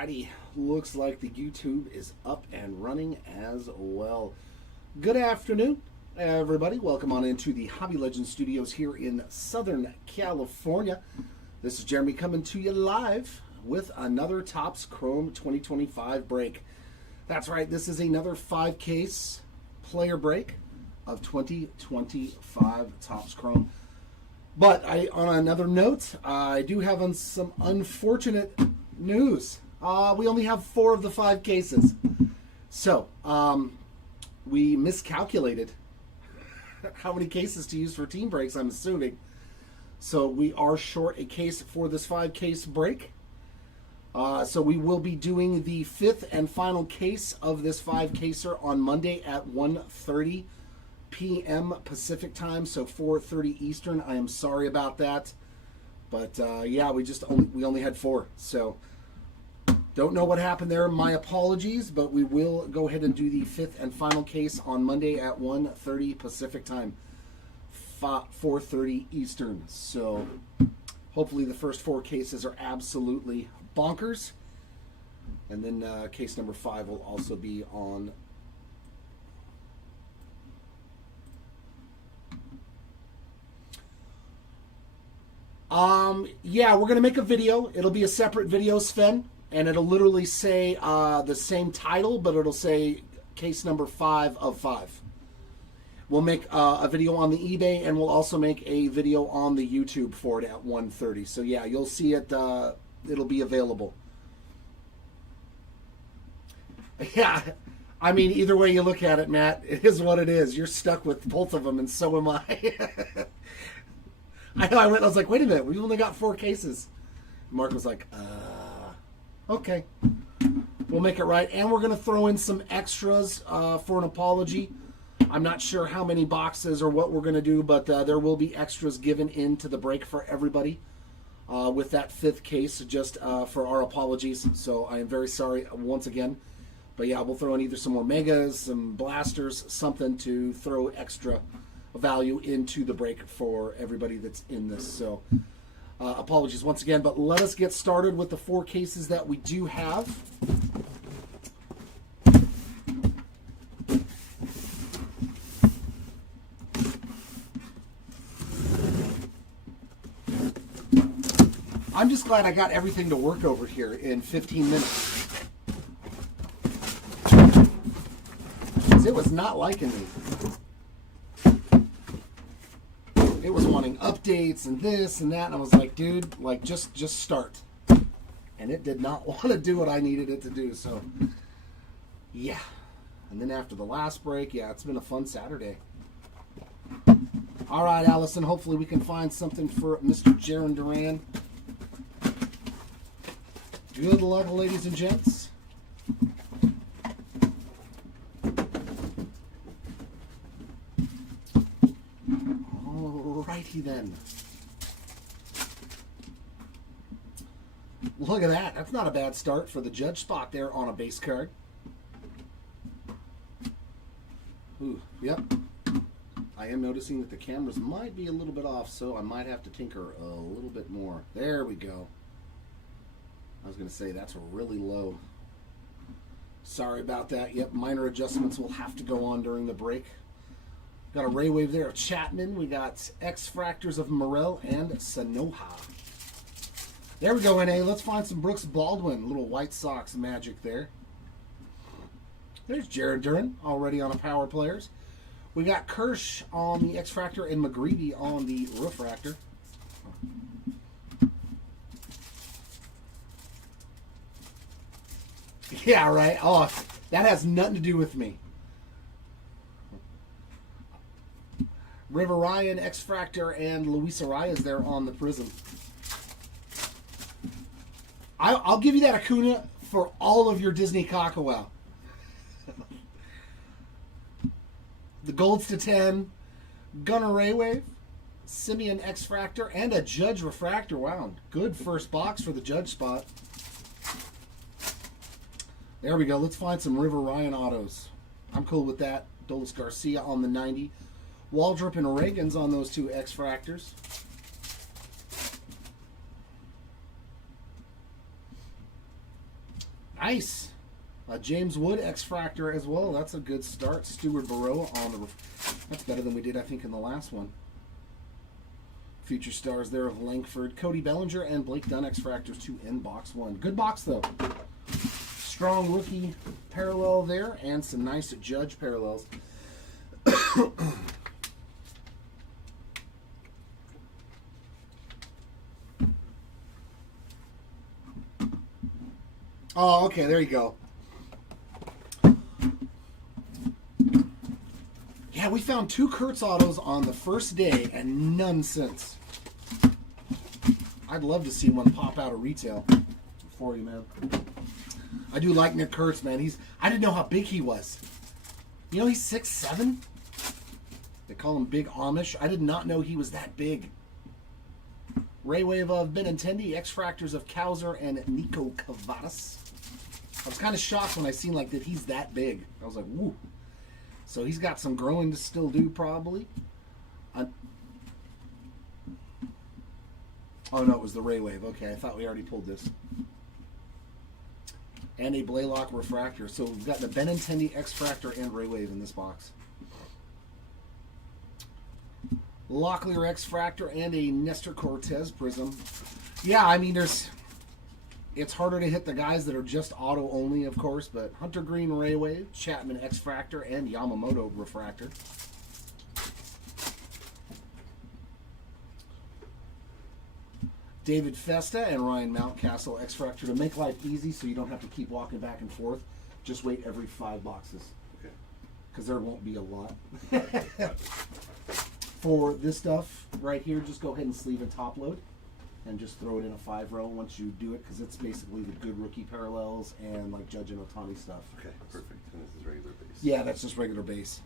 Alrighty, looks like the YouTube is up and running as well. Good afternoon, everybody. Welcome on into the Hobby Legends Studios here in Southern California. This is Jeremy coming to you live with another Topps Chrome 2025 break. That's right, this is another 5-case player break of 2025 Topps Chrome. But on another note, I do have some unfortunate news. We only have 4 of the 5 cases. So, we miscalculated how many cases to use for team breaks, I'm assuming. So we are short a case for this 5-case break. So we will be doing the 5th and final case of this 5-caser on Monday at 1:30 p.m. Pacific time, so 4:30 Eastern. I am sorry about that, but yeah, we only had 4, so don't know what happened there. My apologies, but we will go ahead and do the 5th and final case on Monday at 1:30 Pacific time, 4:30 Eastern. So hopefully the first 4 cases are absolutely bonkers, and then case number 5 will also be on yeah, we're gonna make a video. It'll be a separate video, Sven, and it'll literally say the same title, but it'll say case number 5 of 5. We'll make a video on the eBay, and we'll also make a video on the YouTube for it at 1:30. So yeah, you'll see it. It'll be available. Yeah, I mean, either way you look at it, Matt, it is what it is. You're stuck with both of them, and so am I. I was like, wait a minute, we only got 4 cases. Mark was like, okay. We'll make it right. And we're going to throw in some extras for an apology. I'm not sure how many boxes or what we're going to do, but there will be extras given into the break for everybody with that 5th case, just for our apologies. So I am very sorry once again. But yeah, we'll throw in either some more megas, some blasters, something to throw extra value into the break for everybody that's in this. So apologies once again, but let us get started with the 4 cases that we do have. I'm just glad I got everything to work over here in 15 minutes. It was not liking me. It was wanting updates and this and that, and I was like, dude, like just start. And it did not want to do what I needed it to do, so yeah. And then after the last break, yeah, it's been a fun Saturday. All right, Allison, hopefully we can find something for Mr. Jaron Duran. Good luck, ladies and gents. Alrighty then. Look at that. That's not a bad start for the judge spot there on a base card. Ooh, yep. I am noticing that the cameras might be a little bit off, so I might have to tinker a little bit more. There we go. I was going to say that's really low. Sorry about that. Yep, minor adjustments will have to go on during the break. Got a ray wave there of Chapman. We got X-Fractors of Morel and Sanoha. There we go, NA. Let's find some Brooks Baldwin. Little White Sox magic there. There's Jared Duran already on a Power Players. We got Kirsch on the X-Fractor and McGreevy on the Refractor. Yeah, right. Oh, that has nothing to do with me. River Ryan, X-Fractor, and Luis Arias there on the Prism. I'll give you that Acuna for all of your Disney Kakawau. The Golds to 10, Gunnar Raywave, Simeon X-Fractor, and a Judge Refractor. Wow, good first box for the Judge spot. There we go. Let's find some River Ryan autos. I'm cool with that. Dolis Garcia on the 90. Waldrop and Reagan's on those 2 X-Fractors. Nice. James Wood X-Fractor as well. That's a good start. Stuart Burrow on the... That's better than we did, I think, in the last one. Future stars there of Langford. Cody Bellinger and Blake Dunn X-Fractors 2 in box 1. Good box, though. Strong rookie parallel there and some nice Judge parallels. Oh, okay, there you go. Yeah, we found 2 Kurtz autos on the first day and none since. I'd love to see one pop out of retail for you, man. I do like Nick Kurtz, man. I didn't know how big he was. You know, he's 6'7". They call him Big Amish. I did not know he was that big. Raywave of Benintendi, X-Fractors of Kauser and Nico Cavadas. I was kind of shocked when I seen like that he's that big. I was like, woo. So he's got some growing to still do, probably. Oh no, it was the Raywave. Okay, I thought we already pulled this. And a Blaylock Refractor. So we've got the Benintendi X-Fractor and Raywave in this box. Locklear X-Fractor and a Nestor Cortez Prism. Yeah, I mean, it's harder to hit the guys that are just auto only, of course, but Hunter Green Raywave, Chapman X-Fractor, and Yamamoto Refractor. David Festa and Ryan Mountcastle X-Fractor to make life easy so you don't have to keep walking back and forth. Just wait every 5 boxes. Okay. Because there won't be a lot. For this stuff right here, just go ahead and sleeve and top load. And just throw it in a 5-row once you do it, because it's basically the good rookie parallels and like Judge and Otani stuff. Okay, perfect. And this is regular base. Yeah, that's just regular base.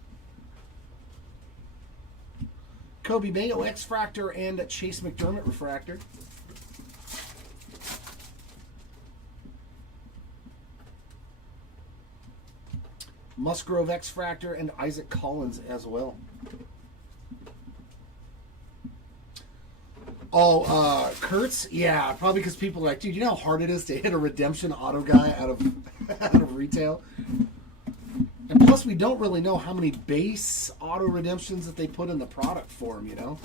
Kobe Mayo X-Fractor and Chase McDermott Refractor. Musgrove X-Fractor and Isaac Collins as well. Oh, Kurtz? Yeah, probably because people are like, dude, you know how hard it is to hit a redemption auto guy out of retail? And plus, we don't really know how many base auto redemptions that they put in the product for him, you know?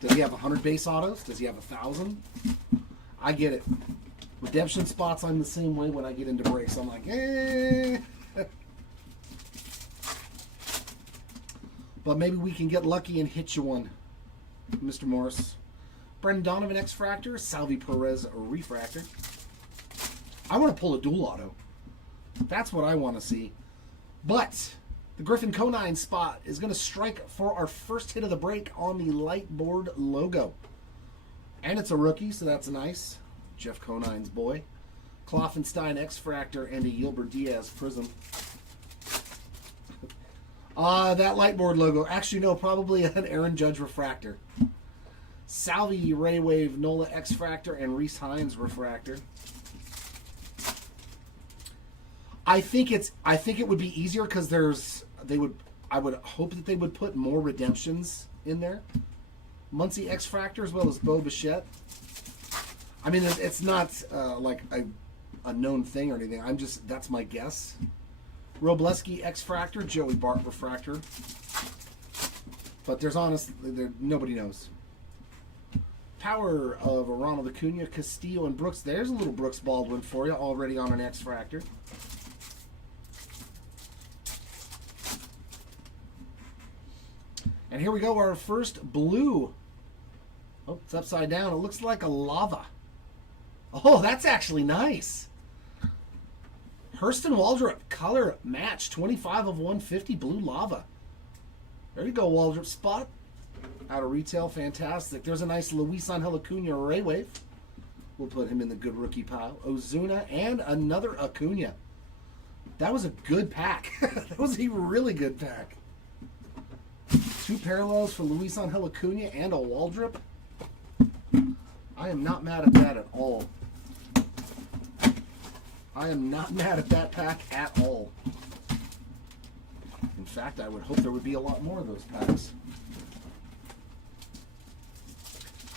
Does he have 100 base autos? Does he have 1,000? I get it. Redemption spots, I'm the same way when I get into breaks. I'm like, eh. But maybe we can get lucky and hit you one, Mr. Morris. Brendan Donovan X-Fractor, Salvi Perez Refractor. I want to pull a dual auto. That's what I want to see. But the Griffin Conine spot is going to strike for our first hit of the break on the light board logo. And it's a rookie, so that's nice. Jeff Conine's boy. Kloffenstein X-Fractor and a Yilbert Diaz Prism. That light board logo. Actually, no, probably an Aaron Judge Refractor. Salvi Raywave Nola X-Fractor and Reese Hines Refractor. I think it would be easier because I would hope that they would put more redemptions in there. Muncie X-Fractor as well as Bo Bichette. I mean, it's not like a known thing or anything. That's my guess. Robleski X-Fractor, Joey Bart Refractor. But nobody knows. Power of Ronald Acuna, Castillo, and Brooks. There's a little Brooks Baldwin for you already on an X-Fractor. And here we go, our first blue. Oh, it's upside down. It looks like a lava. Oh, that's actually nice. Hurston Waldrop, color match, 25 of 150, blue lava. There you go, Waldrop spot. Out of retail, fantastic. There's a nice Luis Angel Acuna Raywave. We'll put him in the good rookie pile. Ozuna and another Acuna. That was a good pack. That was a really good pack. 2 parallels for Luis Angel Acuna and a Waldrop. I am not mad at that at all. I am not mad at that pack at all. In fact, I would hope there would be a lot more of those packs.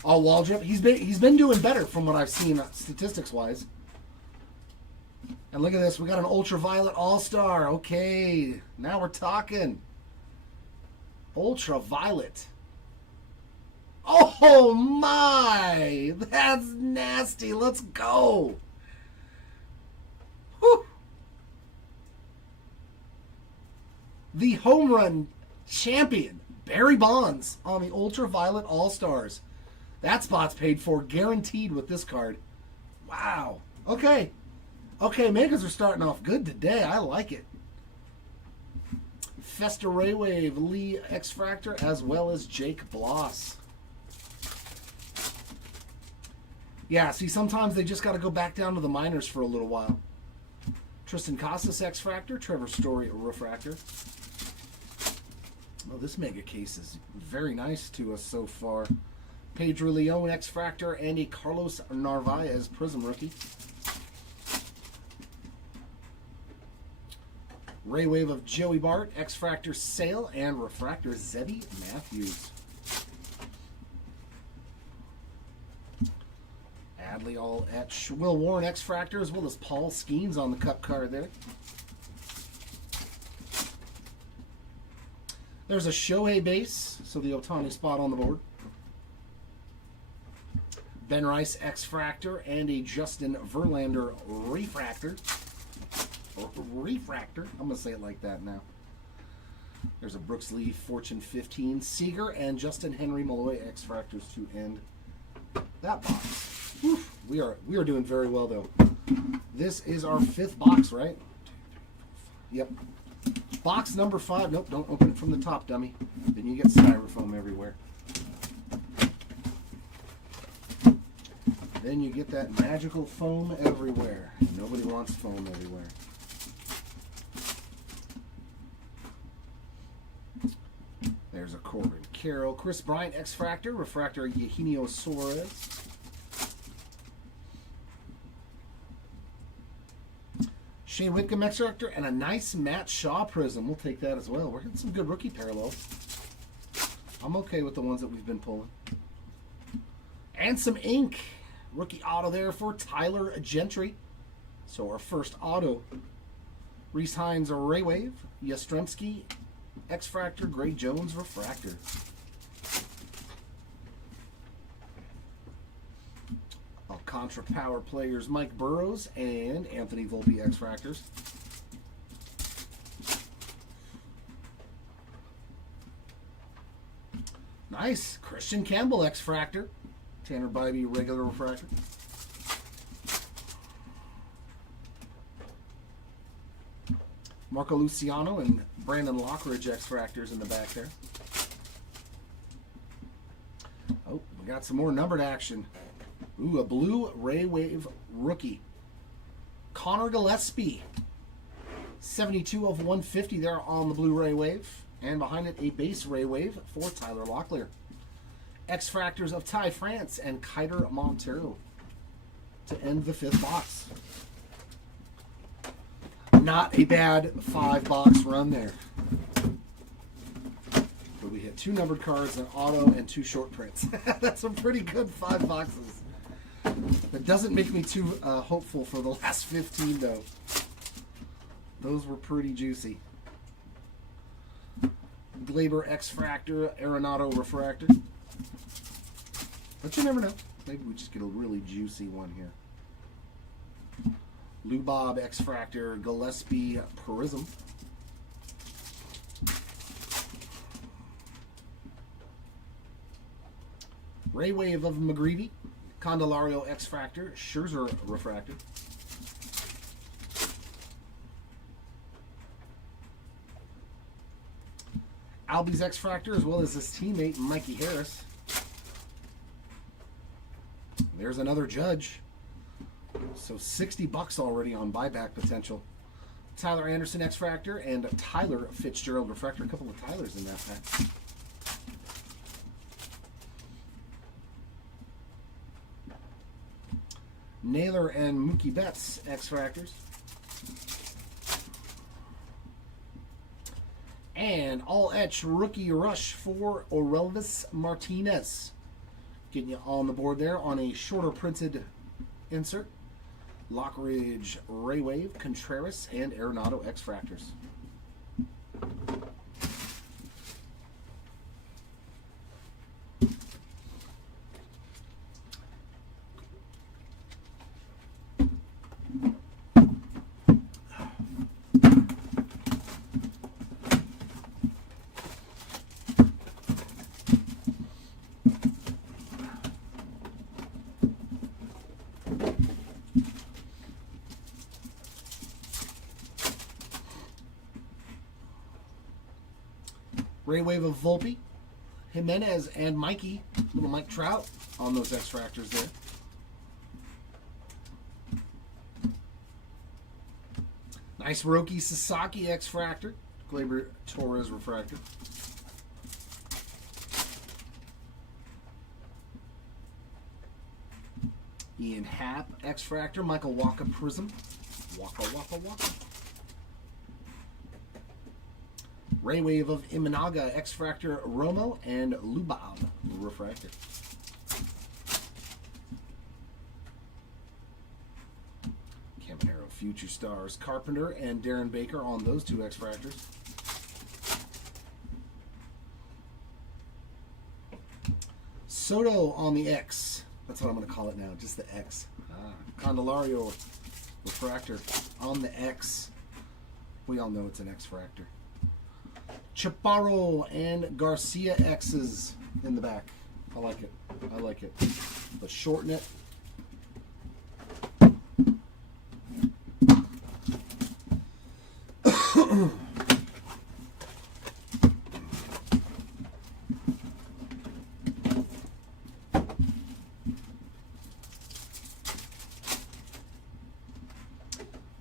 Oh, Waldrop, he's been doing better from what I've seen statistics-wise. And look at this. We got an Ultraviolet All-Star. Okay. Now we're talking. Ultraviolet. Oh, my. That's nasty. Let's go. Whew. The home run champion, Barry Bonds, on the Ultraviolet All-Stars. That spot's paid for, guaranteed with this card. Wow. Okay. Okay, Megas are starting off good today. I like it. Festa Raywave, Lee X-Fractor, as well as Jake Bloss. Yeah, see, sometimes they just got to go back down to the minors for a little while. Tristan Casas X-Fractor, Trevor Story Refractor. Oh, this mega case is very nice to us so far. Pedro Leon X-Fractor and a Carlos Narvaez Prism rookie. Raywave of Joey Bart, X-Fractor Sale, and Refractor Zebby Matthews. Adley all etch. Will Warren X-Fractor, as well as Paul Skeens on the cup card there. There's a Shohei base, so the Ohtani spot on the board. Ben Rice X-Fractor and a Justin Verlander Refractor. Refractor. I'm going to say it like that now. There's a Brooks Lee Fortune 15 Seager and Justin Henry Malloy X-Fractors to end that box. Whew. We are doing very well, though. This is our 5th box, right? Yep. Box number 5. Nope, don't open it from the top, dummy. Then you get styrofoam everywhere. Then you get that magical foam everywhere. Nobody wants foam everywhere. There's a Corbin Carroll. Chris Bryant X-Fractor. Refractor Eugenio Suarez. Shane Whitcomb X-Fractor and a nice Matt Shaw Prism. We'll take that as well. We're hitting some good rookie parallels. I'm okay with the ones that we've been pulling. And some ink. Rookie auto there for Tyler Gentry. So our first auto. Reese Hines Raywave. Yastrzemski X-Fractor. Gray Jones Refractor. Contra Power players Mike Burrows and Anthony Volpe X-Fractors. Nice. Christian Campbell X-Fractor. Tanner Bybee regular refractor. Marco Luciano and Brandon Lockridge X-Fractors in the back there. Oh, we got some more numbered action. Ooh, a blue Raywave rookie. Connor Gillespie. 72 of 150 there on the blue Raywave. And behind it, a base Raywave for Tyler Locklear. X-Fractors of Ty France and Kiter Montero to end the 5th box. Not a bad 5-box run there. But we hit 2 numbered cards, an auto, and 2 short prints. That's a pretty good 5 boxes. That doesn't make me too hopeful for the last 15, though. Those were pretty juicy. Glaber X-Fractor, Arenado Refractor. But you never know. Maybe we just get a really juicy one here. Lou Bob X-Fractor, Gillespie Prism. Raywave of McGreevy. Candelario X-Fractor, Scherzer Refractor. Albie's X-Fractor, as well as his teammate Mikey Harris. There's another Judge. So $60 already on buyback potential. Tyler Anderson X-Fractor and Tyler Fitzgerald Refractor. A couple of Tylers in that pack. Naylor and Mookie Betts X-Fractors. And all etch rookie rush for Orelvis Martinez. Getting you on the board there on a shorter printed insert. Lockridge, Raywave, Contreras, and Arenado X-Fractors. Raywave of Volpe, Jimenez, and Mikey, little Mike Trout on those X-Fractors there. Nice Roki Sasaki X-Fractor, Gleyber Torres Refractor. Ian Happ X-Fractor, Michael Waka Prism. Waka. Raywave of Imanaga, X-Fractor, Romo, and Lubab Refractor. Caminero Future Stars, Carpenter, and Darren Baker on those two X-Fractors. Soto on the X. That's what I'm going to call it now, just the X. Candelario Refractor on the X. We all know it's an X-Fractor. Chaparro and Garcia X's in the back. I like it. But shorten it.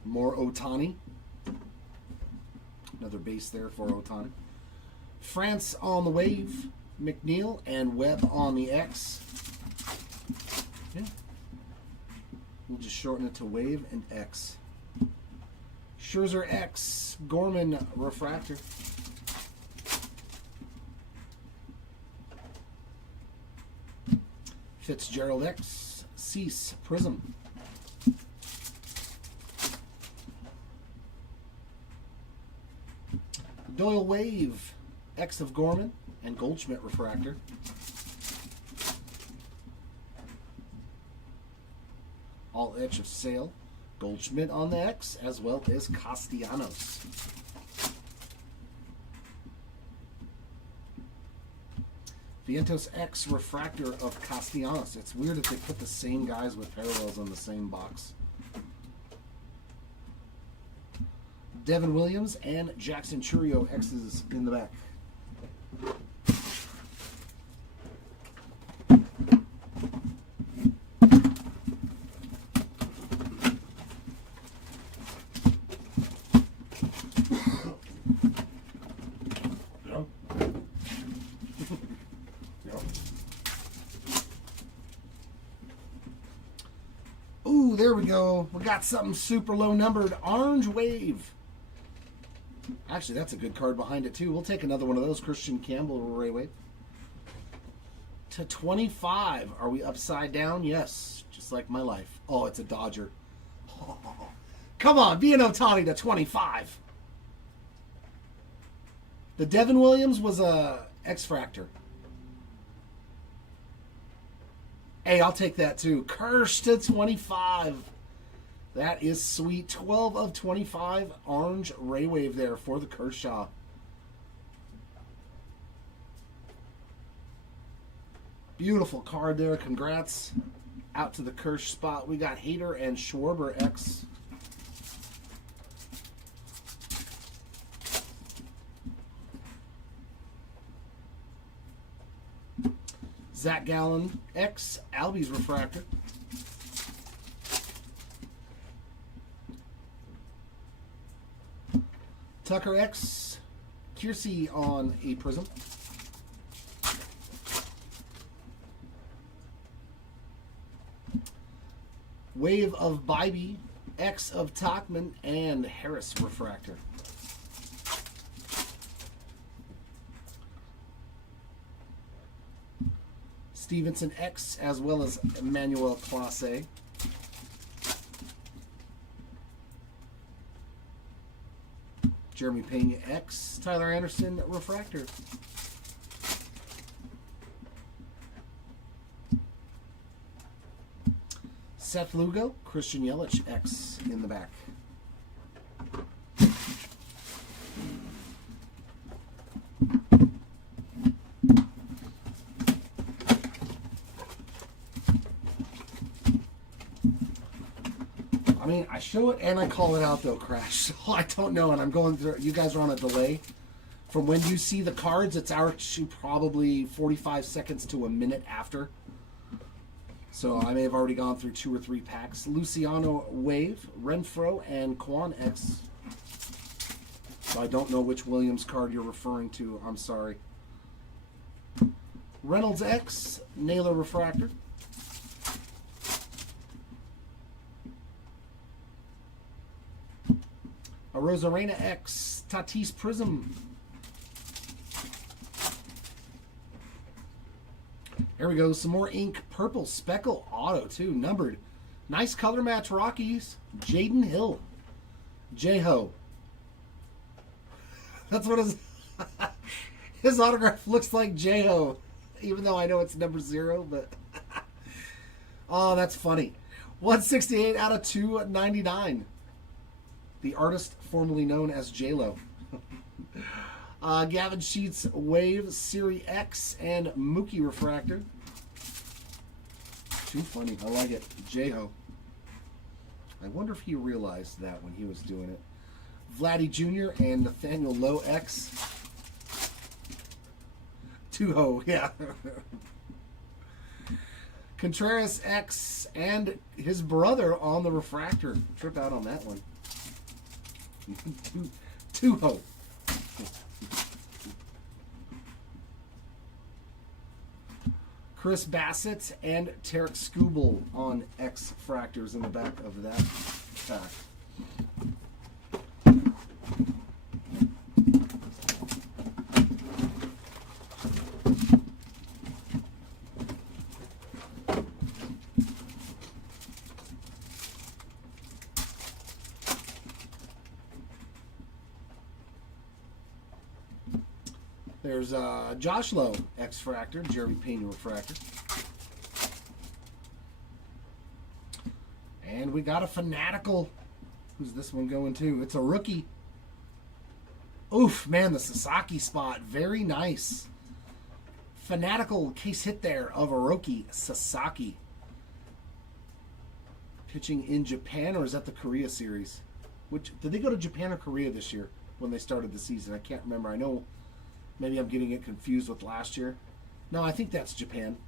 More Ohtani. Another base there for Ohtani. France on the Wave, McNeil, and Webb on the X. Yeah. We'll just shorten it to Wave and X. Scherzer X, Gorman Refractor. Fitzgerald X, Cease Prism. Doyle Wave, X of Gorman, and Goldschmidt Refractor. All Etch of Sale, Goldschmidt on the X, as well as Castellanos. Vientos X Refractor of Castellanos. It's weird that they put the same guys with parallels on the same box. Devin Williams and Jackson Churio X's in the back. Ooh, there we go. We got something super low numbered. Orange Wave. Actually, that's a good card behind it, too. We'll take another one of those. Christian Campbell, Raywave. To 25. Are we upside down? Yes. Just like my life. Oh, it's a Dodger. Oh, come on. Be an Ohtani to 25. The Devin Williams was a X-Fractor. Hey, I'll take that, too. Kirsch to 25. That is sweet. 12 of 25. Orange Raywave there for the Kershaw. Beautiful card there. Congrats. Out to the Kirsch spot. We got Hader and Schwarber X. Zach Gallen X. Albies Refractor. Tucker X, Kiersey on a Prism. Wave of Bybee, X of Tachman, and Harris Refractor. Stevenson X, as well as Emmanuel Clase. Jeremy Pena X, Tyler Anderson refractor. Seth Lugo, Christian Yelich X in the back. I mean, I show it and I call it out though, Crash. So I don't know, and I'm going through. You guys are on a delay. From when you see the cards, it's actually probably 45 seconds to a minute after. So I may have already gone through 2 or 3 packs. Luciano Wave, Renfro, and Quan X. So I don't know which Williams card you're referring to. I'm sorry. Reynolds X, Naylor Refractor. A Rosarena X, Tatis Prism. There we go. Some more ink. Purple Speckle Auto, too. Numbered. Nice color match Rockies. Jaden Hill. J-Ho. That's what his autograph looks like, J-Ho. Even though I know it's number 0, but... oh, that's funny. 168 out of 299. The artist formerly known as J-Lo. Gavin Sheets Wave Series X and Mookie Refractor. Too funny. I like it. J-Ho. I wonder if he realized that when he was doing it. Vladdy Jr. and Nathaniel Lowe X. Two-Ho, yeah. Contreras X and his brother on the refractor. Trip out on that one. Two-Ho. Chris Bassett and Tarek Skubal on X fractors in the back of that pack. There's Josh Lowe, X-Fractor, Jeremy Pena Refractor. And we got a Fanatical. Who's this one going to? It's a rookie. Oof, man, the Sasaki spot. Very nice. Fanatical case hit there of Aroki Sasaki. Pitching in Japan, or is that the Korea series? Which did they go to Japan or Korea this year when they started the season? I can't remember. I know maybe I'm getting it confused with last year. No, I think that's Japan.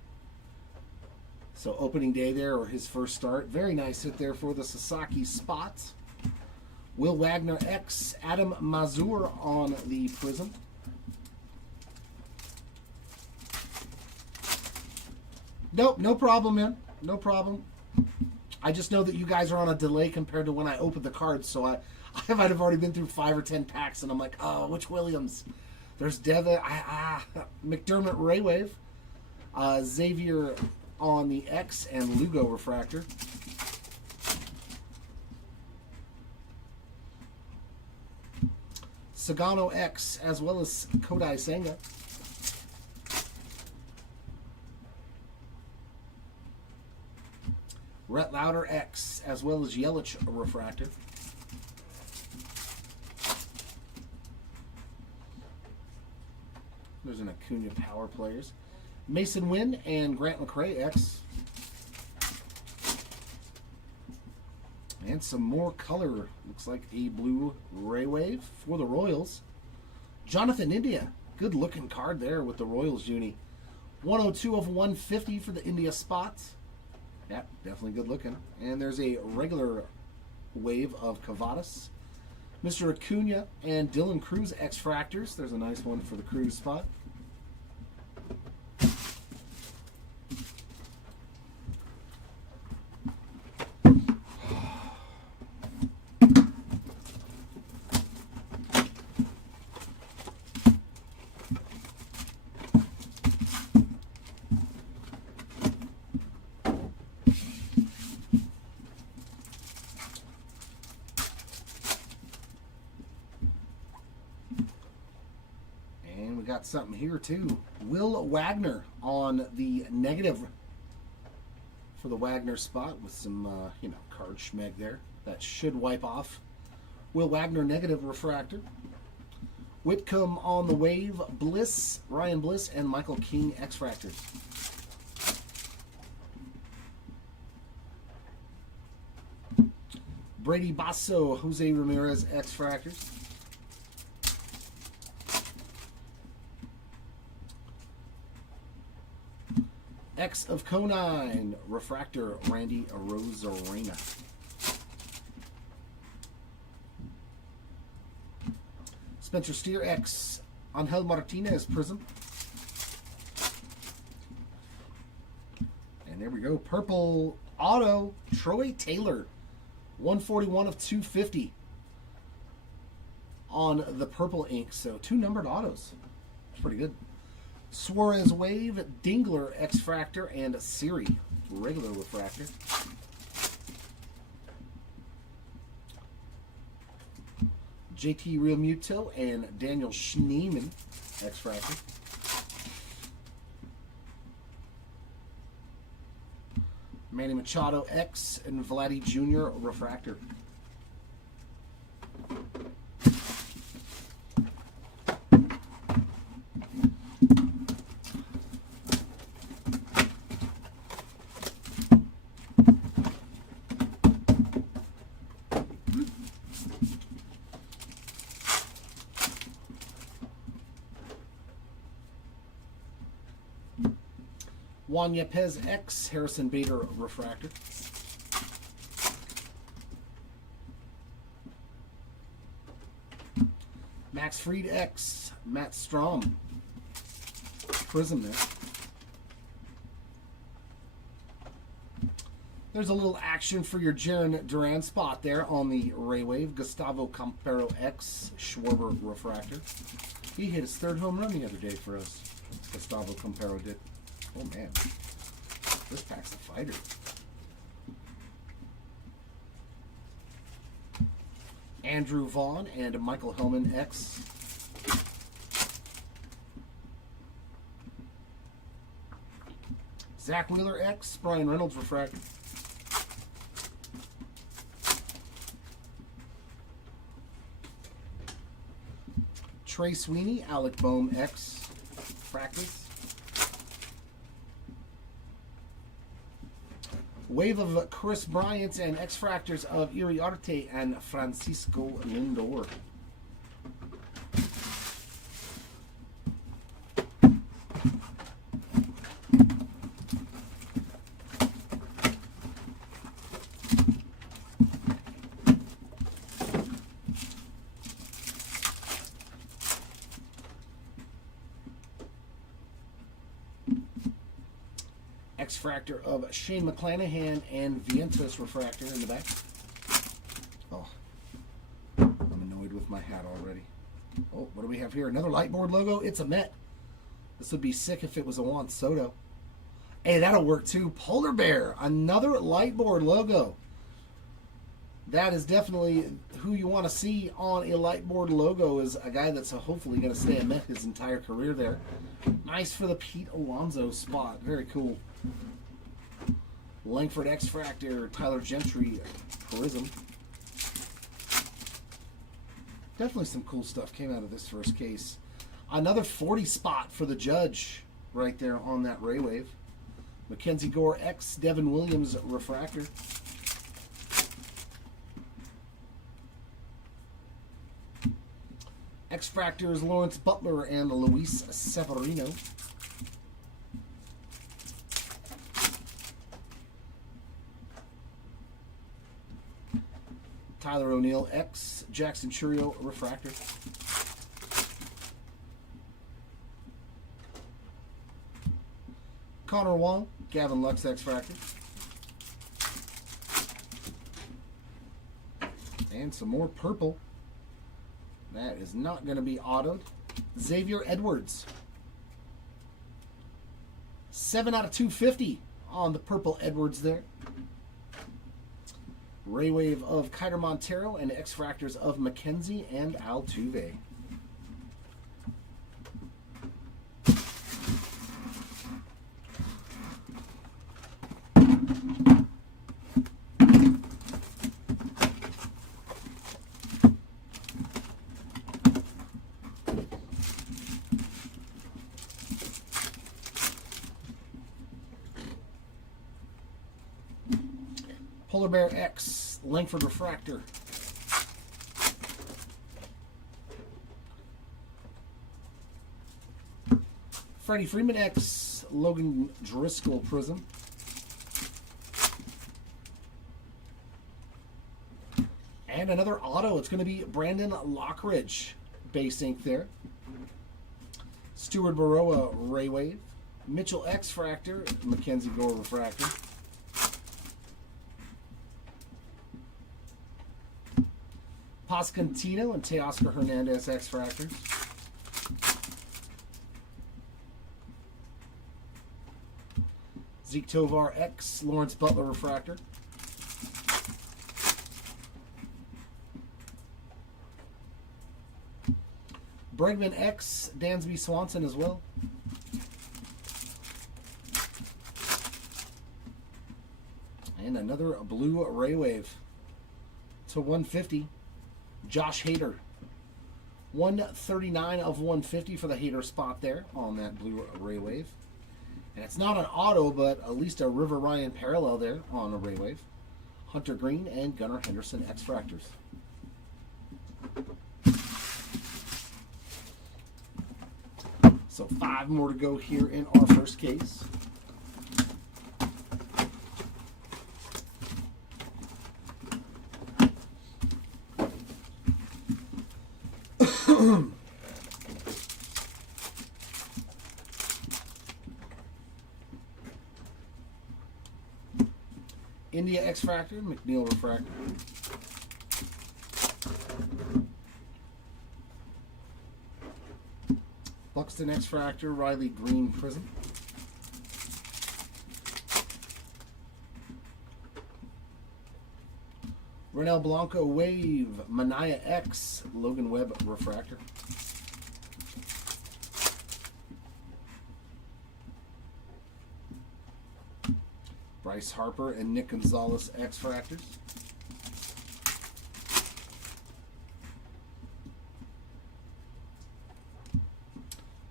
So opening day there, or his first start. Very nice hit there for the Sasaki spot. Will Wagner X, Adam Mazur on the Prism. Nope, no problem, man. No problem. I just know that you guys are on a delay compared to when I opened the cards, so I might have already been through 5 or 10 packs, and I'm like, oh, which Williams? There's Deva, McDermott Raywave, Xavier on the X, and Lugo Refractor. Sagano X, as well as Kodai Senga. Rhett Lauder X, as well as Yelich Refractor. There's an Acuna Power Players. Mason Wynn and Grant McRae X. And some more color. Looks like a blue Ray Wave for the Royals. Jonathan India. Good looking card there with the Royals uni. 102 of 150 for the India spots. Yeah, definitely good looking. And there's a regular wave of Cavadas. Mr. Acuna and Dylan Cruz X-Fractors. There's a nice one for the Cruz spot. got something here too. Will Wagner on the negative for the Wagner spot with some, card schmeg there. That should wipe off. Will Wagner negative refractor. Whitcomb on the wave. Bliss, Ryan Bliss, and Michael King X-Fractors. Brady Basso, Jose Ramirez X-Fractors. X of Conine, refractor, Randy Rosarena. Spencer Steer X, Angel Martinez Prism. And there we go, purple auto, Troy Taylor, 141 of 250 on the purple ink. So 2 numbered autos. It's pretty good. Suarez Wave, Dingler X-Fractor, and Siri regular refractor. JT Real Muto and Daniel Schneemann X-Fractor. Manny Machado X and Vladdy Jr. refractor. Juan Yepez X, Harrison Bader refractor. Max Fried X, Matt Strom prism there. There's a little action for your Jaron Duran spot there on the Ray Wave. Gustavo Campero X, Schwarber refractor. He hit his 3rd home run the other day for us. Gustavo Campero did. Oh man, this pack's a fighter. Andrew Vaughn and Michael Hellman X. Zach Wheeler X, Brian Reynolds refractor. Trey Sweeney, Alec Boehm X, fractors. Wave of Chris Bryant and X-Fractors of Iri Arte and Francisco Lindor. X-Fractor of Shane McClanahan and Vientos refractor in the back. Oh, I'm annoyed with my hat already. Oh, what do we have here? Another Lightboard logo. It's a Met. This would be sick if it was a Juan Soto. Hey, that'll work too. Polar Bear, another Lightboard logo. That is definitely who you want to see on a Lightboard logo, is a guy that's hopefully going to stay a Met his entire career there. Nice for the Pete Alonso spot. Very cool. Langford X-Fractor, Tyler Gentry Prism. Definitely some cool stuff came out of this first case. Another 40 spot for the Judge right there on that Ray Wave. Mackenzie Gore X, Devin Williams refractor. X-Fractors, Lawrence Butler and Luis Severino. Tyler O'Neill X, Jackson Churio refractor. Connor Wong, Gavin Lux X-Fractor. And some more purple. That is not going to be autoed. Xavier Edwards. 7 out of 250 on the purple Edwards there. Ray Wave of Kiter Montero and X-Fractors of Mackenzie and Altuve. Polar Bear X, Langford Refractor. Freddie Freeman X, Logan Driscoll Prism. And another auto. It's going to be Brandon Lockridge, base ink there. Stuart Baroa Ray Wave. Mitchell X Fractor, Mackenzie Gore Refractor. Pascantino and Teoscar Hernandez X Fractors. Zeke Tovar X, Lawrence Butler Refractor. Bregman X, Dansby Swanson as well. And another blue Ray Wave to 150. Josh Hader. 139 of 150 for the Hader spot there on that blue Ray Wave. And it's not an auto, but at least a River Ryan parallel there on a Ray Wave. Hunter Green and Gunnar Henderson X Fractors. So 5 more to go here in our first case. India X Fractor, McNeil Refractor. Buxton X Fractor, Riley Green Prism. Renel Blanco Wave, Mania X, Logan Webb Refractor. Bryce Harper and Nick Gonzalez X Fractors.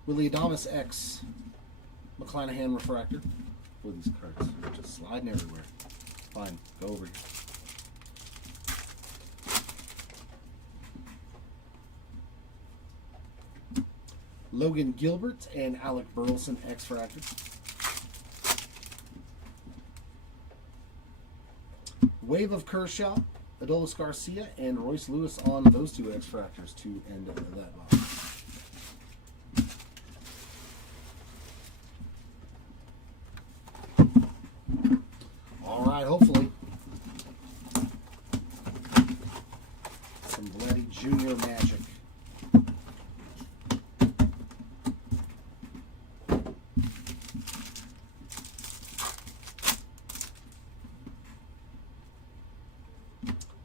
Willie Adamas X, McClanahan Refractor. Boy, these cards are just sliding everywhere. Fine, go over here. Logan Gilbert and Alec Burleson X Fractor. Wave of Kershaw, Adolis Garcia, and Royce Lewis on those two X Fractors to end that box. All right, hopefully some Vladdy Jr. magic.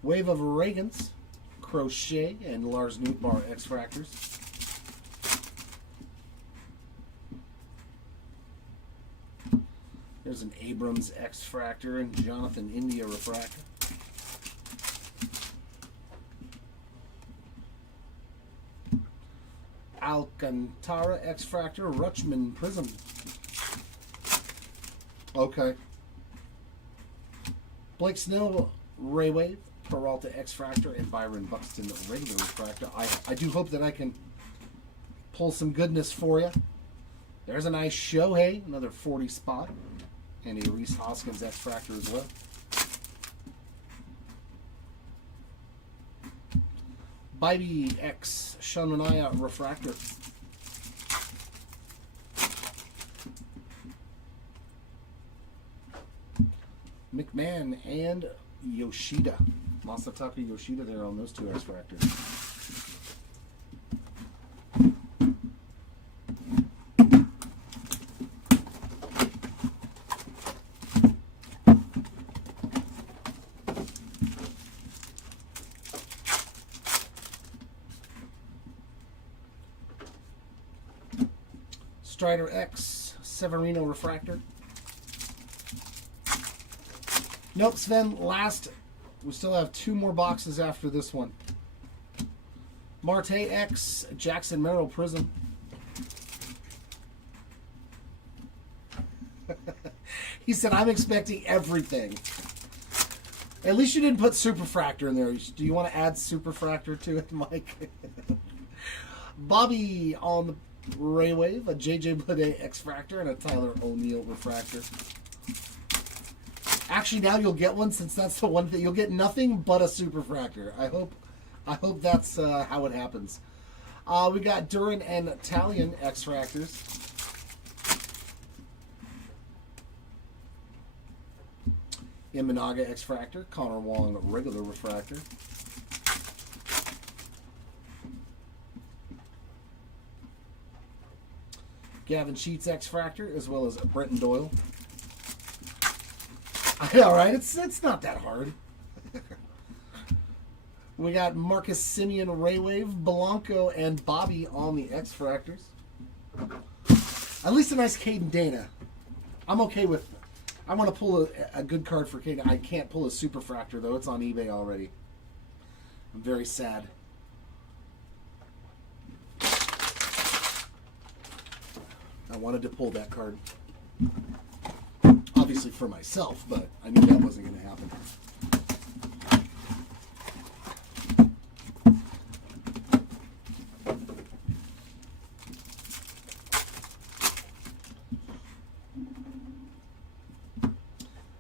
Wave of Reagans, Crochet, and Lars Nootbaar X Fractors. There's an Abrams X Fractor and Jonathan India Refractor. Alcantara X Fractor, Rutschman Prism. Okay. Blake Snell Ray Wave, Peralta X Fractor, and Byron Buxton regular refractor. I do hope that I can pull some goodness for you. There's a nice Shohei, another 40 spot, and a Reese Hoskins X Fractor as well. Bybee X Shananaya Refractor. McMahon and Yoshida. Masataka Yoshida there on those two X Fractors. Strider X Severino Refractor. Nope, Sven, last. We still have 2 more boxes after this one. Marte X, Jackson Merrill Prism. He said, I'm expecting everything. At least you didn't put Superfractor in there. Do you want to add Superfractor to it, Mike? Bobby on the Ray Wave, a JJ Bleday X-Fractor, and a Tyler O'Neill Refractor. Actually, now you'll get one, since that's the one thing. You'll get nothing but a Superfractor. I hope that's how it happens. We got Duran and Italian X-Fractors. Imanaga X-Fractor, Connor Wong regular refractor. Gavin Sheets X-Fractor, as well as Brenton Doyle. I know, right? It's not that hard. We got Marcus Simeon Raywave, Blanco, and Bobby on the X-Fractors. At least a nice Caden Dana. I'm okay with... I want to pull a good card for Caden. I can't pull a Superfractor, though. It's on eBay already. I'm very sad. I wanted to pull that card. Obviously for myself, but I knew that wasn't going to happen.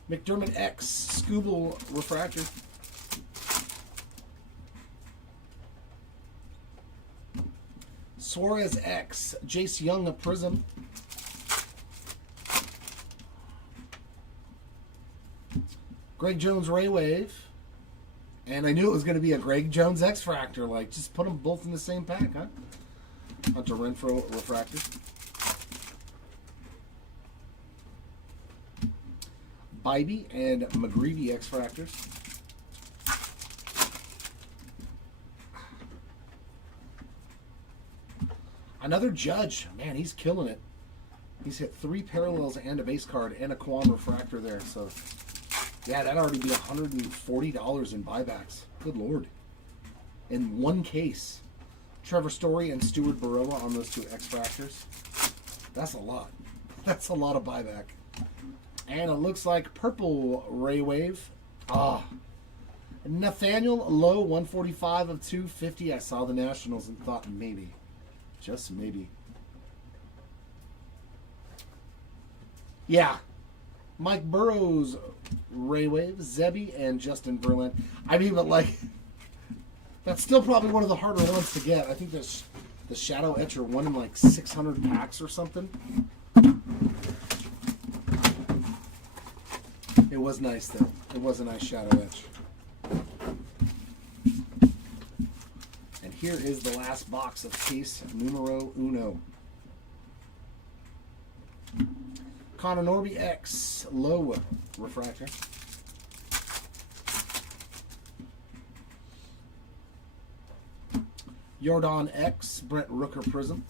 McDermott X, Scooble Refractor. Suarez X, Jace Young Prism. Greg Jones Ray Wave. And I knew it was going to be a Greg Jones X-Fractor. Like, just put them both in the same pack, huh? Hunter Renfro Refractor. Bybee and McGreevy X-Fractors. Another Judge. Man, he's killing it. He's hit 3 parallels and a base card and a Quan Refractor there. So, yeah, that'd already be $140 in buybacks. Good Lord. In one case. Trevor Story and Stuart Baroa on those 2 X-Fractors. That's a lot. That's a lot of buyback. And it looks like purple Ray Wave. Nathaniel Lowe, 145 of 250. I saw the Nationals and thought maybe. Just maybe. Yeah. Mike Burrows, Ray Wave, Zebby, and Justin Verlander. I mean, but like, that's still probably one of the harder ones to get. I think there's the Shadow Etcher won in like 600 packs or something. It was nice, though. It was a nice Shadow Etch. And here is the last box of case numero uno. Connor Norby X, low refractor. Jordan X, Brent Rooker Prism.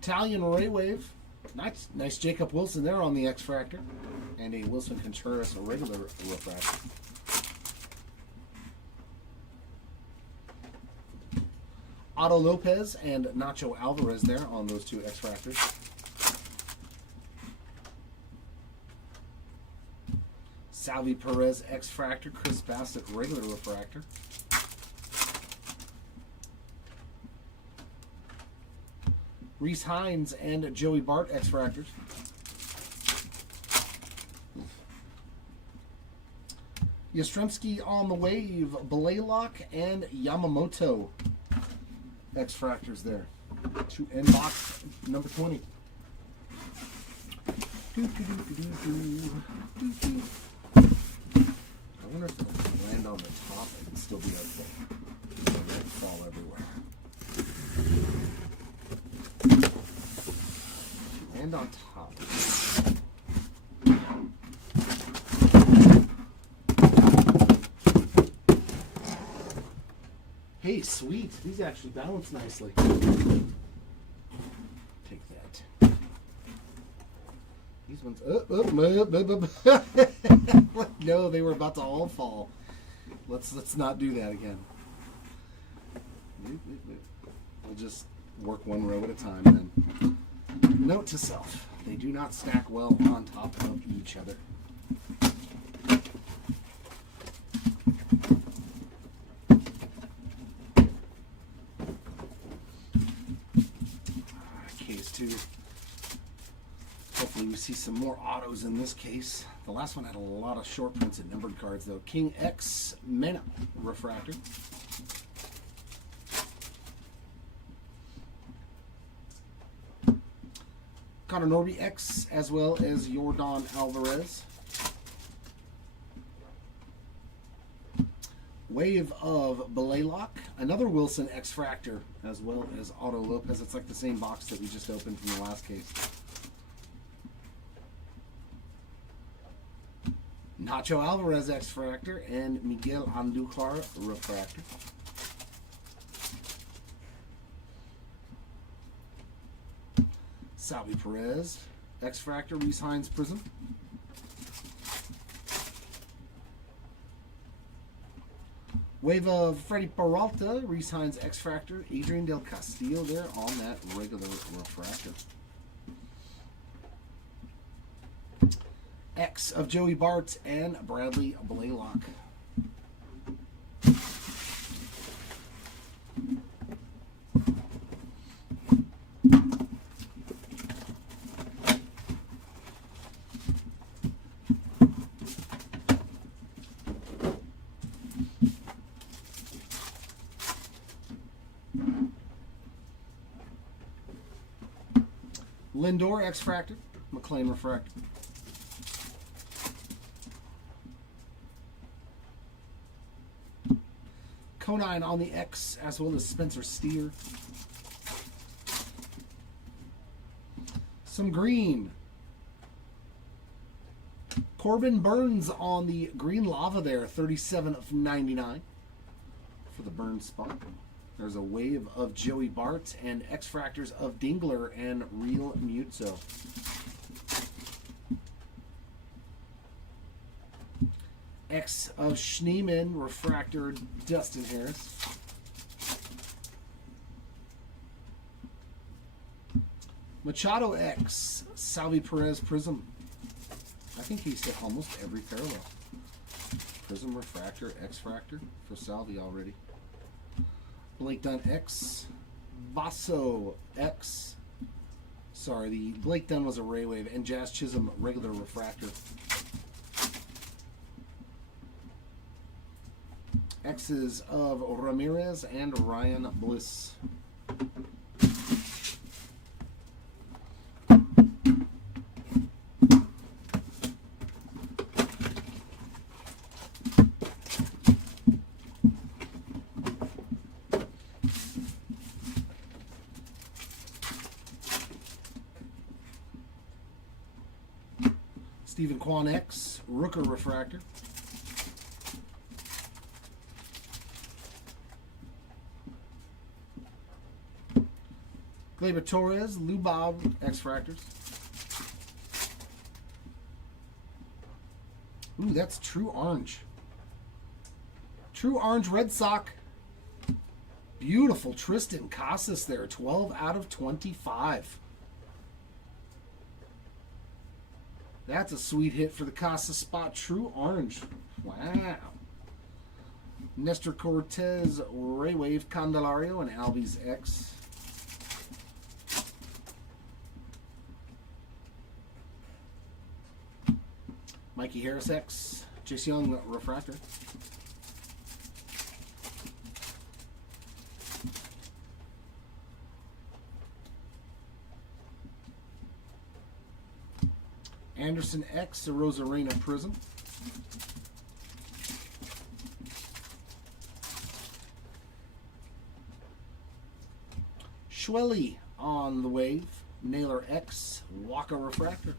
Italian Ray Wave. Nice Jacob Wilson there on the X-Fractor. And a Wilson Contreras, a regular refractor. Otto Lopez and Nacho Alvarez there on those 2 X-Fractors. Salvi Perez X-Fractor, Chris Bassett regular refractor. Reese Hines and Joey Bart X-Fractors. Yastrzemski on the Wave, Blaylock, and Yamamoto X-Fractors there. To end box number 20. I wonder if it'll land on the top and still be okay. It won't fall everywhere. And on top. Hey, sweet. These actually balance nicely. Take that. These ones. No, they were about to all fall. Let's not do that again. We'll just work one row at a time then. Note to self. They do not stack well on top of each other. Case 2. Hopefully we see some more autos in this case. The last one had a lot of short prints and numbered cards though. King X Mena Refractor. Connor Norby X, as well as Yordan Alvarez. Wave of Blaylock. Another Wilson X-Fractor, as well as Otto Lopez. It's like the same box that we just opened from the last case. Nacho Alvarez X-Fractor and Miguel Andujar Refractor. Salvi Perez, X-Fractor, Reese Hines Prism. Wave of Freddie Peralta, Reese Hines X-Fractor, Adrian Del Castillo there on that regular refractor. X of Joey Bart and Bradley Blaylock. Lindor X-Fractor, McLean Refractor. Conine on the X, as well as Spencer Steer. Some green. Corbin Burns on the green lava there, 37 of 99 for the Burns spot. There's a wave of Joey Bart and X-Fractors of Dingler and Real Mutzo. X of Schneemann, Refractor, Dustin Harris. Machado X, Salvi Perez Prism. I think he's hit almost every parallel. Prism, Refractor, X-Fractor for Salvi already. Blake Dunn X, Vaso X. Sorry, the Blake Dunn was a Ray Wave, and Jazz Chisholm regular refractor. X's of Ramirez and Ryan Bliss. Stephen Kwan X, Rooker Refractor. Gleyber Torres, Lubob X-Fractors. Ooh, that's True Orange. True Orange Red Sox. Beautiful Tristan Casas there, 12 out of 25. That's a sweet hit for the Casa spot. True Orange. Wow. Nestor Cortez, Ray Wave, Candelario, and Albies X. Mikey Harris X, Chase Young Refractor. Anderson X, a Rosarena Prism. Schwelly on the wave. Naylor X, Waka Refractor.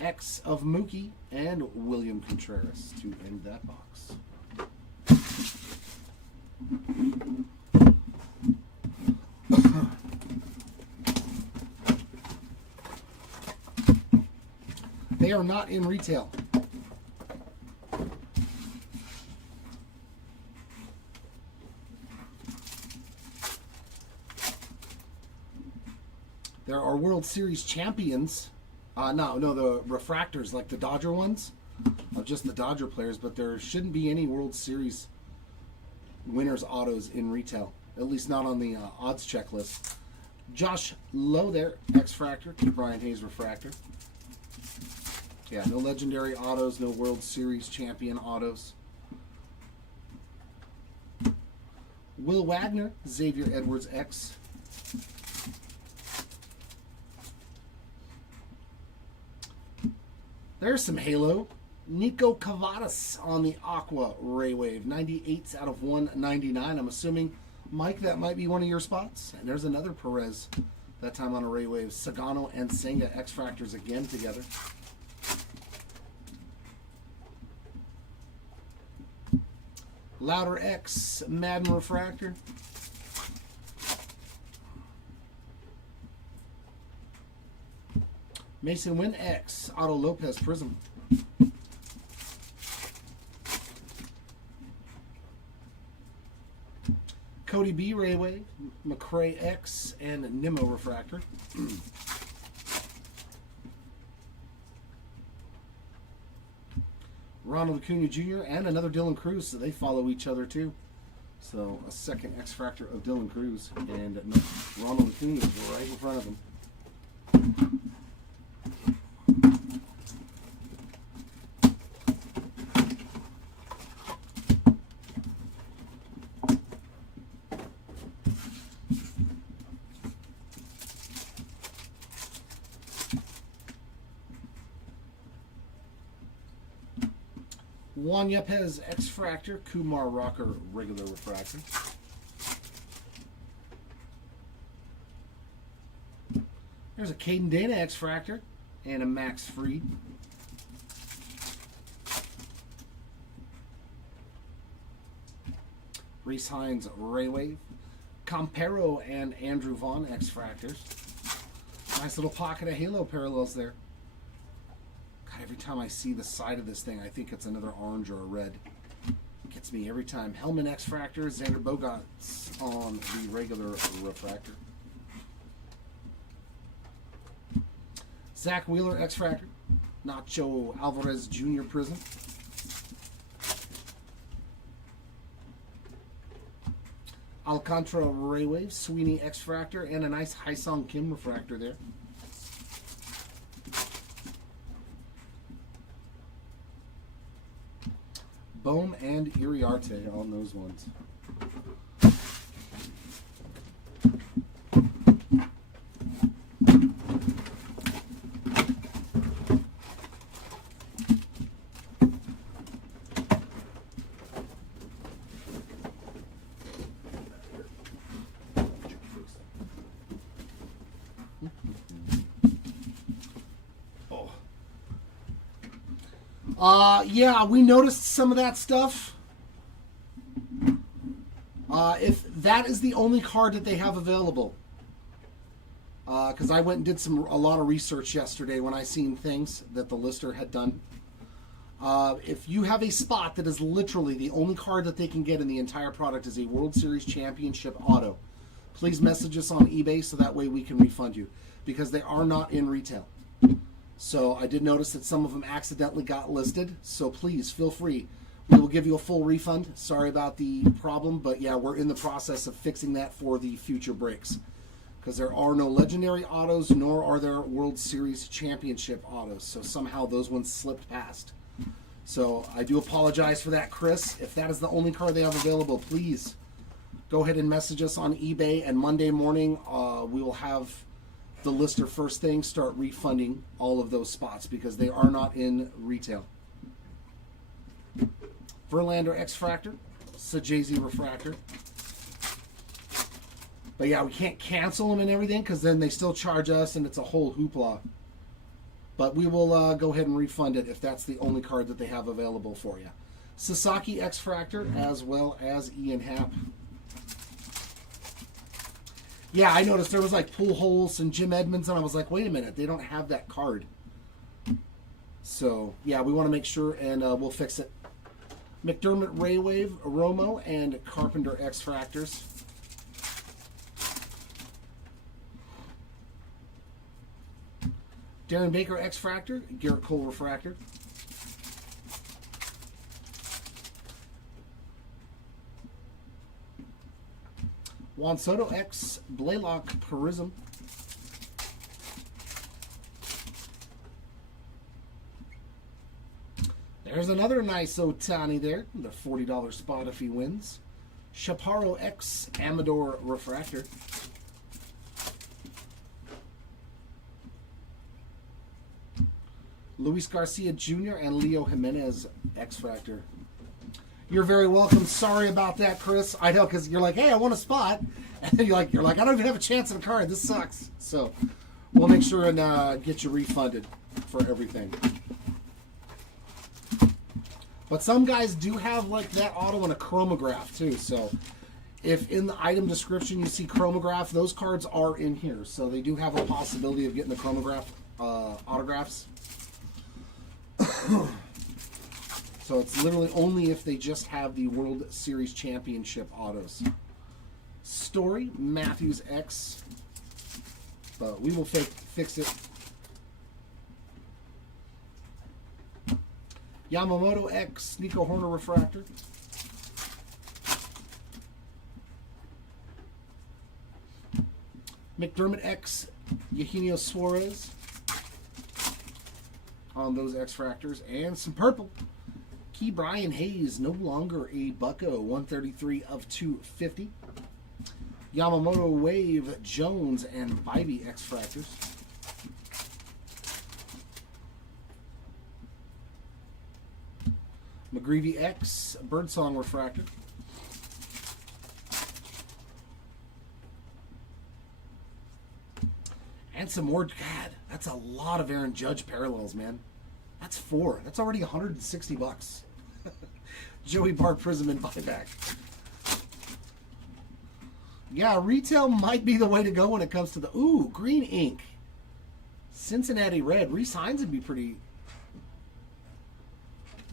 X of Mookie and William Contreras to end that box. They are not in retail. There are World Series champions. No, the refractors, like the Dodger ones, of just the Dodger players, but there shouldn't be any World Series winners autos in retail, at least not on the odds checklist. Josh Lowe there, X-Fractor, Brian Hayes refractor. Yeah, no legendary autos, no World Series champion autos. Will Wagner, Xavier Edwards X. There's some Halo. Nico Cavadas on the Aqua Ray Wave. 98s out of 199. I'm assuming, Mike, that might be one of your spots. And there's another Perez, that time on a Ray Wave. Sagano and Senga X-Fractors again together. Louder X Madden Refractor. Mason Wynn X Otto Lopez Prism. Cody B Raywave, McRae X, and Nimmo Refractor. Ronald Acuna Jr. and another Dylan Cruz, so they follow each other too. So a second X-Fractor of Dylan Cruz, and Ronald Acuna is right in front of him. Juan Yepes X-Fractor, Kumar Rocker regular refractor. There's a Caden Dana X-Fractor and a Max Fried. Reese Hines Raywave. Campero and Andrew Vaughn X-Fractors. Nice little pocket of Halo parallels there. God, every time I see the side of this thing, I think it's another orange or a red. It gets me every time. Hellman X-Fractor, Xander Bogaerts on the regular refractor. Zach Wheeler X-Fractor. Nacho Alvarez Jr. Prism. Alcantara Raywave, Sweeney X-Fractor, and a nice Haesung Kim refractor there. Bohm and Iriarte on those ones. Yeah, we noticed some of that stuff. If that is the only card that they have available, because I went and did a lot of research yesterday when I seen things that the lister had done. If you have a spot that is literally the only card that they can get in the entire product is a World Series Championship auto, please message us on eBay so that way we can refund you, because they are not in retail. So I did notice that some of them accidentally got listed, so please feel free. We will give you a full refund. Sorry about the problem, but yeah, we're in the process of fixing that for the future breaks, because there are no legendary autos, nor are there World Series Championship autos, so somehow those ones slipped past. So I do apologize for that, Chris. If that is the only card they have available, please go ahead and message us on eBay, and Monday morning we will have the lister first thing start refunding all of those spots because they are not in retail. Verlander X-Fractor, Sajazi Refractor. But yeah, we can't cancel them and everything because then they still charge us and it's a whole hoopla. But we will go ahead and refund it if that's the only card that they have available for you. Sasaki X-Fractor as well as Ian Happ. Yeah, I noticed there was like Pujols and Jim Edmonds, and I was like, wait a minute, they don't have that card. So, yeah, we want to make sure, and we'll fix it. McDermott Raywave, Romo, and Carpenter X-Fractors. Darren Baker X-Fractor, Garrett Cole Refractor. Juan Soto X Blaylock Prism. There's another nice Ohtani there. The $40 spot if he wins. Chaparro X Amador Refractor. Luis Garcia Jr. and Leo Jimenez X-Fractor. You're very welcome. Sorry about that, Chris. I know, because you're like, hey, I want a spot. And then you're like, I don't even have a chance at a card. This sucks. So we'll make sure and get you refunded for everything. But some guys do have like that auto and a chromograph too. So if in the item description you see chromograph, those cards are in here. So they do have a possibility of getting the chromograph autographs. So it's literally only if they just have the World Series Championship autos. Story, Matthews X. But we will fix it. Yamamoto X, Nico Horner Refractor. McDermott X, Eugenio Suarez. On those X-Fractors. And some purple. Key Brian Hayes, no longer a bucko, 133 of 250. Yamamoto Wave, Jones, and Bybee X-Fractors. McGreevy X, Birdsong Refractor. And some more, God, that's a lot of Aaron Judge parallels, man. That's 4. That's already $160. Joey Bar Prism and buyback. Yeah, retail might be the way to go when it comes to the... Ooh, green ink. Cincinnati Red. Re-signs would be pretty...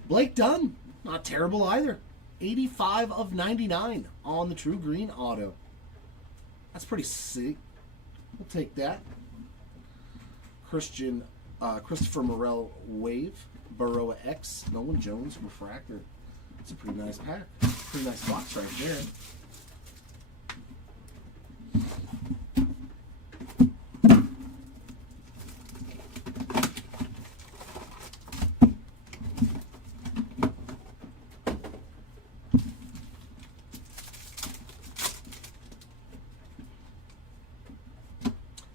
Blake Dunn. Not terrible either. 85 of 99 on the True Green auto. That's pretty sick. We'll take that. Christopher Morel Wave. Baroa X. Nolan Jones Refractor. It's a pretty nice pack. Pretty nice box right there.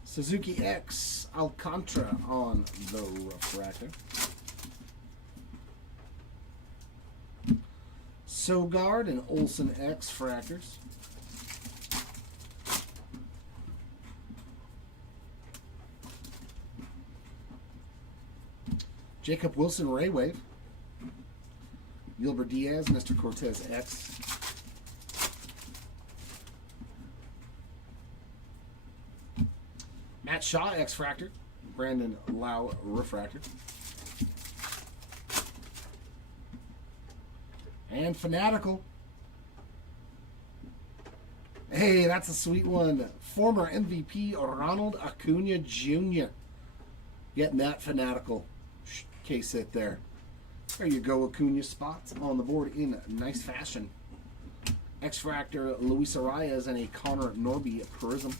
Suzuki X Alcantara on the Refractor. Sogard and Olsen X Fractors. Jacob Wilson Ray Wave. Gilbert Diaz, Mr. Cortez X. Matt Shaw X Fractor. Brandon Lau Refractor. And Fanatical. Hey, that's a sweet one. Former MVP Ronald Acuna Jr. Getting that Fanatical case hit there. There you go, Acuna spots on the board in nice fashion. X-Fractor Luis Arias and a Connor Norby Prism.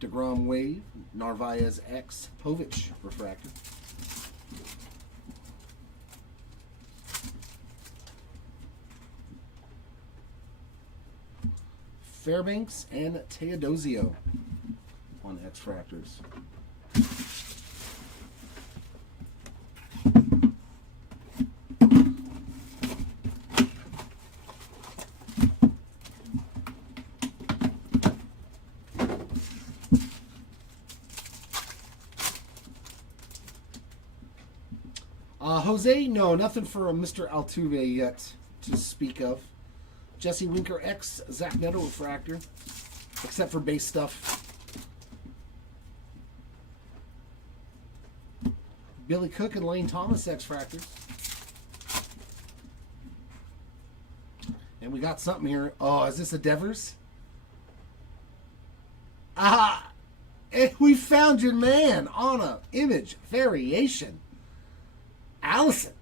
DeGrom Wave, Narvaez X Povich Refractor. Fairbanks and Teodosio on X-Fractors. Jose, no, nothing for Mr. Altuve yet to speak of. Jesse Winker X, Zach Neto Refractor, except for base stuff. Billy Cook and Lane Thomas X Fractors. And we got something here. Oh, is this a Devers? And we found your man on a image variation. Allison.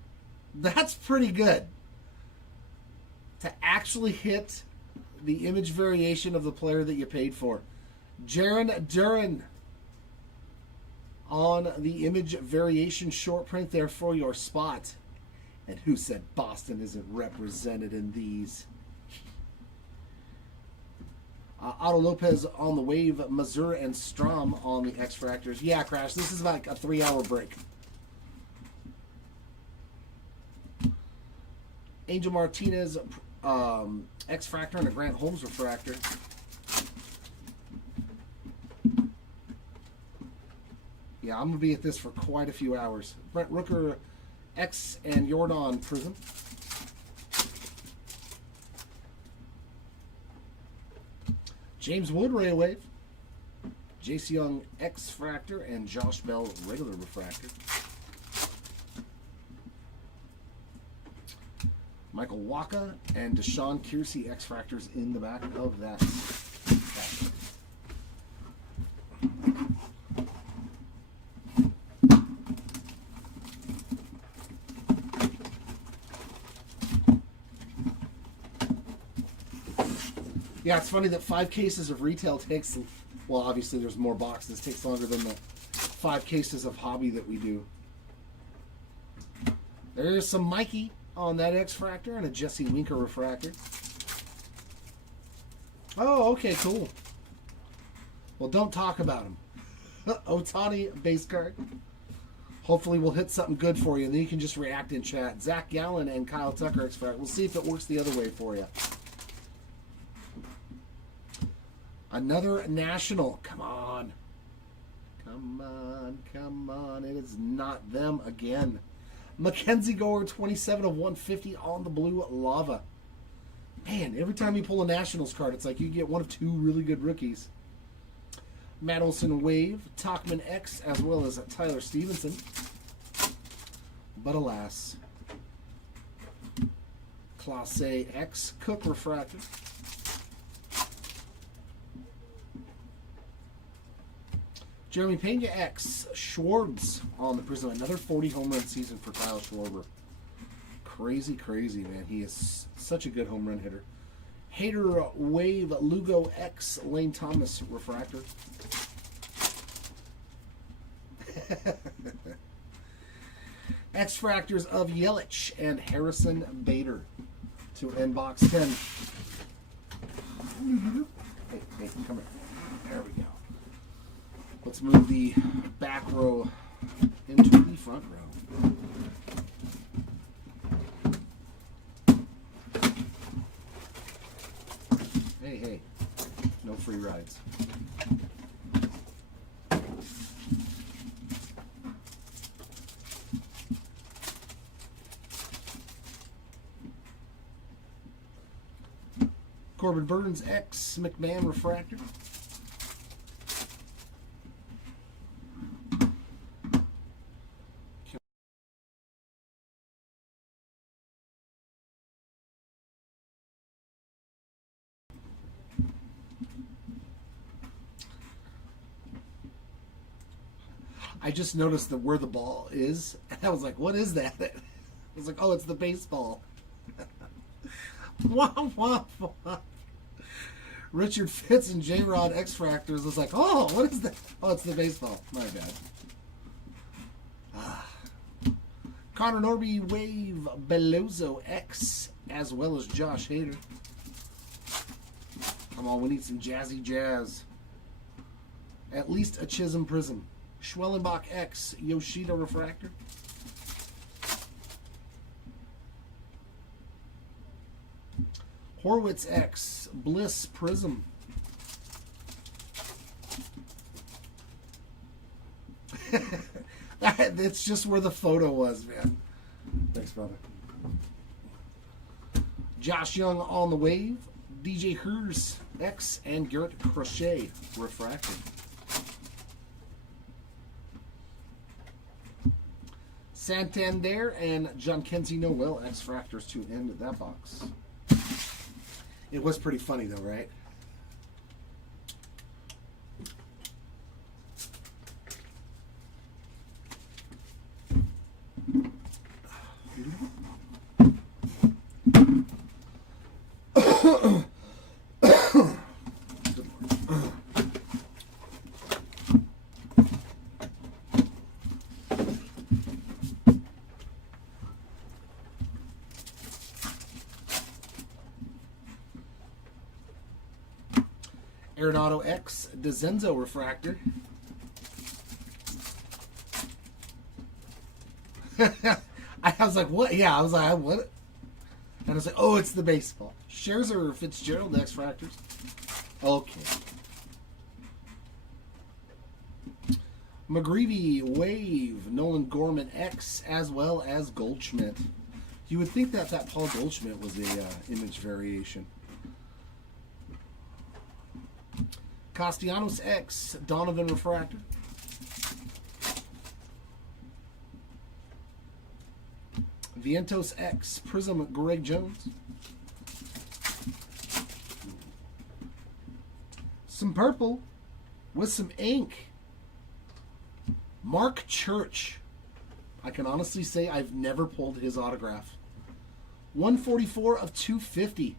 That's pretty good. To actually hit the image variation of the player that you paid for. Jaron Duran on the image variation short print there for your spot. And who said Boston isn't represented in these? Otto Lopez on the wave, Mazur and Strom on the X Fractors. Yeah, Crash, this is like a 3-hour break. Angel Martinez, X Fractor, and a Grant Holmes refractor. Yeah, I'm going to be at this for quite a few hours. Brent Rooker, X and Jordan Prism. James Wood, Ray Wave. Jace Young, X Fractor, and Josh Bell, regular refractor. Michael Waka and Deshaun Kiersey, X Fractors in the back of that pack. Yeah, it's funny that 5 cases of retail takes, well, obviously there's more boxes, takes longer than the 5 cases of hobby that we do. There's some Mikey on that X Fractor and a Jesse Winker refractor. Oh, okay, cool. Well, don't talk about him. Otani base card. Hopefully we'll hit something good for you, and then you can just react in chat. Zach Gallen and Kyle Tucker X Fractor. We'll see if it works the other way for you. Another national. Come on. Come on. Come on. It is not them again. Mackenzie Gore, 27 of 150 on the blue lava. Man, every time you pull a Nationals card, it's like you get one of 2 really good rookies. Matt Olson Wave, Talkman X, as well as Tyler Stevenson. But alas. Class A X, Cook refractor. Jeremy Pena X, Schwartz on the Prism. Another 40 home run season for Kyle Schwarber. Crazy, crazy, man. He is such a good home run hitter. Hater Wave, Lugo X, Lane Thomas refractor. X Fractors of Yelich and Harrison Bader to end box 10. Hey, come here. There we go. Let's move the back row into the front row. Hey, no free rides. Corbin Burns X McMahon refractor. I just noticed that where the ball is, and I was like, what is that? I was like, oh, it's the baseball. Wah, wah, wah. Richard Fitz and J-Rod X Fractors was like, oh, what is that? Oh, it's the baseball. My bad. Connor Norby Wave Belozo X, as well as Josh Hader. Come on, we need some jazzy jazz. At least a Chisholm Prism. Schwellenbach X, Yoshida refractor. Horwitz X, Bliss Prism. That's just where the photo was, man. Thanks, brother. Josh Young on the wave. DJ Hers X and Garrett Crochet refractor. Santander and John Kenzie Noel X Fractors to end that box. It was pretty funny though, right? Arenado X DeZenzo refractor. I was like, what? Yeah, I was like, what? And I was like, oh, it's the baseball. Scherzer Fitzgerald X fractors. Okay. McGreevy Wave Nolan Gorman X, as well as Goldschmidt. You would think that Paul Goldschmidt was a image variation. Castellanos X Donovan refractor. Vientos X Prism Greg Jones. Some purple with some ink. Mark Church. I can honestly say I've never pulled his autograph. 144 of 250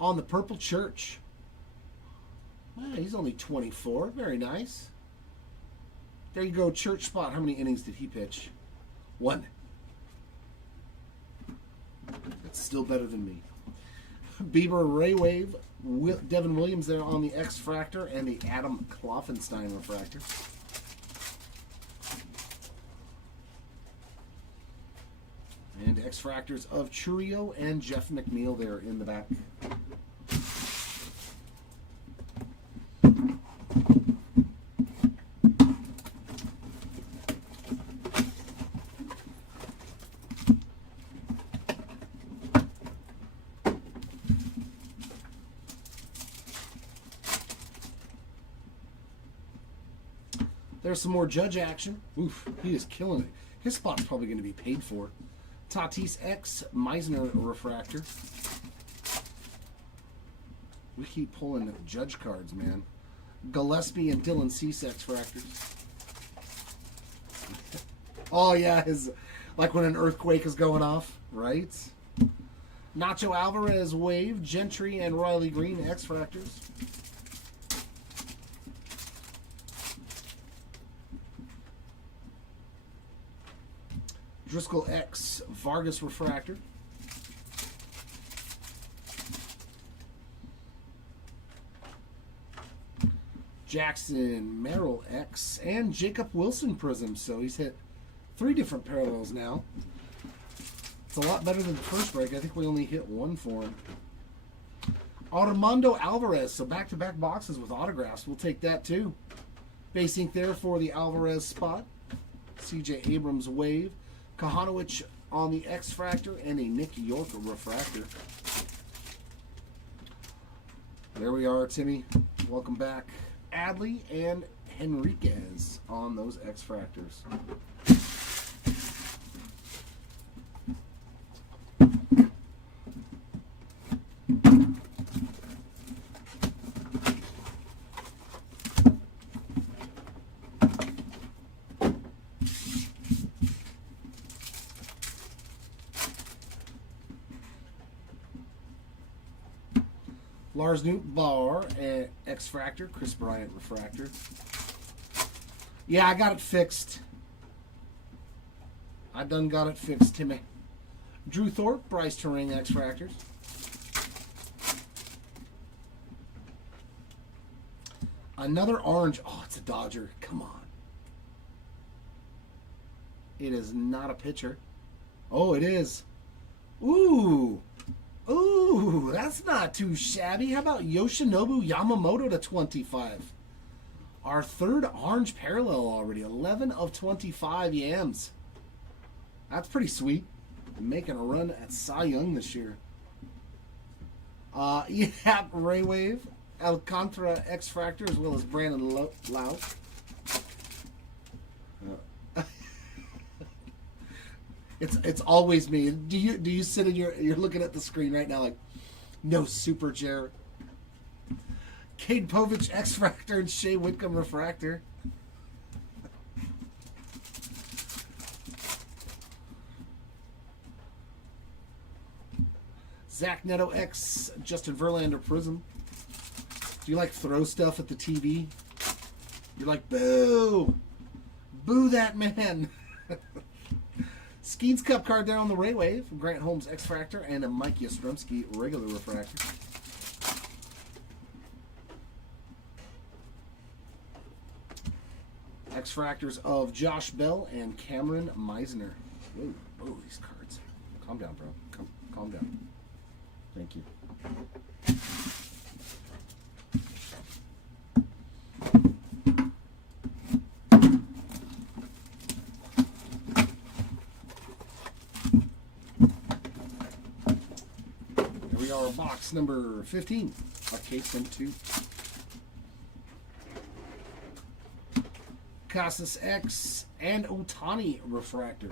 on the Purple Church. Wow, he's only 24. Very nice. There you go, Church spot. How many innings did he pitch? 1. That's still better than me. Bieber Ray Wave. Devin Williams there on the X Fractor and the Adam Kloffenstein refractor. And X Fractors of Churio and Jeff McNeil there in the back. There's some more Judge action. Oof, he is killing it. His spot's probably going to be paid for. Tatis X Meisner refractor. We keep pulling Judge cards, man. Gillespie and Dylan Cease X fractors. Oh yeah, his like when an earthquake is going off, right? Nacho Alvarez Wave, Gentry and Riley Green X fractors. Driscoll X Vargas refractor. Jackson Merrill X and Jacob Wilson Prism. So he's hit 3 different parallels now. It's a lot better than the first break. I think we only hit 1 for him. Armando Alvarez. So back-to-back boxes with autographs. We'll take that too. Base ink there for the Alvarez spot. CJ Abrams Wave. Kahanowicz on the X Fractor and a Nick York refractor. There we are, Timmy. Welcome back. Adley and Henriquez on those X Fractors. Lars Nootbaar, X Fractor, Chris Bryant refractor. Yeah, I got it fixed. I done got it fixed, Timmy. Drew Thorpe, Bryce Terang X Fractors. Another orange. Oh, it's a Dodger. Come on. It is not a pitcher. Oh, it is. Ooh. Ooh, that's not too shabby. How about Yoshinobu Yamamoto to 25? Our 3rd orange parallel already. 11 of 25 Yams. That's pretty sweet. Making a run at Cy Young this year. Yeah, Ray Wave, Alcantara X Fractor, as well as Brandon Lau. It's always me. Do you sit in you're looking at the screen right now like, no super Jared. Cade Povich X Fractor and Shea Whitcomb refractor. Zach Neto X Justin Verlander Prism. Do you like throw stuff at the TV? You're like, boo! Boo that man! Skeens Cup card there on the Ray Wave. Grant Holmes X Fractor and a Mike Yastrzemski regular refractor. X-Fractors of Josh Bell and Cameron Meisner. Whoa, these cards. Calm down, bro. Calm down. Thank you. Here we are, box number 15 of case number 2. Casas X and Otani refractor.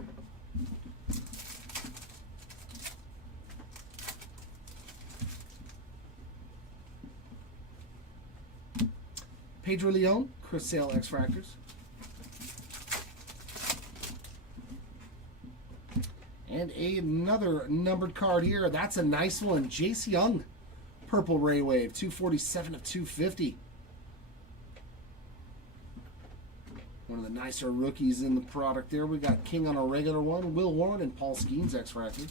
Pedro Leon, Chris Sale X-Fractors. And another numbered card here. That's a nice one. Jace Young, Purple Ray Wave, 247 of 250. One of the nicer rookies in the product there. We got King on a regular one, Will Warren and Paul Skeens X-Fractors.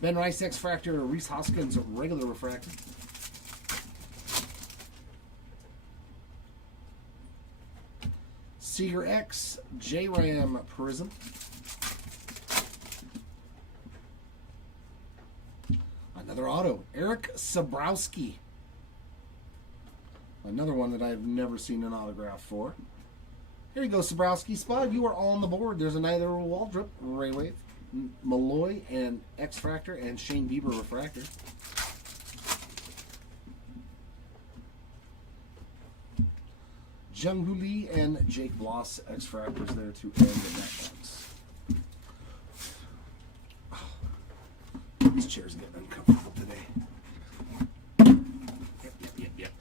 Ben Rice X-Fractor, Reese Hoskins regular refractor. Seager X, J-Ram Prism. Another auto, Eric Sabrowski. Another one that I've never seen an autograph for. Here you go, Sabrowski. Spud, you are on the board. There's another Waldrop, Ray Wave, Malloy, and X-Fractor, and Shane Bieber refractor. Jung Hoo Lee and Jake Bloss X-Fractors there to end the net box. Oh, this chair's getting uncomfortable today. Yep.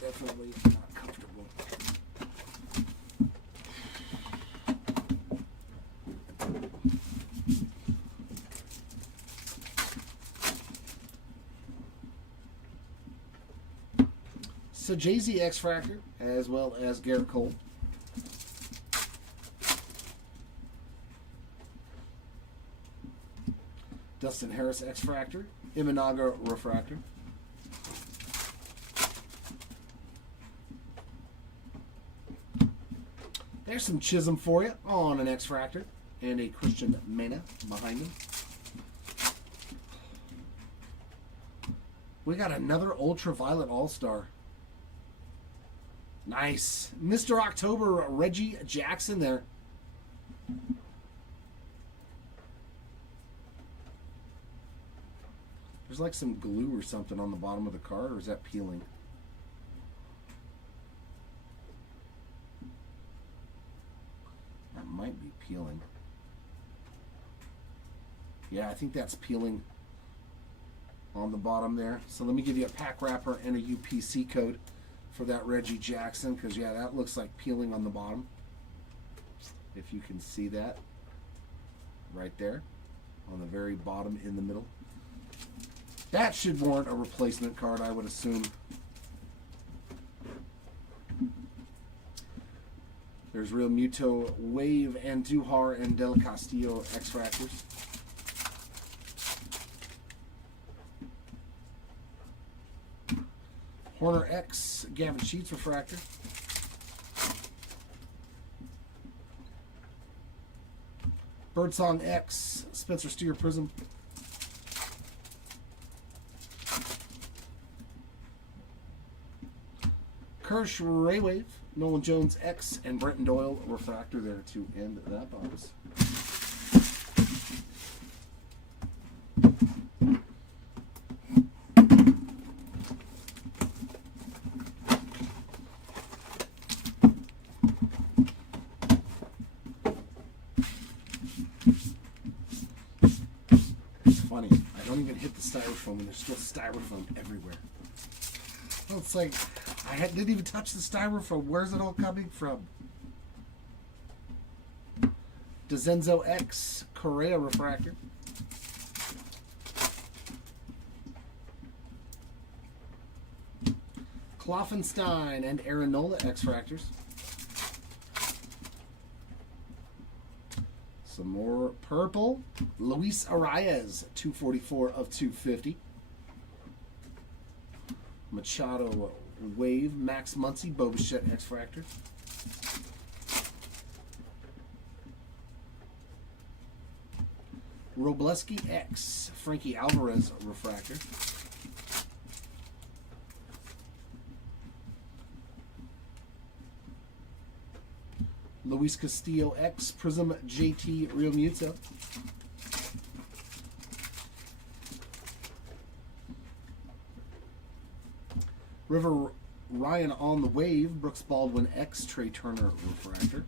Definitely not comfortable. So Jay-Z X-Fractor, as well as Garrett Cole. Dustin Harris X-Fractor, Imanaga Refractor. There's some Chisholm for you on an X-Fractor, and a Christian Mena behind him. We got another Ultraviolet All-Star. Nice. Mr. October, Reggie Jackson there. There's like some glue or something on the bottom of the card, or is that peeling? That might be peeling. Yeah, I think that's peeling on the bottom there. So let me give you a pack wrapper and a UPC code for that Reggie Jackson, because yeah, that looks like peeling on the bottom. If you can see that right there on the very bottom in the middle. That should warrant a replacement card, I would assume. There's Real Muto, Wave, and Duhar and Del Castillo X-Fractors. Horner X, Gavin Sheets refractor. Birdsong X, Spencer Steer Prism. Kirsch Ray Wave, Nolan Jones X, and Brenton Doyle refractor there to end that box. Funny. I don't even hit the styrofoam, and there's still styrofoam everywhere. Well, it's like I didn't even touch the styrofoam. Where's it all coming from? DeZenzo X, Correa refractor. Kloffenstein and Aaronola X-Fractors. Some more purple. Luis Arias, 244 of 250. Machado Wave, Max Muncy, Bo Bichette X-Fractor. Robleski X, Frankie Alvarez Refractor. Luis Castillo X, Prism JT Real Muto. River Ryan on the Wave, Brooks Baldwin X, Trey Turner Refractor.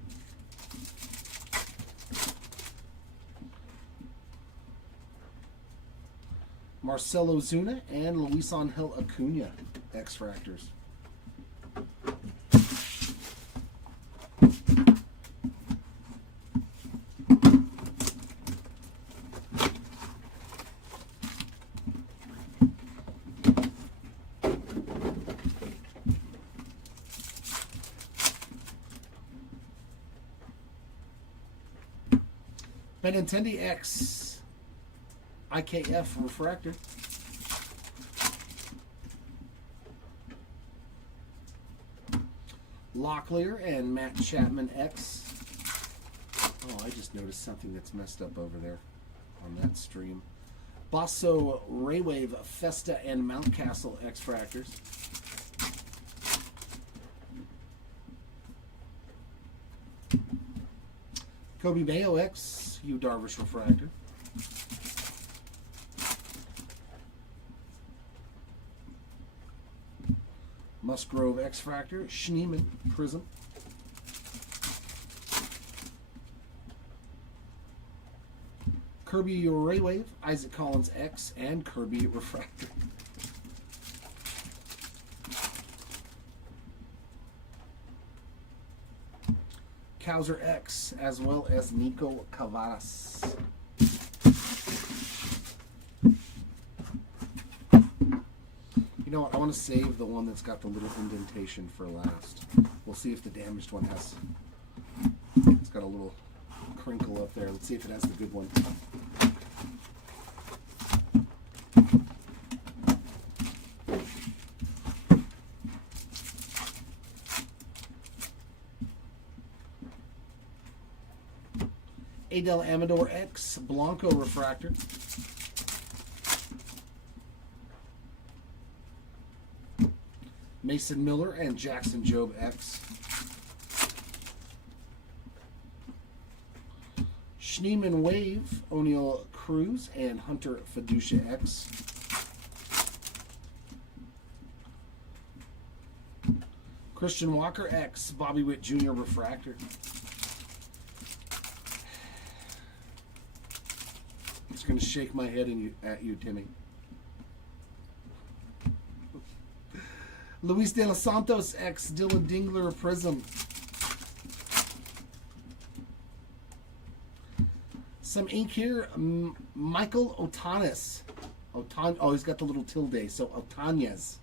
Marcelo Zuna and Luis Angel Acuna X-Fractors. Benintendi X IKF Refractor. Locklear and Matt Chapman X. Oh, I just noticed something that's messed up over there on that stream. Basso Raywave Festa and Mountcastle X-Fractors. Kobe Mayo X, Yu Darvish Refractor. Musgrove X-Fractor, Schneemann Prism. Kirby Raywave, Isaac Collins X, and Kirby Refractor. Cowser X, as well as Nico Cavadas. You know what? I want to save the one that's got the little indentation for last. We'll see if the damaged one has. It's got a little crinkle up there. Let's see if it has the good one. Adel Amador X, Blanco Refractor. Mason Miller and Jackson Jobe X. Schneemann Wave, O'Neal Cruz and Hunter Fiducia X. Christian Walker X, Bobby Witt Jr. Refractor. I'm just going to shake my head at you, Timmy. Luis De Los Santos X, Dylan Dingler Prism. Some ink here. Michael Otanes. Oh, he's got the little tilde, so Otanes.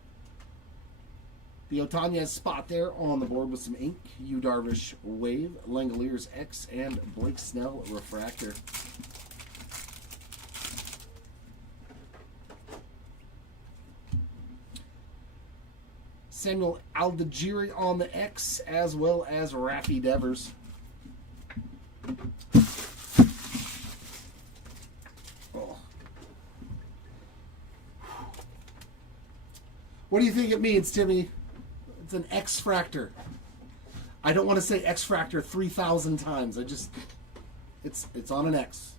The Otanes spot there on the board with some ink. Yu Darvish Wave, Langoliers X, and Blake Snell Refractor. Samuel Aldegieri on the X, as well as Raffy Devers. Oh. What do you think it means, Timmy? It's an X-Fractor. I don't want to say X-Fractor 3,000 times. It's on an X.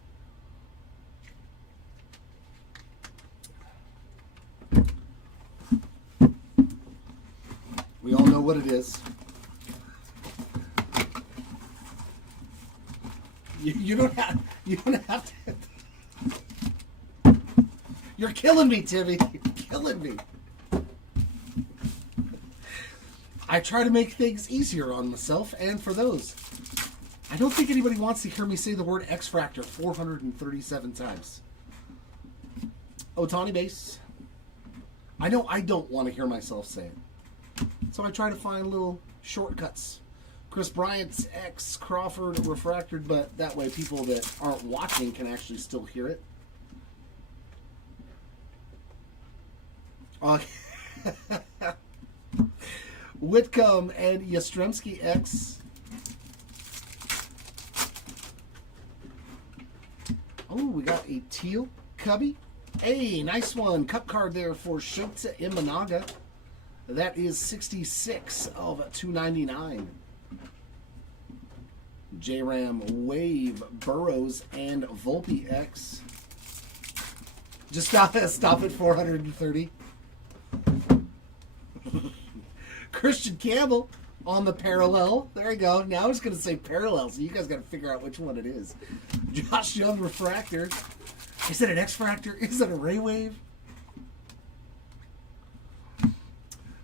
We all know what it is. You don't have to. You're killing me, Timmy. You're killing me. I try to make things easier on myself and for those. I don't think anybody wants to hear me say the word X-Fractor 437 times. Otani base. I know I don't want to hear myself say it. So I try to find little shortcuts. Chris Bryant's X, Crawford Refractored, but that way people that aren't watching can actually still hear it. Whitcomb and Yastrzemski X. Oh, we got a teal cubby. Hey, nice one. Cup card there for Shota Imanaga. That is 66 of 299. J-Ram, Wave, Burrows, and Volpe X. Just stop at 430. Christian Campbell on the parallel. There you go. Now it's going to say parallel, so you guys got to figure out which one it is. Josh Young Refractor. Is it an X-Fractor? Is it a Ray Wave?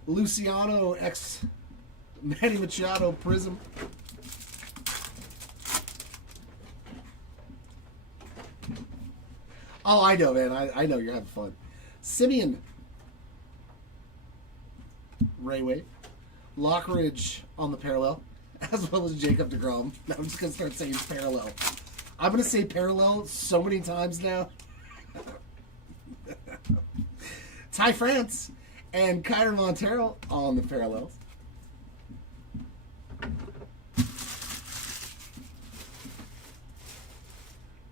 Luciano X Manny Machado Prism. Oh, I know, man. I know you're having fun. Simeon Ray Wave. Lockridge on the parallel, as well as Jacob deGrom. Now I'm just going to start saying parallel. I'm going to say parallel so many times now. Ty France and Kyler Montero on the parallels.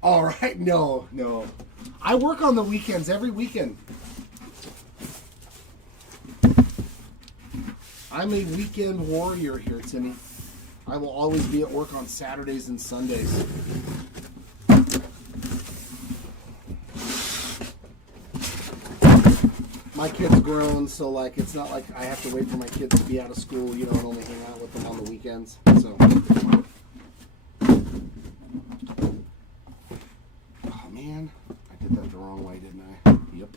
All right, no. I work on the weekends every weekend. I'm a weekend warrior here, Timmy. I will always be at work on Saturdays and Sundays. My kid's grown, so like it's not like I have to wait for my kids to be out of school, and only hang out with them on the weekends. So, oh man, I did that the wrong way, didn't I? Yep.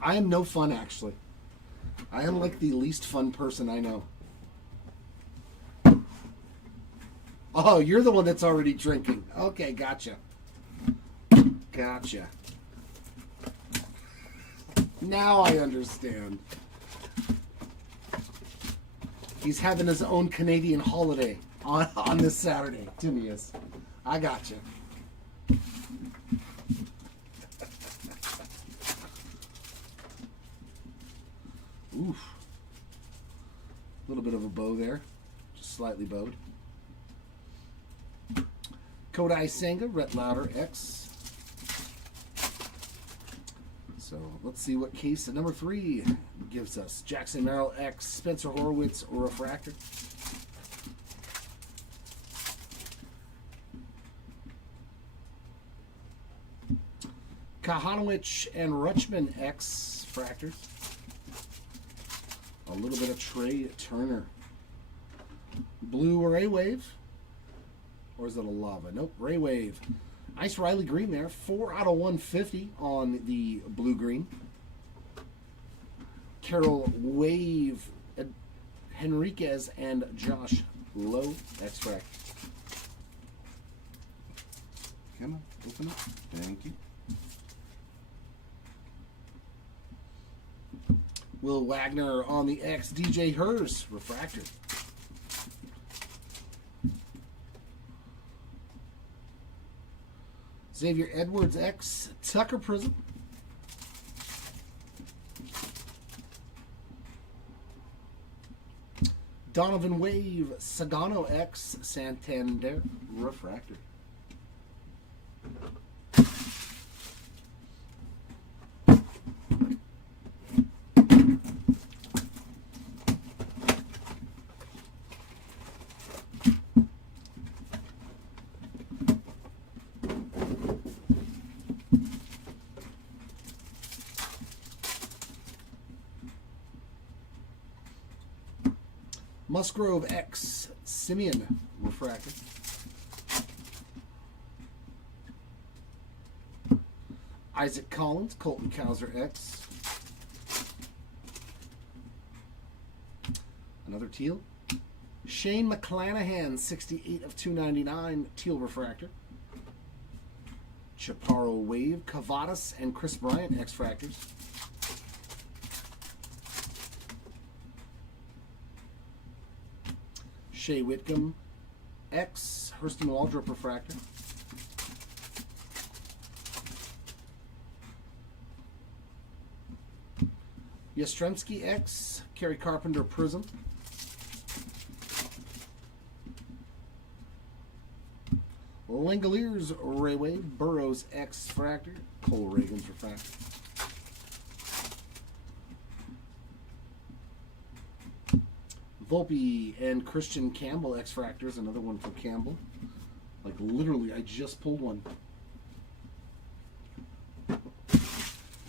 I am no fun, actually. I am like the least fun person I know. Oh, you're the one that's already drinking. Okay, gotcha. Now I understand. He's having his own Canadian holiday on this Saturday. Timmy is. I gotcha. Oof. A little bit of a bow there. Just slightly bowed. Kodai Senga, Rhett Lauder X. So let's see what case number 3 gives us. Jackson Merrill X, Spencer Horwitz, Refractor. Kahanowicz and Rutschman X, Fractors. A little bit of Trey Turner. Blue Ray Wave. Or is it a lava? Nope, Ray Wave. Nice Riley Green there. 4 out of 150 on the blue-green. Carroll Wave, Henriquez, and Josh Lowe. Extract. Come on, open it. Thank you. Will Wagner on the X. DJ Hers, Refractor. Xavier Edwards X, Tucker Prism. Donovan Wave, Sagano X, Santander, Refractor. Musgrove X, Simeon, Refractor. Isaac Collins, Colton Cowser X. Another teal. Shane McClanahan, 68 of 299, teal Refractor. Chaparro Wave, Cavadas, and Chris Bryant X Fractors. Shea Whitcomb X, Hurston Waldrop Refractor. Yastrzemski X, Kerry Carpenter Prism. Langoliers Raywave, Burroughs X Fractor, Cole Reagan's Refractor. Volpe and Christian Campbell X Fractors, another one for Campbell. Like literally, I just pulled one.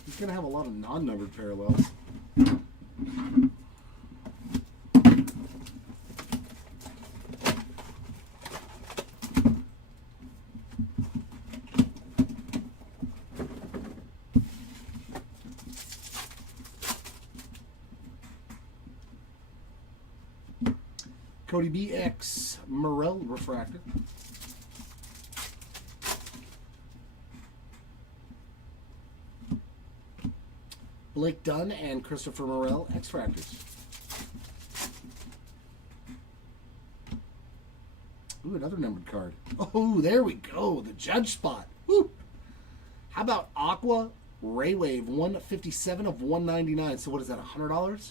He's going to have a lot of non-numbered parallels. Cody BX Morel Refractor. Blake Dunn and Christopher Morel X Fractors. Ooh, another numbered card. Oh, there we go. The judge spot. Woo. How about Aqua Raywave 157 of 199? So what is that, $100?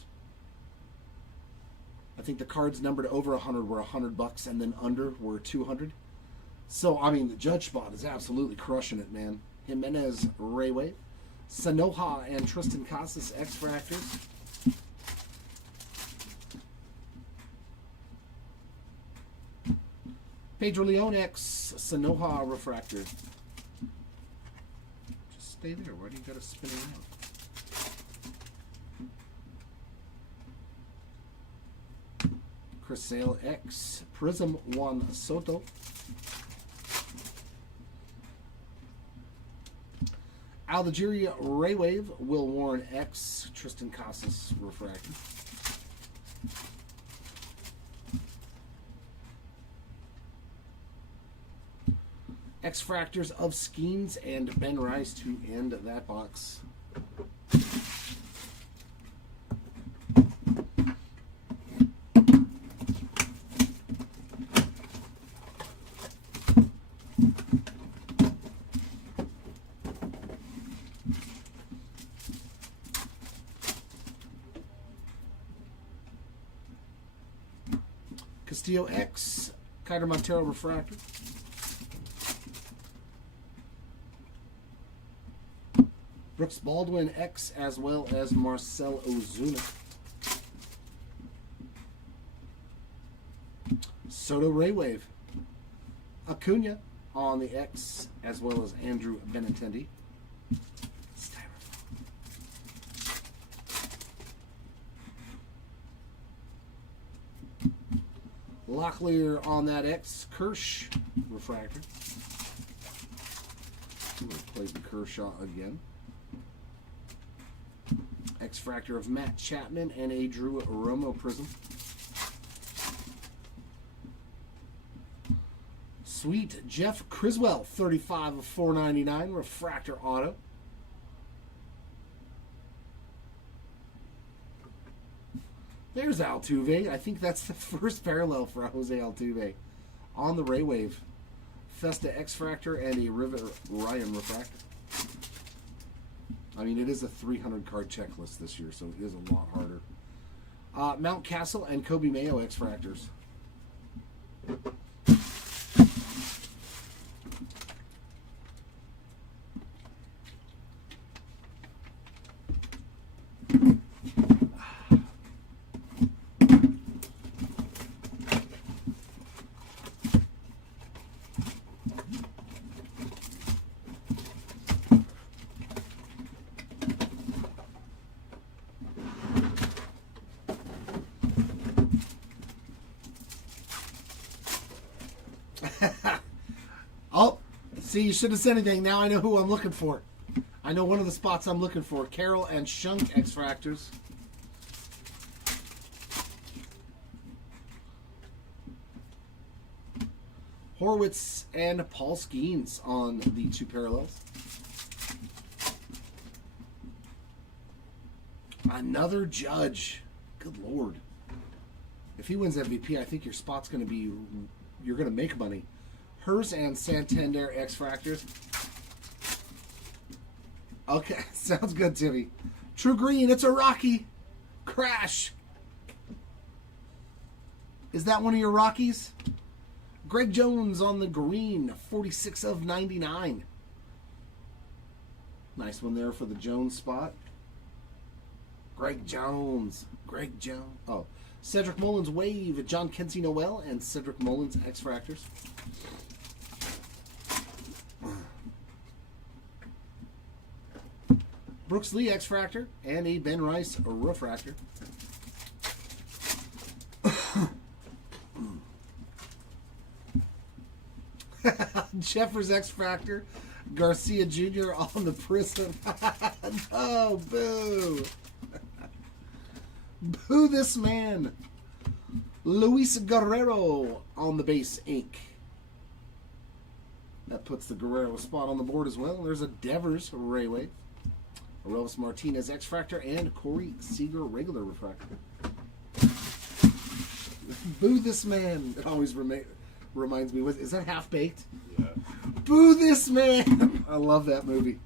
I think the cards numbered over 100 were $100 and then under were 200. So, I mean, the judge spot is absolutely crushing it, man. Jimenez Raywave. Sanoja and Tristan Casas X Fractors. Pedro Leon X Sanoja Refractor. Just stay there. Why do you gotta spin around? Chris Sale X Prism Juan Soto. Algeria Raywave Will Warren X Tristan Casas Refractor. X Fractors of Skeens and Ben Rice to end that box. Castillo X, Kyder Montero Refractor. Brooks Baldwin X, as well as Marcel Ozuna. Soto Raywave. Acuna on the X, as well as Andrew Benintendi. Locklear on that X. Kirsch Refractor. I'm going to play the Kershaw again. X Fractor of Matt Chapman and a Drew Romo Prism. Sweet Jeff Criswell, 35 of 499 Refractor Auto. There's Altuve. I think that's the first parallel for Jose Altuve on the Raywave. Festa X Fractor and a River Ryan Refractor. I mean, it is a 300 card checklist this year, so it is a lot harder. Mount Castle and Kobe Mayo X Fractors. Oh, see, you shouldn't have said anything. Now I know who I'm looking for. I know one of the spots I'm looking for. Carroll and Shunk X Fractors. Horwitz and Paul Skeens on the two parallels. Another Judge. Good Lord. If he wins MVP, I think your spot's going to be, you're going to make money. Hers and Santander X Fractors. Okay, sounds good, Timmy. True Green, it's a Rocky. Crash. Is that one of your Rockies? Greg Jones on the green, 46 of 99. Nice one there for the Jones spot. Greg Jones. Oh, Cedric Mullins Wave, John Kensey Noel, and Cedric Mullins X Fractors. Brooks Lee X Fractor and a Ben Rice Refractor. Jeffers X Fractor, Garcia Jr. on the Prism. Oh, boo. Boo this man. Luis Guerrero on the base ink. That puts the Guerrero spot on the board as well. There's a Devers Ray Wave, Arelis Martinez X Fractor, and Corey Seager regular refractor. Boo this man. It always reminds me. Is that Half Baked? Yeah. Boo this man. I love that movie.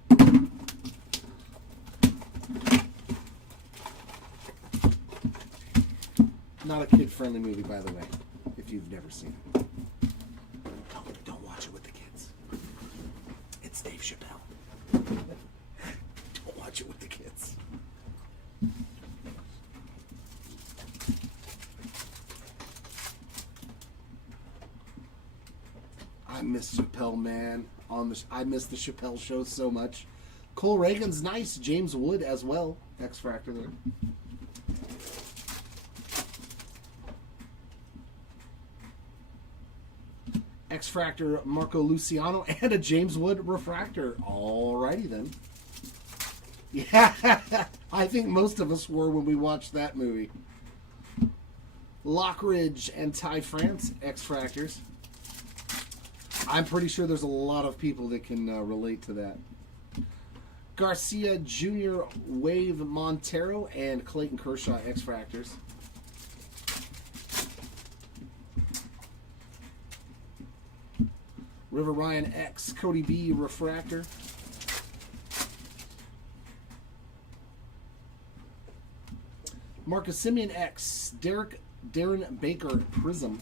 Not a kid-friendly movie, by the way, if you've never seen it. Don't watch it with the kids. It's Dave Chappelle. Don't watch it with the kids. I miss Chappelle, man. I miss the Chappelle show so much. Cole Reagan's nice. James Wood as well. X Fractor there. X Fractor Marco Luciano and a James Wood refractor. Alrighty then. Yeah, I think most of us were when we watched that movie. Lockridge and Ty France X Fractors. I'm pretty sure there's a lot of people that can relate to that. Garcia Jr. Wave Montero and Clayton Kershaw X Fractors. River Ryan X Cody B Refractor. Marcus Simeon X Darren Baker Prism.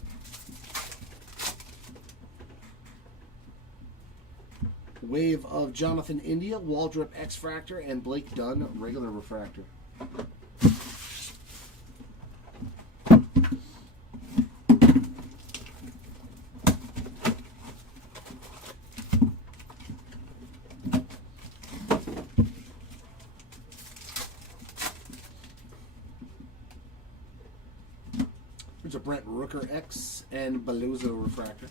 Wave of Jonathan India, Waldrop X Fractor, and Blake Dunn regular refractor. There's a Brent Rooker X and Belozo refractor.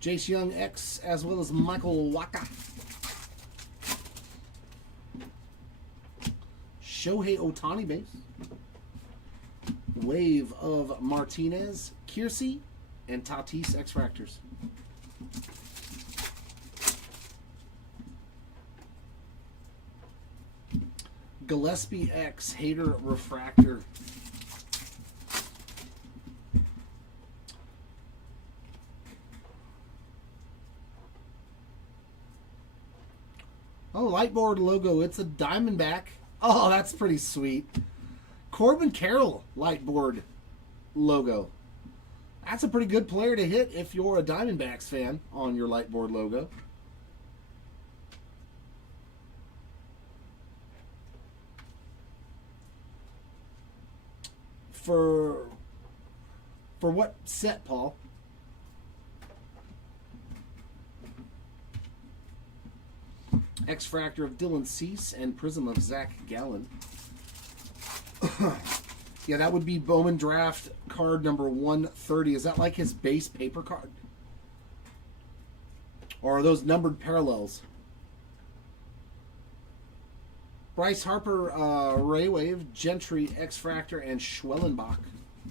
Jace Young X as well as Michael Waka. Shohei Ohtani base. Wave of Martinez, Kiersey, and Tatis X Fractors. Gillespie X Hater Refractor. Oh, Lightboard logo. It's a Diamondback. Oh, that's pretty sweet. Corbin Carroll Lightboard logo. That's a pretty good player to hit if you're a Diamondbacks fan on your Lightboard logo. For what set, Paul? X Fractor of Dylan Cease and Prism of Zach Gallen. Yeah, that would be Bowman Draft card number 130. Is that like his base paper card? Or are those numbered parallels? Bryce Harper, Ray Wave, Gentry, X Fractor, and Schwellenbach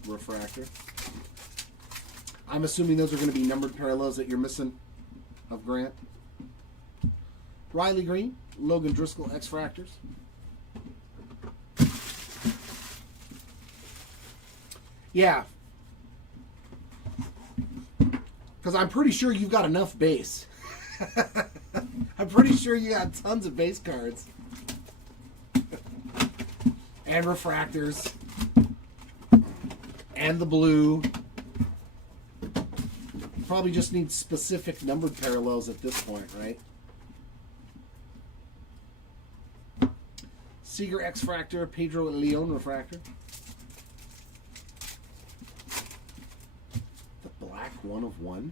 Refractor. I'm assuming those are going to be numbered parallels that you're missing of Grant. Riley Green, Logan Driscoll X Fractors. Yeah. Because I'm pretty sure you've got enough base. I'm pretty sure you got tons of base cards. And refractors. And the blue. Probably just need specific numbered parallels at this point, right? Seager X-Fractor, Pedro Leon Refractor. The black 1 of 1.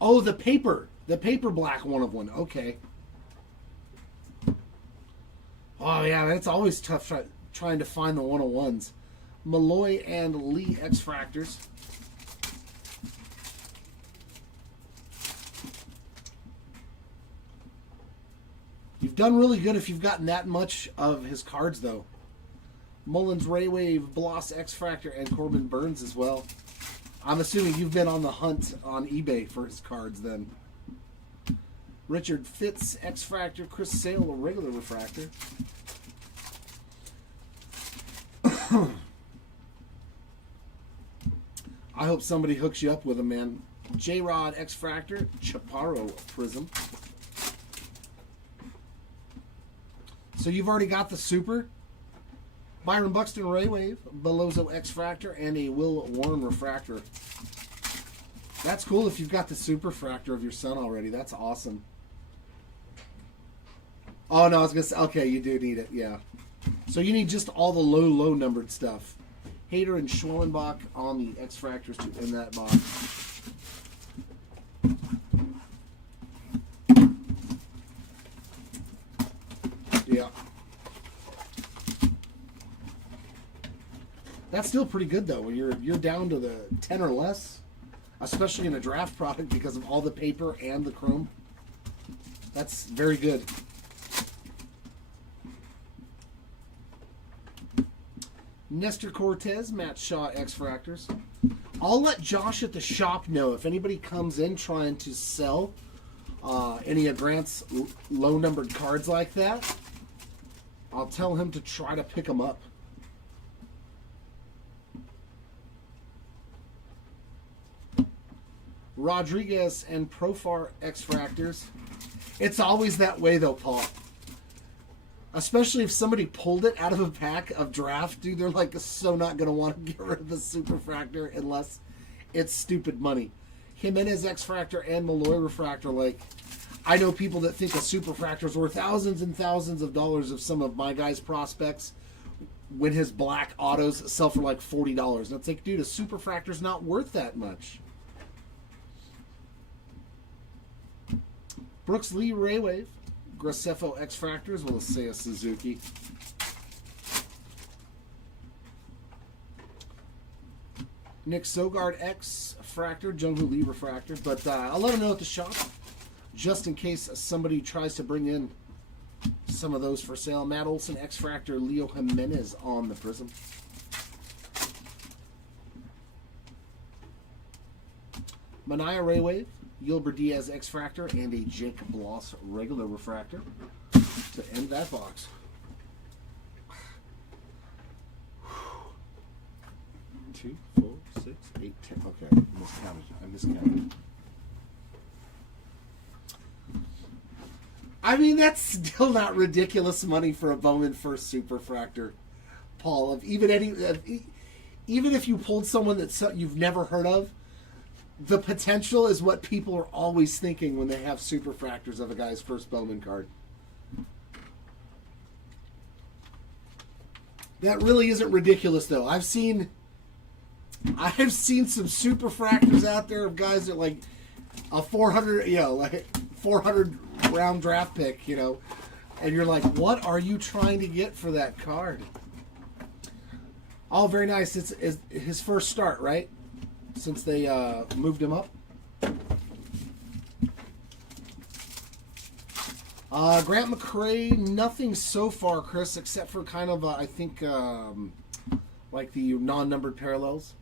Oh, the paper. The paper black 1 of 1. Okay. Oh, yeah, it's always tough trying to find the 101s. Malloy and Lee X-Fractors. You've done really good if you've gotten that much of his cards, though. Mullins, Raywave, Bloss, X-Fractor, and Corbin Burns as well. I'm assuming you've been on the hunt on eBay for his cards, then. Richard Fitz, X-Fractor, Chris Sale, a regular refractor. I hope somebody hooks you up with him, man. J-Rod, X-Fractor, Chaparro Prism. So you've already got the Super. Byron Buxton Raywave, Belozo X-Fractor, and a Will Warren Refractor. That's cool if you've got the Super Fractor of your son already. That's awesome. Oh, no, I was going to say, okay, you do need it, yeah. So you need just all the low numbered stuff. Hader and Schwellenbach on the X-Fractors to end that box. Yeah. That's still pretty good, though, when you're down to the 10 or less, especially in a draft product because of all the paper and the chrome. That's very good. Nestor Cortez, Matt Shaw, X-Fractors. I'll let Josh at the shop know if anybody comes in trying to sell any of Grant's low-numbered cards like that. I'll tell him to try to pick them up. Rodriguez and Profar X-Fractors. It's always that way, though, Paul. Especially if somebody pulled it out of a pack of draft, dude, they're like so not going to want to get rid of the Superfractor unless it's stupid money. Jimenez X-Fractor and Malloy Refractor, like, I know people that think a Superfractor is worth thousands and thousands of dollars of some of my guys' prospects when his black autos sell for like $40. And it's like, dude, a Superfractor's not worth that much. Brooks Lee Raywave. Graceffo X-Fractors, we'll say a Suzuki. Nick Sogard X-Fractor, Jungwoo Lee Refractor. But I'll let him know at the shop, just in case somebody tries to bring in some of those for sale. Matt Olson X-Fractor, Leo Jimenez on the Prism. Mania Raywave. Gilbert Diaz X-Fractor and a Jake Bloss regular refractor to end that box. 2, 4, 6, 8, 10. Okay, I miscounted. I mean, that's still not ridiculous money for a Bowman first Superfractor, Paul. Even if you pulled someone that you've never heard of, the potential is what people are always thinking when they have Superfractors of a guy's first Bowman card. That really isn't ridiculous, though. I've seen some Superfractors out there of guys that like a 400, like 400 round draft pick, and you're like, what are you trying to get for that card? Oh, very nice. It's his first start, right? Since they moved him up. Grant McCrae, nothing so far, Chris, except for kind of, I think, like the non-numbered parallels.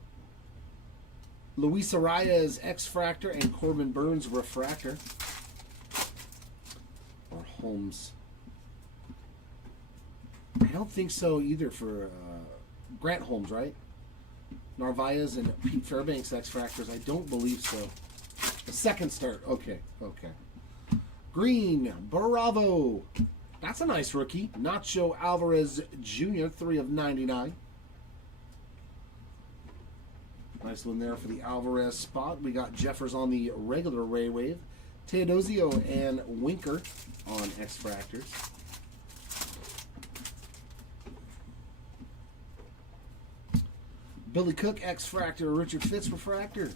Luis Arias X-Fractor and Corbin Burns Refractor. Or Holmes. I don't think so either for Grant Holmes, right? Narvaez and Pete Fairbanks X-Fractors. I don't believe so. The second start. Okay. Green, Bravo. That's a nice rookie. Nacho Alvarez Jr., 3/99. Nice one there for the Alvarez spot. We got Jeffers on the regular Ray Wave. Teodosio and Winker on X-Fractors. Billy Cook X-Fractor, Richard Fitz Refractor.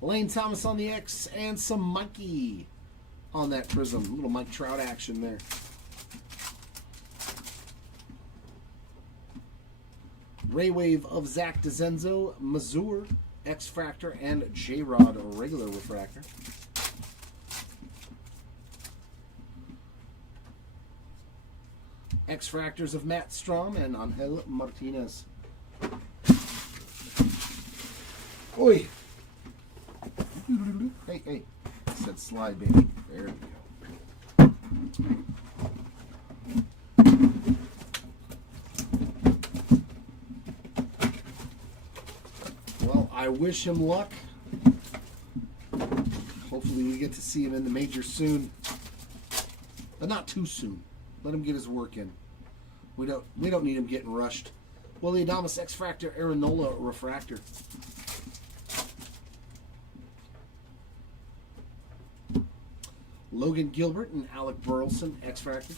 Lane Thomas on the X and some Mikey on that Prism. Little Mike Trout action there. Ray Wave of Zach DeZenzo, Mazur, X-Fractor, and J-Rod regular refractor. X-Fractors of Matt Strom and Angel Martinez. Oi! Hey. I said slide, baby. There we go. Well, I wish him luck. Hopefully we get to see him in the major soon. But not too soon. Let him get his work in. We don't need him getting rushed. Willie Adames X-Fractor, Aaronola refractor. Logan Gilbert and Alec Burleson X-Fractor.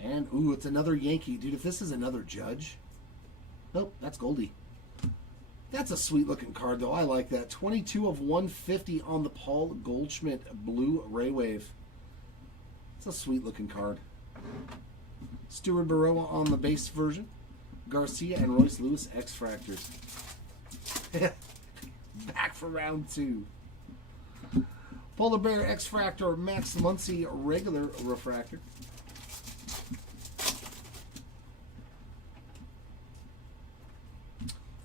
And, ooh, it's another Yankee. Dude, if this is another Judge. Nope, that's Goldie. That's a sweet-looking card, though. I like that. 22/150 on the Paul Goldschmidt Blue Ray Wave. It's a sweet-looking card. Stuart Baroa on the base version. Garcia and Royce Lewis X-Fractors. Back for round 2. Polar Bear X-Fractor, Max Muncy regular refractor.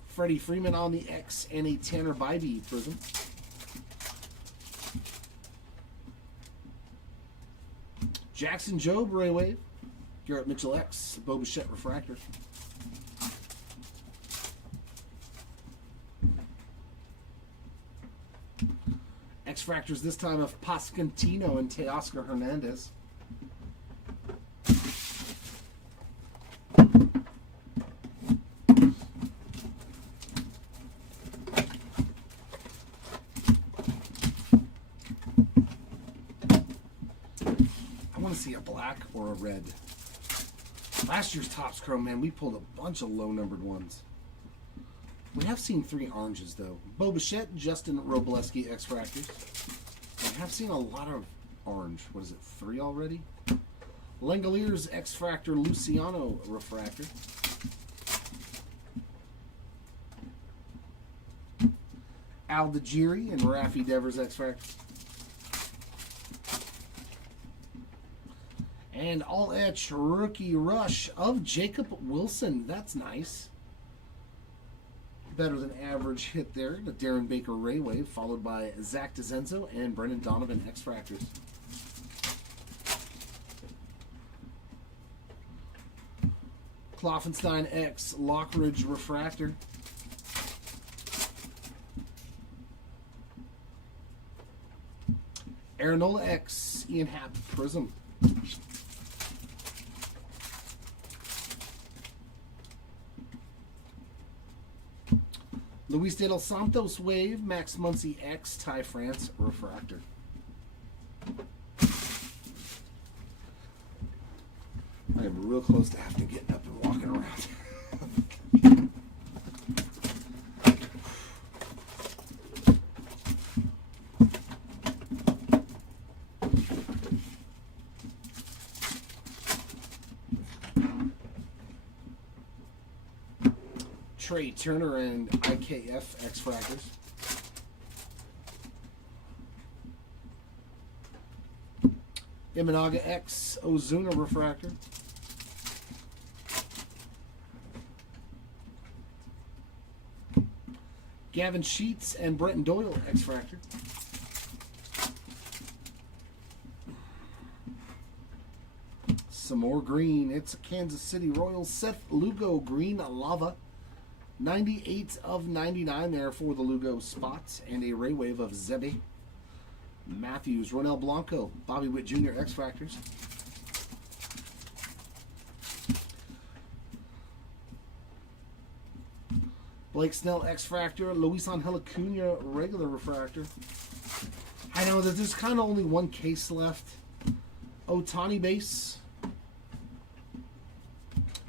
Freddie Freeman on the X and a Tanner Bybee Prism. Jackson Jobe Ray Wave. Garrett Mitchell X, Bo Bichette refractor. X-Fractors this time of Pascantino and Teoscar Hernandez. I want to see a black or a red. Last year's Topps Chrome, man, we pulled a bunch of low-numbered ones. We have seen 3 oranges, though. Bo Bichette, Justin Robleski, X-Fractors. We have seen a lot of orange. What is it, 3 already? Langoliers, X-Fractor, Luciano, refractor. Al DeGiri and Raffy Devers, X-Fractor. And all etch rookie rush of Jacob Wilson. That's nice. Better than average hit there. The Darren Baker Ray Wave, followed by Zach DeZenzo and Brendan Donovan X-Fractors. Kloffenstein X Lockridge refractor. Aaronola X Ian Happ Prism. Luis de los Santos Wave, Max Muncy X, Ty France refractor. I am real close to having to get up and walking around. Trey Turner and IKF X-Fractors. Imanaga X Ozuna refractor. Gavin Sheets and Brenton Doyle X-Fractor. some more green. It's a Kansas City Royals. Seth Lugo, green lava. 98 of 99 there for the Lugo spots. And a Ray Wave of Zebby. Matthews, Ronel Blanco, Bobby Witt Jr. X-Fractors. Blake Snell X-Fractor, Luis Angel Acuna regular refractor. I know that there's kind of only one case left. Otani base.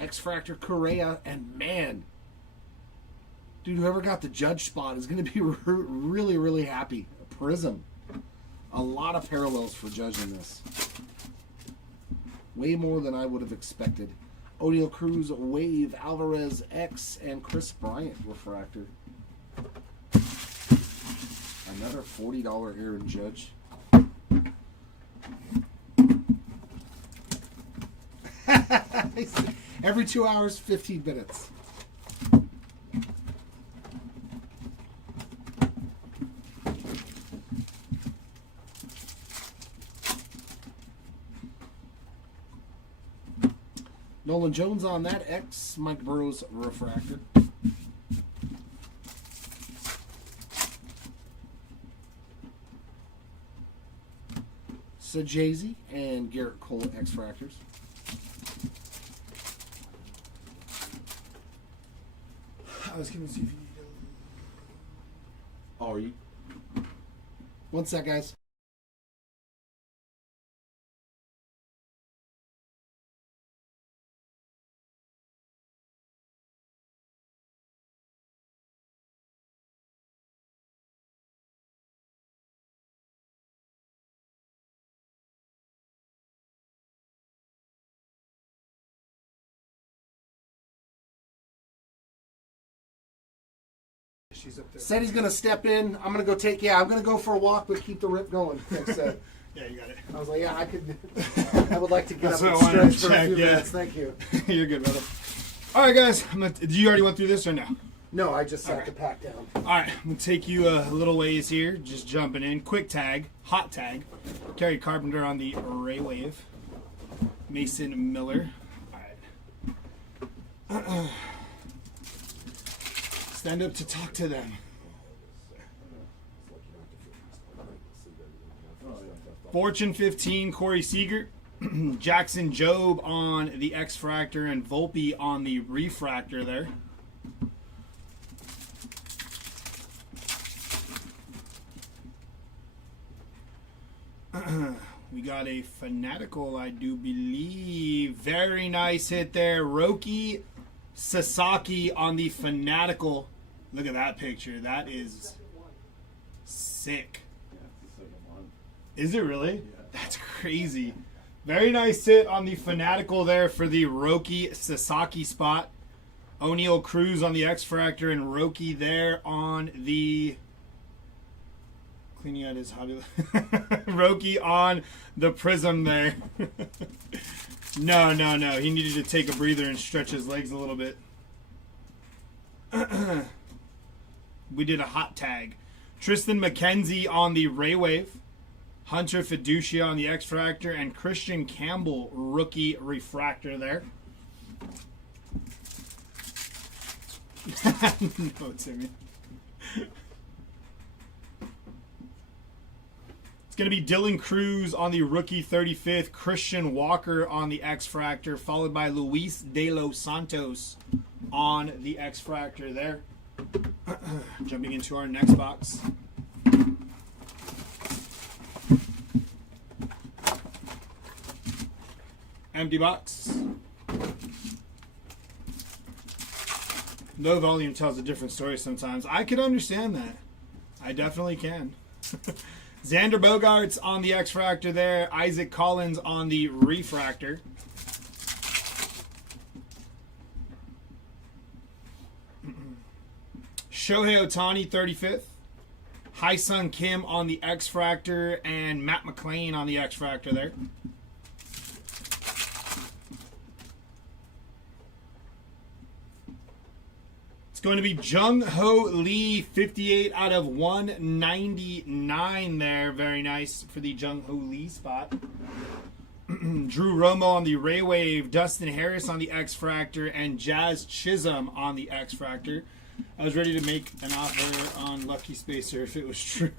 X-Fractor Correa, and man, dude, whoever got the Judge spot is going to be really, really happy. Prism. A lot of parallels for Judge in this. Way more than I would have expected. O'Neal Cruz, Wave, Alvarez, X, and Chris Bryant refractor. Another $40 Aaron Judge. Every 2 hours, 15 minutes. Nolan Jones on that. X, Mike Burrows refractor. Sajazi and Garrett Cole X-Fractors. I was going to see if you need Oh, are you? one sec, guys. She's up there. Said he's going to step in. I'm going to go take, I'm going to go for a walk, but keep the rip going. Thanks, Yeah, you got it. I was like, yeah, I could. I would like to get That's up and what I wanted stretch to for a check, few yeah. minutes. Thank you. You're good, brother. All right, guys. Did you already went through this or no? No, I just have Okay. to pack down. All right, I'm going to take you a little ways here. Just jumping in. Quick tag. Hot tag. Kerry Carpenter on the Ray Wave. Mason Miller. All right. Stand up to talk to them. Fortune 15, Corey Seager. Jackson Jobe on the X-Fractor and Volpe on the Refractor there. We got a Fanatical, I do believe. Very nice hit there. Roki Sasaki on the Fanatical. Look at that picture. That is sick. Yeah, it's the second one. Is it really? Yeah. That's crazy. Very nice hit on the Fanatical there for the Roki Sasaki spot. O'Neal Cruz on the X-Fractor and Roki there on the... Cleaning out his hobby. Roki on the Prism there. No. He needed to take a breather and stretch his legs a little bit. We did a hot tag. Tristan McKenzie on the Ray Wave. Hunter Fiducia on the X-Fractor. And Christian Campbell, rookie refractor there. No, Timmy. It's going to be Dylan Cruz on the rookie 35th. Christian Walker on the X-Fractor. Followed by Luis De Los Santos on the X-Fractor there. Jumping into our next box. Empty box. Low volume tells a different story sometimes. I could understand that. I definitely can. Xander Bogaerts on the X-Fractor there. Isaac Collins on the Refractor. Shohei Ohtani, 35th. Hyun Kim on the X-Fractor. And Matt McClain on the X-Fractor there. It's going to be Jung Ho Lee, 58 out of 199 there. Very nice for the Jung Ho Lee spot. Drew Romo on the Ray Wave, Dustin Harris on the X Fractor, and Jazz Chisholm on the X Fractor. I was ready to make an offer on Lucky Spacer if it was true.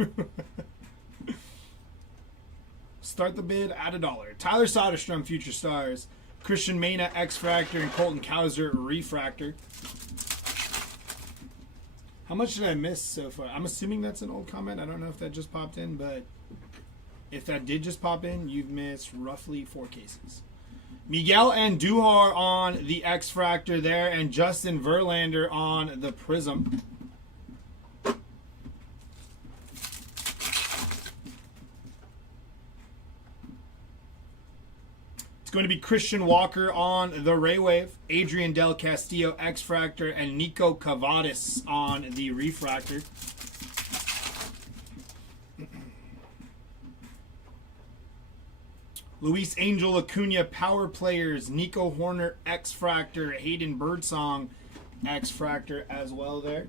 Start the bid at $1. Tyler Soderstrom, Future Stars. Christian Mena, X Fractor, and Colton Cowser, Refractor. How much did I miss so far? I'm assuming that's an old comment. I don't know if that just popped in, but if that did just pop in, you've missed roughly 4 cases. Miguel Andujar on the X Fractor there, and Justin Verlander on the Prism. It's going to be Christian Walker on the Ray Wave, Adrian Del Castillo X Fractor, and Nico Cavadis on the Refractor. Luis Angel Acuna Power Players, Nico Horner X Fractor, Hayden Birdsong X Fractor as well there.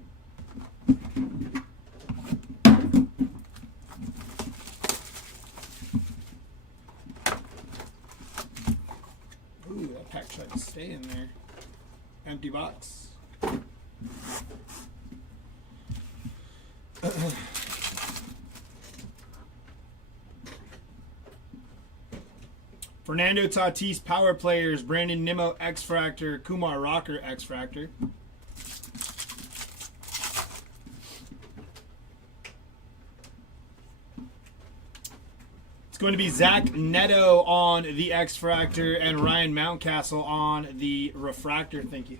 Ooh, that pack tried to stay in there. Empty box. Fernando Tatis Power Players, Brandon Nimmo X Fractor, Kumar Rocker X Fractor. It's going to be Zach Neto on the X Fractor and Ryan Mountcastle on the Refractor. Thank you.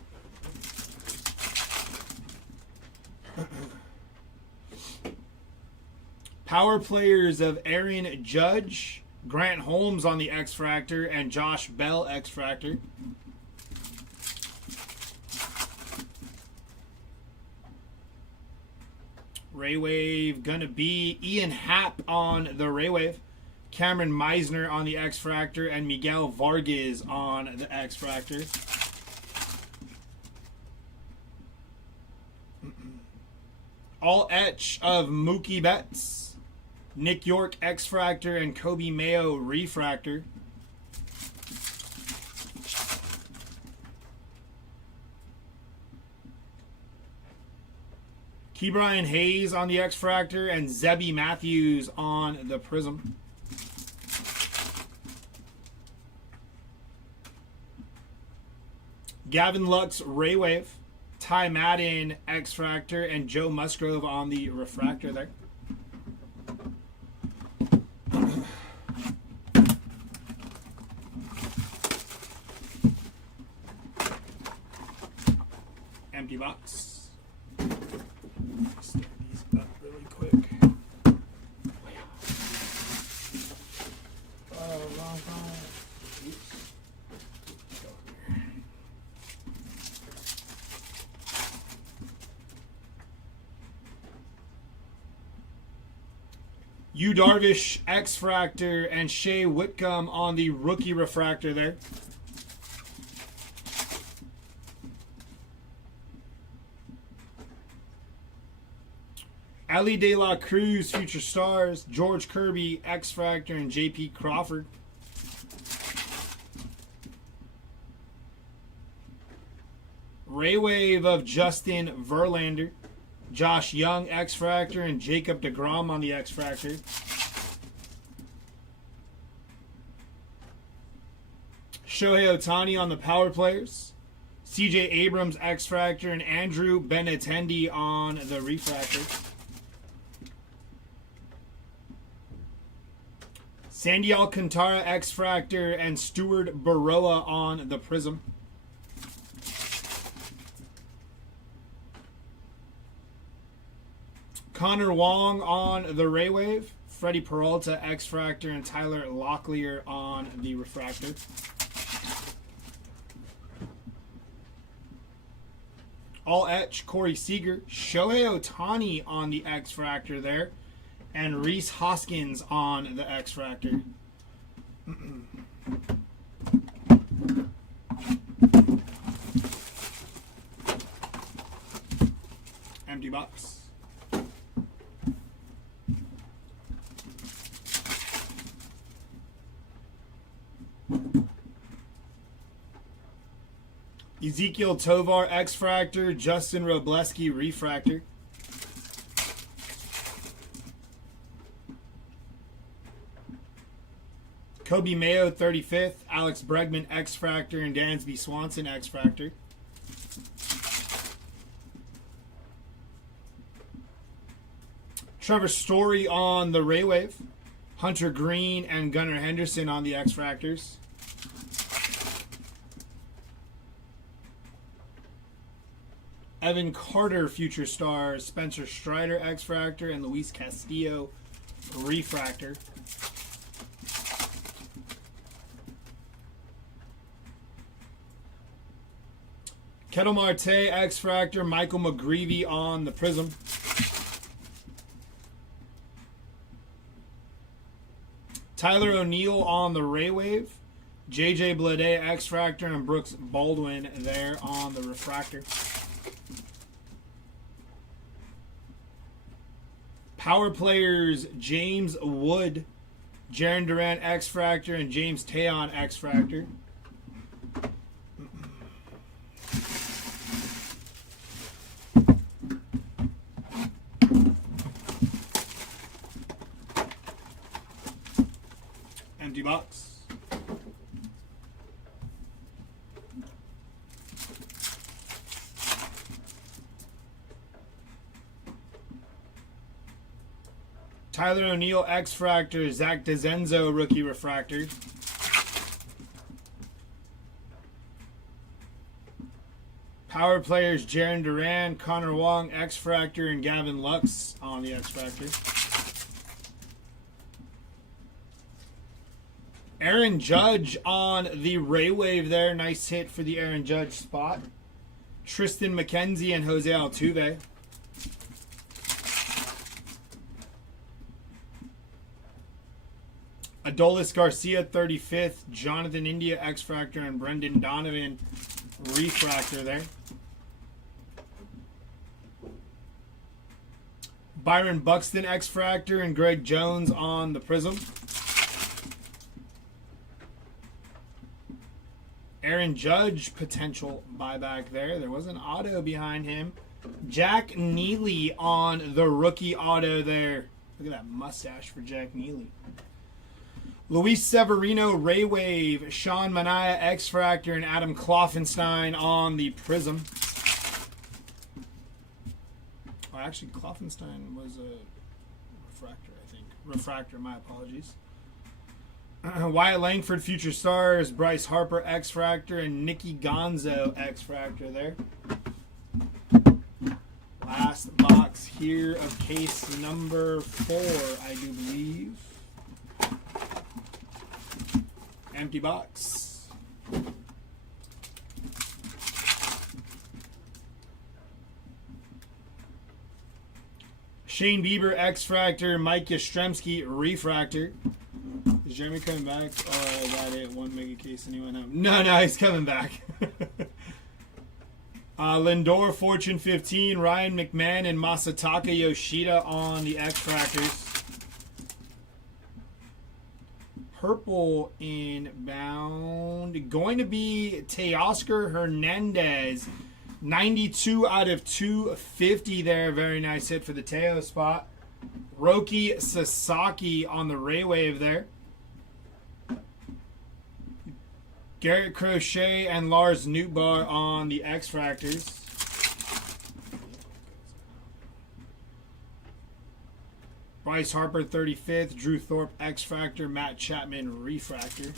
Power Players of Aaron Judge, Grant Holmes on the X Fractor, and Josh Bell X Fractor. Ray Wave gonna be Ian Happ on the Ray Wave, Cameron Meisner on the X Fractor, and Miguel Vargas on the X Fractor. All etch of Mookie Betts, Nick York X Fractor, and Kobe Mayo Refractor. Ke'Bryan Hayes on the X Fractor, and Zebby Matthews on the Prism. Gavin Lux Ray Wave, Ty Madden X Fractor, and Joe Musgrove on the Refractor there. Empty box. Start these up really quick. Oh, wrong file. Oops. Go here. Yu Darvish X Fractor and Shea Whitcomb on the Rookie Refractor there. Ali De La Cruz Future Stars, George Kirby X Fractor, and JP Crawford. Ray Wave of Justin Verlander, Josh Young X Fractor, and Jacob deGrom on the X Fractor. Shohei Ohtani on the Power Players, CJ Abrams X Fractor, and Andrew Benintendi on the Refractor. Sandy Alcantara X Fractor and Stuart Baroa on the Prism. Connor Wong on the Ray Wave, Freddie Peralta X Fractor, and Tyler Locklear on the Refractor. All etch Corey Seager, Shohei Ohtani on the X Fractor there, and Reese Hoskins on the X Fractor. Empty box. Ezekiel Tovar X-Fractor, Justin Robleski Refractor. Kobe Mayo 35th, Alex Bregman X-Fractor, and Dansby Swanson X-Fractor. Trevor Story on the Ray Wave. Hunter Green and Gunnar Henderson on the X-Fractors. Evan Carter Future Stars, Spencer Strider X-Fractor, and Luis Castillo Refractor. Kettle Marte X-Fractor, Michael McGreevy on the Prism. Tyler O'Neill on the Ray Wave. JJ Blade X-Fractor and Brooks Baldwin there on the Refractor. Power Players James Wood, Jaron Durant X-Fractor, and James Tayon X-Fractor. Empty box. Tyler O'Neill X-Fractor, Zach DeZenzo Rookie Refractor. Power Players Jaron Duran, Connor Wong X-Fractor, and Gavin Lux on the X-Fractor. Aaron Judge on the Ray Wave there. Nice hit for the Aaron Judge spot. Tristan McKenzie and Jose Altuve. Adolis Garcia 35th. Jonathan India X-Fractor and Brendan Donovan Refractor there. Byron Buxton X-Fractor and Greg Jones on the Prism. Aaron Judge potential buyback there. There was an auto behind him. Jack Neely on the rookie auto there. Look at that mustache for Jack Neely. Luis Severino Ray Wave, Sean Manaea X-Fractor, and Adam Kloffenstein on the Prism. Oh, actually, Kloffenstein was a refractor, I think. Refractor, my apologies. Wyatt Langford Future Stars, Bryce Harper X-Fractor, and Nicky Gonzo X-Fractor there. Last box here of case number 4, I do believe. Empty box. Shane Bieber X-Fractor, Mike Yastrzemski Refractor. Is Jeremy coming back? Oh, that it. One mega case and he went home. No, he's coming back. Lindor Fortune 15, Ryan McMahon, and Masataka Yoshida on the X-Fractors. Purple inbound. Going to be Teoscar Hernandez. 92 out of 250 there. Very nice hit for the Teo spot. Roki Sasaki on the Ray Wave there. Garrett Crochet and Lars Nootbaar on the X-Fractors. Bryce Harper 35th, Drew Thorpe X-Fractor, Matt Chapman Refractor.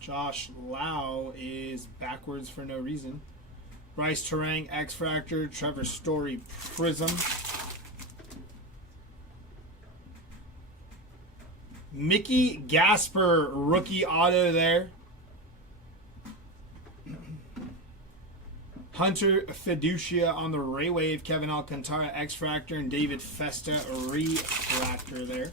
Josh Lau is backwards for no reason. Bryce Terang X-Fractor, Trevor Story Prism. Mickey Gasper rookie auto there. Hunter Fiducia on the Ray Wave, Kevin Alcantara X-Fractor, and David Festa Refractor there.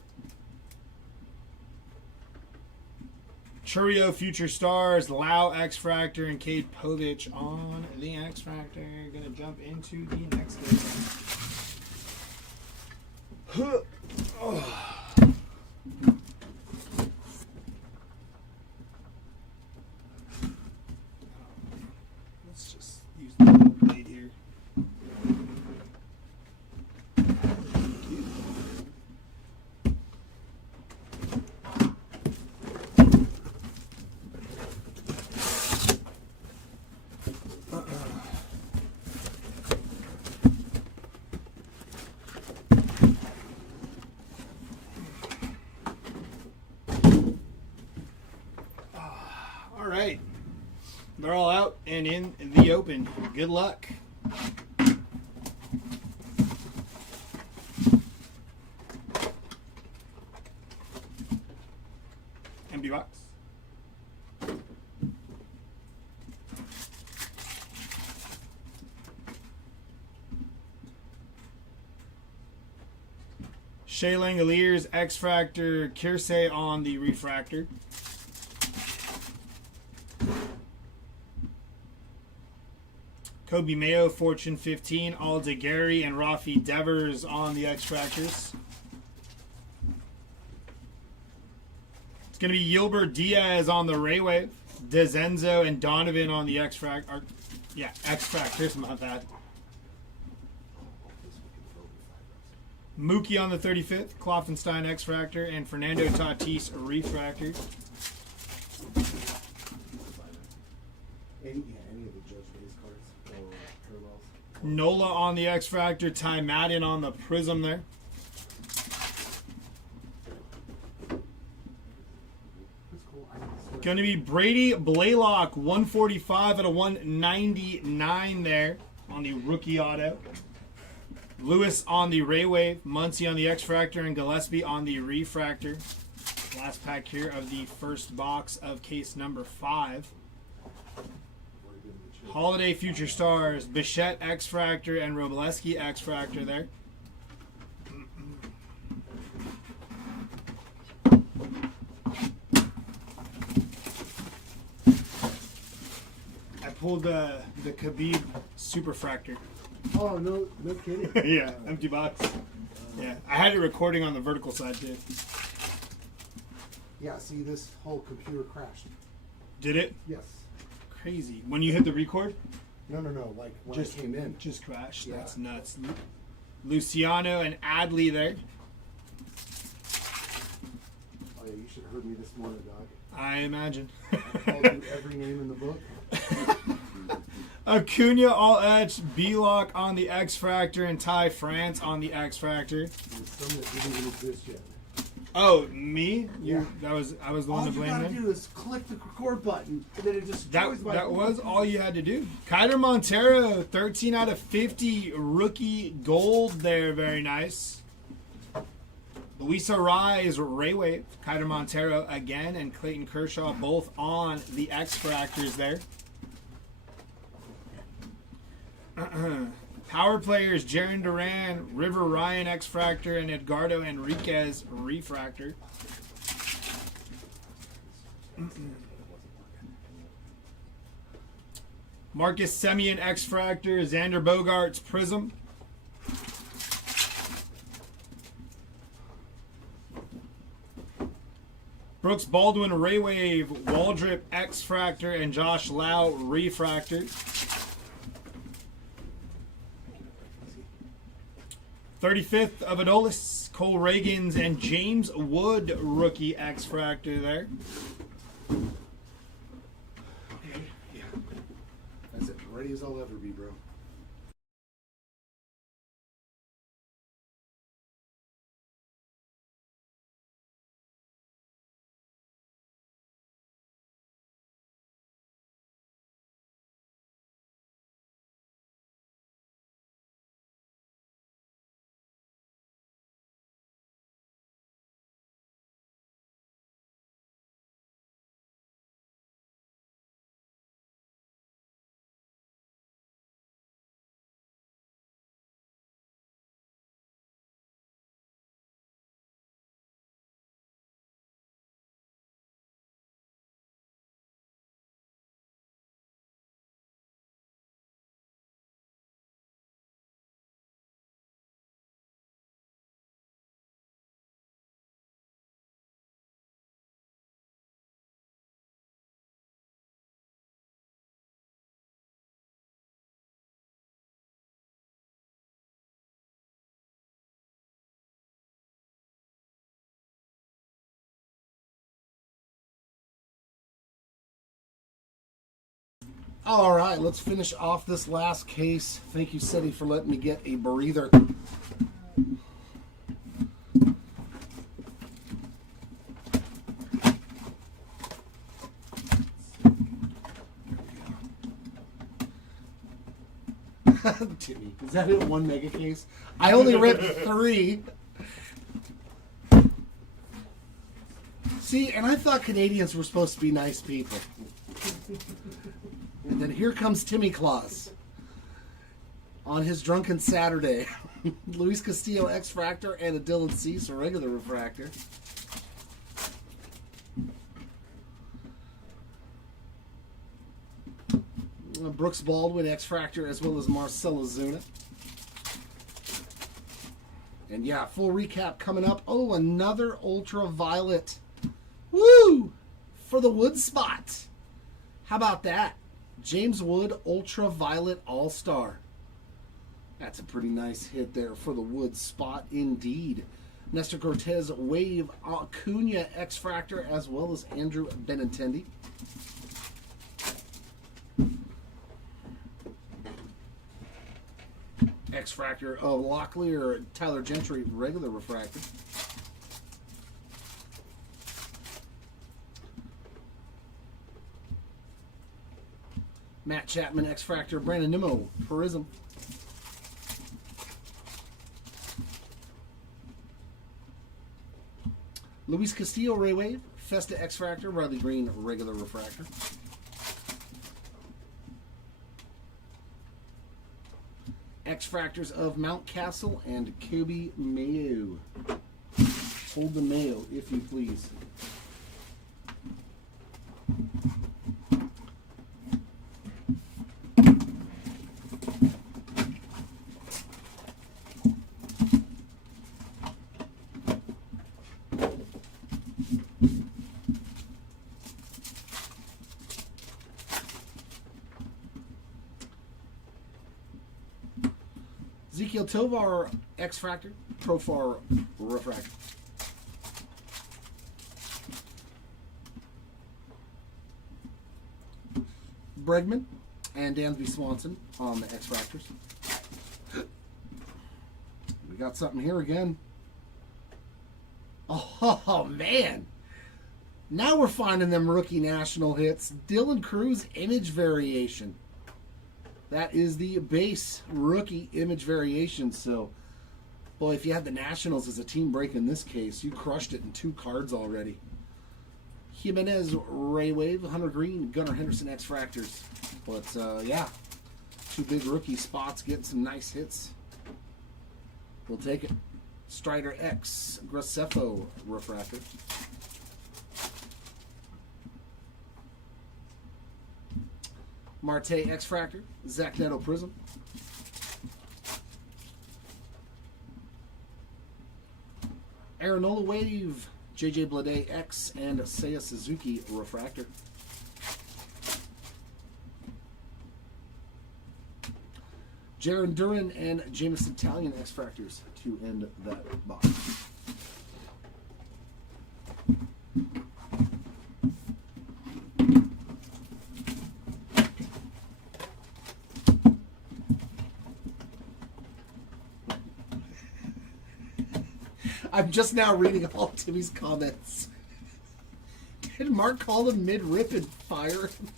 Churio Future Stars, Lau X-Fractor, and Cade Povich on the X-Fractor. Gonna jump into the next game. They're all out and in the open. Good luck. Empty box. Shea Langoliers, X-Fractor, Kiersey on the refractor. Kobe Mayo, Fortune 15, Alda Gary, and Rafi Devers on the X-Fractors. It's going to be Yilbert Diaz on the Raywave, DeZenzo and Donovan on the X-Fractor. Yeah, X-Fractors, my bad. Mookie on the 35th, Kloffenstein X-Fractor, and Fernando Tatis Refractor. Any of the Judge base cards or parallels. Nola on the X-Fractor, Ty Madden on the Prism there. Going to be Brady Blaylock, 145 out of 199 there on the rookie auto. Lewis on the Raywave, Muncy on the X-Fractor, and Gillespie on the Refractor. Last pack here of the first box of case number 5. Holiday Future Stars, Bichette X-Fractor and Robleski X-Fractor there. I pulled the Khabib Superfractor. Oh, no kidding. Yeah, empty box. Yeah, I had it recording on the vertical side too. Yeah, see, this whole computer crashed. Did it? Yes. Crazy. When you hit the record? No, like when I came in. Just crashed. Yeah. That's nuts. Luciano and Adley there. Oh, yeah, you should have heard me this morning, dog. I imagine. I called you every name in the book. Acuna all etched, B-Lock on the X-Fractor, and Ty France on the X-Fractor. There's some that didn't even exist yet. Oh, me? Yeah. I was the one to blame All you gotta then? do is click the record button, and then it just That was all you had to do. Kyder Montero, 13 out of 50 rookie gold there. Very nice. Luis Arraez, Raywave, Kyder Montero again, and Clayton Kershaw both on the X-Fractors there. Power players, Jaron Duran, River Ryan X-Fractor, and Edgardo Enriquez Refractor. Marcus Semien X-Fractor, Xander Bogaerts Prism. Brooks Baldwin Raywave, Waldrip X-Fractor, and Josh Lau Refractor. 35th of Adolis, Cole Reagans, and James Wood rookie X-Fractor there. Okay, yeah. That's it. Ready as I'll ever be, bro. All right, let's finish off this last case. Thank you, Seti, for letting me get a breather. Timmy, is that it? One mega case? I only read 3. See, and I thought Canadians were supposed to be nice people. And then here comes Timmy Claus on his drunken Saturday. Luis Castillo X-Fractor and a Dylan Cease, a regular refractor. Brooks Baldwin X-Fractor as well as Marcelo Zuna. And yeah, full recap coming up. Oh, another ultraviolet. Woo! For the Wood spot. How about that? James Wood Ultraviolet All-Star. That's a pretty nice hit there for the Wood spot indeed. Nestor Cortez Wave Acuna X-Fractor as well as Andrew Benintendi. X-Fractor of Locklear Tyler Gentry regular refractor. Matt Chapman X-Fractor Brandon Nimmo Prism. Luis Castillo Ray Wave Festa X-Fractor Riley Green regular refractor. X-Fractors of Mount Castle and Kobe Mayo. Hold the mayo, if you please. Ezekiel Tovar X-Fractor, Profar Refractor. Bregman and Dansby Swanson on the X-Fractors. We got something here again. Oh, man. Now we're finding them rookie national hits. Dylan Cruz image variation. That is the base rookie image variation. So, boy, if you had the Nationals as a team break in this case, you crushed it in 2 cards already. Jimenez Ray Wave, Hunter Green, Gunnar Henderson X-Fractors. But, yeah, 2 big rookie spots getting some nice hits. We'll take it. Strider X, Graceffo Refractor. Marte X-Fractor, Zach Neto Prism. Aranola Wave, JJ Bleday X, and Seiya Suzuki Refractor. Jaron Duran and Jameson Italian X-Fractors to end that box. I'm just now reading all Timmy's comments. Did Mark call him mid-rip and fire him?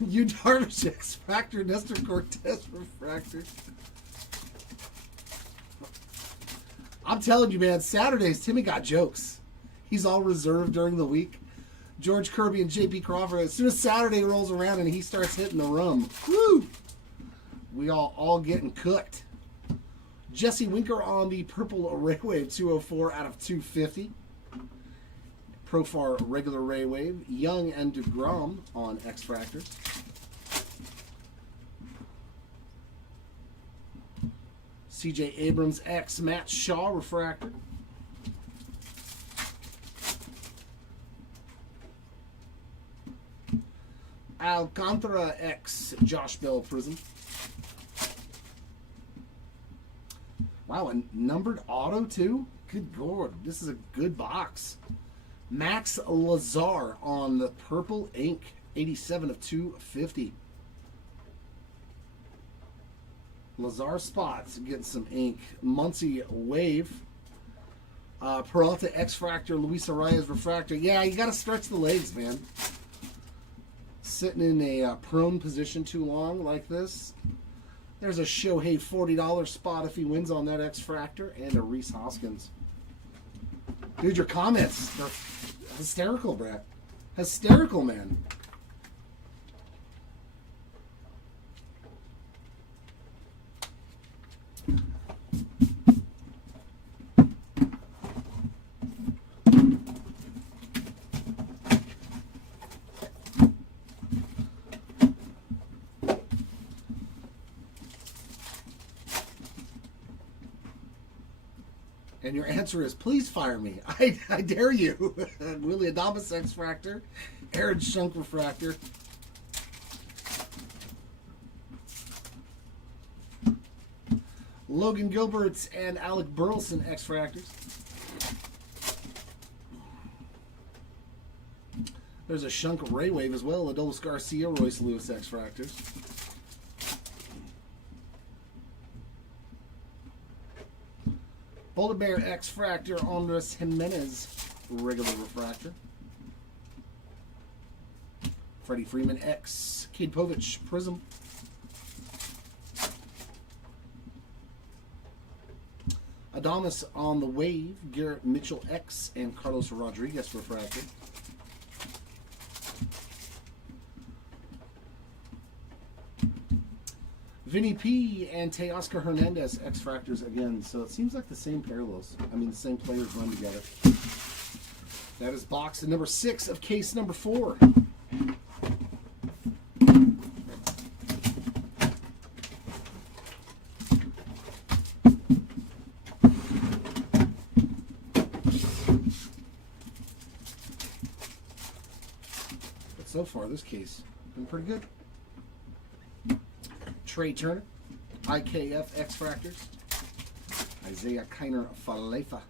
You Darvish X-Fractor, Nestor Cortez Refractor. I'm telling you, man, Saturdays, Timmy got jokes. He's all reserved during the week. George Kirby and J.P. Crawford, as soon as Saturday rolls around and he starts hitting the rum, whoo! We all getting cooked. Jesse Winker on the purple Ray Wave 204 out of 250. Profar regular Ray Wave. Young and DeGrom on X-Fractor. CJ Abrams X Matt Shaw Refractor. Alcantara X Josh Bell Prism. Wow, a numbered auto too? Good lord, this is a good box. Max Lazar on the purple ink, 87 of 250. Lazar spots, getting some ink. Muncie Wave. Peralta X-Fractor, Luis Arias Refractor. Yeah, you got to stretch the legs, man. Sitting in a prone position too long like this. There's a Shohei $40 spot if he wins on that X-Fractor, and a Reese Hoskins. Dude, your comments, they're hysterical, Brett. Hysterical, man. And your answer is, please fire me. I dare you. Willie Adames X-Fractor. Aaron Shunk Refractor. Logan Gilbert's and Alec Burleson X-Fractors. There's a Shunk Ray Wave as well. Adolis Garcia, Royce Lewis X-Fractors. Boulder Bear X-Fractor, Andres Jimenez, regular refractor. Freddie Freeman X, Cade Povich, Prism. Adames on the Wave, Garrett Mitchell X, and Carlos Rodriguez refractor. Vinny P and Teoscar Hernandez X-Fractors again. So it seems like the same parallels. I mean, the same players run together. That is box number 6 of case number 4. But so far, this case has been pretty good. Trey Turner, IKF X-Fractors, Isaiah Kiner Falefa,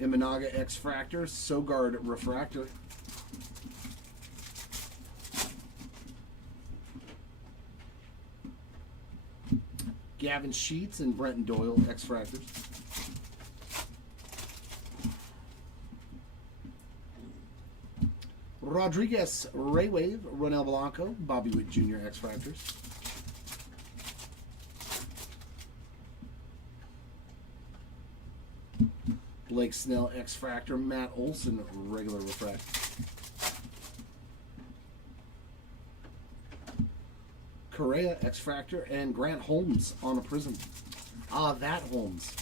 Imanaga X-Fractor, Sogard Refractor, Gavin Sheets and Brenton Doyle X-Fractors, Rodriguez Ray Wave, Ronel Blanco, Bobby Witt Jr. X-Fractors. Blake Snell X-Fractor, Matt Olson regular refractor. Correa X-Fractor and Grant Holmes on a prism. Ah, that Holmes.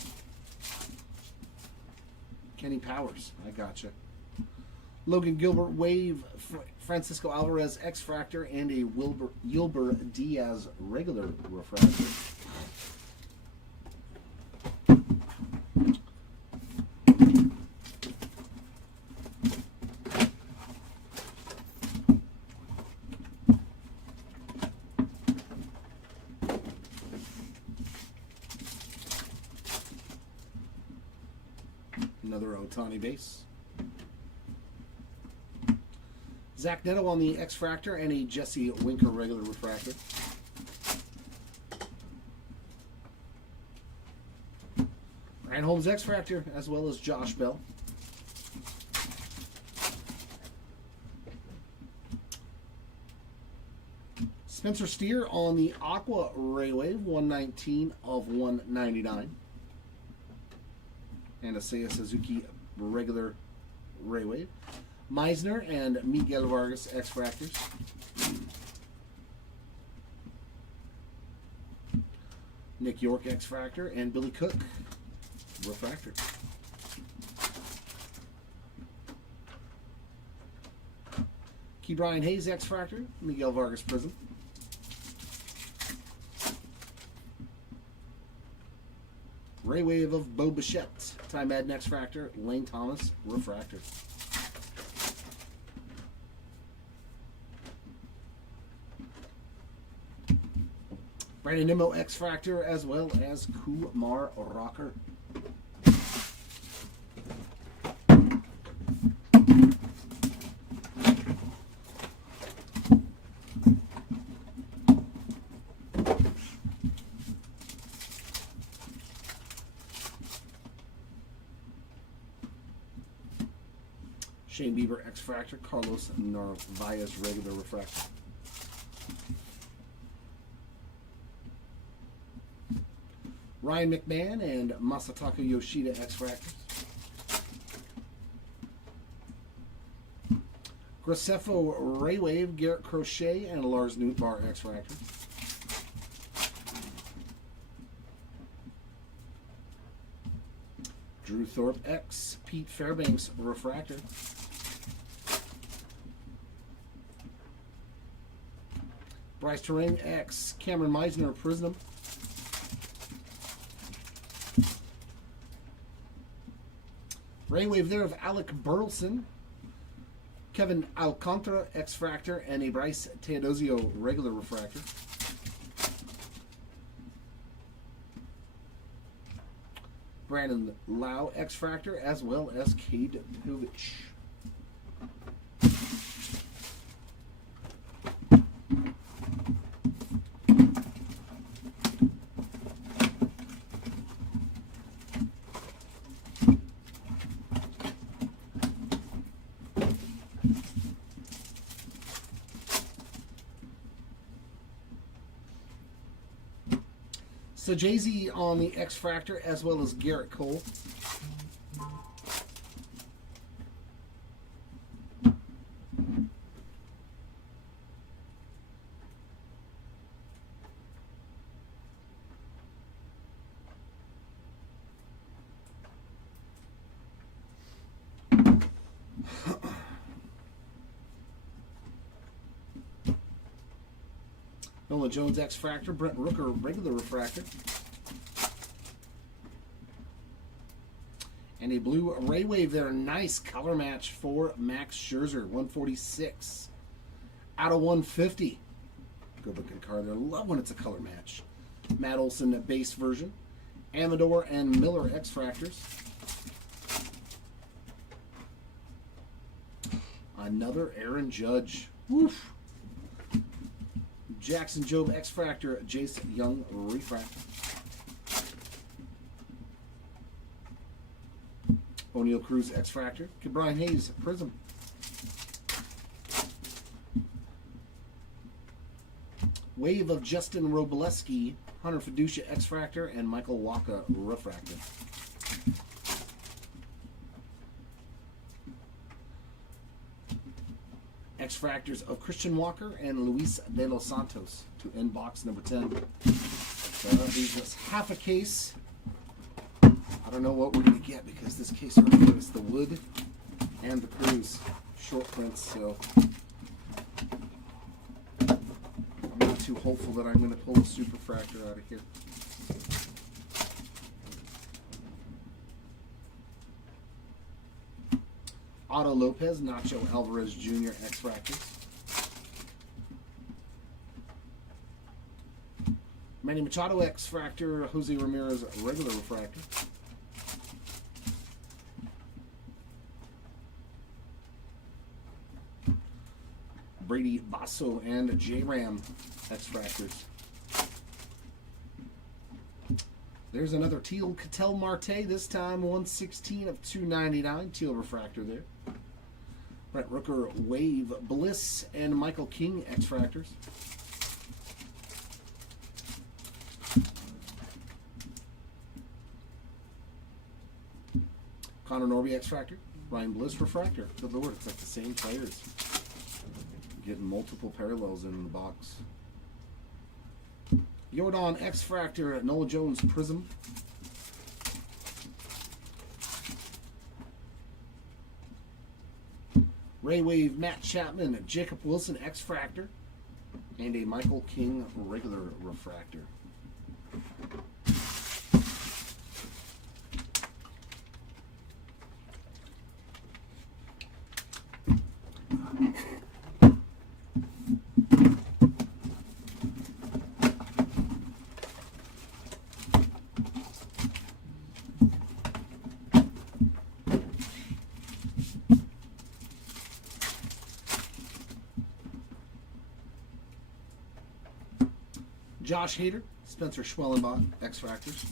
Kenny Powers, I gotcha. Logan Gilbert Wave, Francisco Alvarez X-Fractor, and a Wilbur Diaz regular refractor. Another Ohtani base. Zach Neto on the X-Fractor and a Jesse Winker regular refractor. Ryan Holmes X-Fractor as well as Josh Bell. Spencer Steer on the Aqua Ray Wave, 119 of 199. And a Seiya Suzuki regular Ray Wave. Meisner and Miguel Vargas X-Fractors. Nick York X-Fractor and Billy Cook refractor. Key Brian Hayes X-Fractor, Miguel Vargas Prism. Ray Wave of Bo Bichette, Ty Madden X-Fractor, Lane Thomas refractor. Brandon Nimmo X-Fractor as well as Kumar Rocker. Shane Bieber X-Fractor, Carlos Narvaez regular refractor. Ryan McMahon and Masataka Yoshida X-Fractors. Graceffo Raywave, Garrett Crochet, and Lars Nootbaar X-Fractor. Drew Thorpe X, Pete Fairbanks Refractor. Bryce Terrain X, Cameron Meisner Prism. Raywave there of Alec Burleson, Kevin Alcantara X-Fractor, and a Bryce Teodosio regular refractor. Brandon Lau X-Fractor, as well as Cade Povich. So Jay-Z on the X-Fractor, as well as Garrett Cole. Nolan Jones X-Fractor, Brent Rooker regular refractor. And a blue Raywave there. Nice color match for Max Scherzer, 146 out of 150. Good looking card there. Love when it's a color match. Matt Olson base version. Amador and Miller X-Fractors. Another Aaron Judge. Woof. Jackson Jobe X-Fractor, Jace Young Refractor. O'Neal Cruz X-Fractor, Brian Hayes Prism. Wave of Justin Robleski, Hunter Fiducia X-Fractor, and Michael Waka Refractor. X-Fractors of Christian Walker and Luis De Los Santos to end box number 10. So that leaves us half a case. I don't know what we're going to get because this case already gave us the Wood and the Cruz short prints, so I'm not too hopeful that I'm going to pull a Superfractor out of here. Otto Lopez, Nacho Alvarez Jr. X-Fractors. Manny Machado X-Fractor, Jose Ramirez regular refractor. Brady Basso and J-Ram X-Fractors. There's another Teal Ketel Marte, this time 116 of 299. Teal refractor there. Brent Rooker Wave Bliss and Michael King X-Fractors. Connor Norby X-Fractor. Ryan Bliss refractor. Good lord, it's like the same players. Getting multiple parallels in the box. Yordan X-Fractor, Nola Jones Prism. Raywave Matt Chapman, Jacob Wilson X-Fractor, and a Michael King regular refractor. Josh Hader, Spencer Schwellenbach, X-Fractors.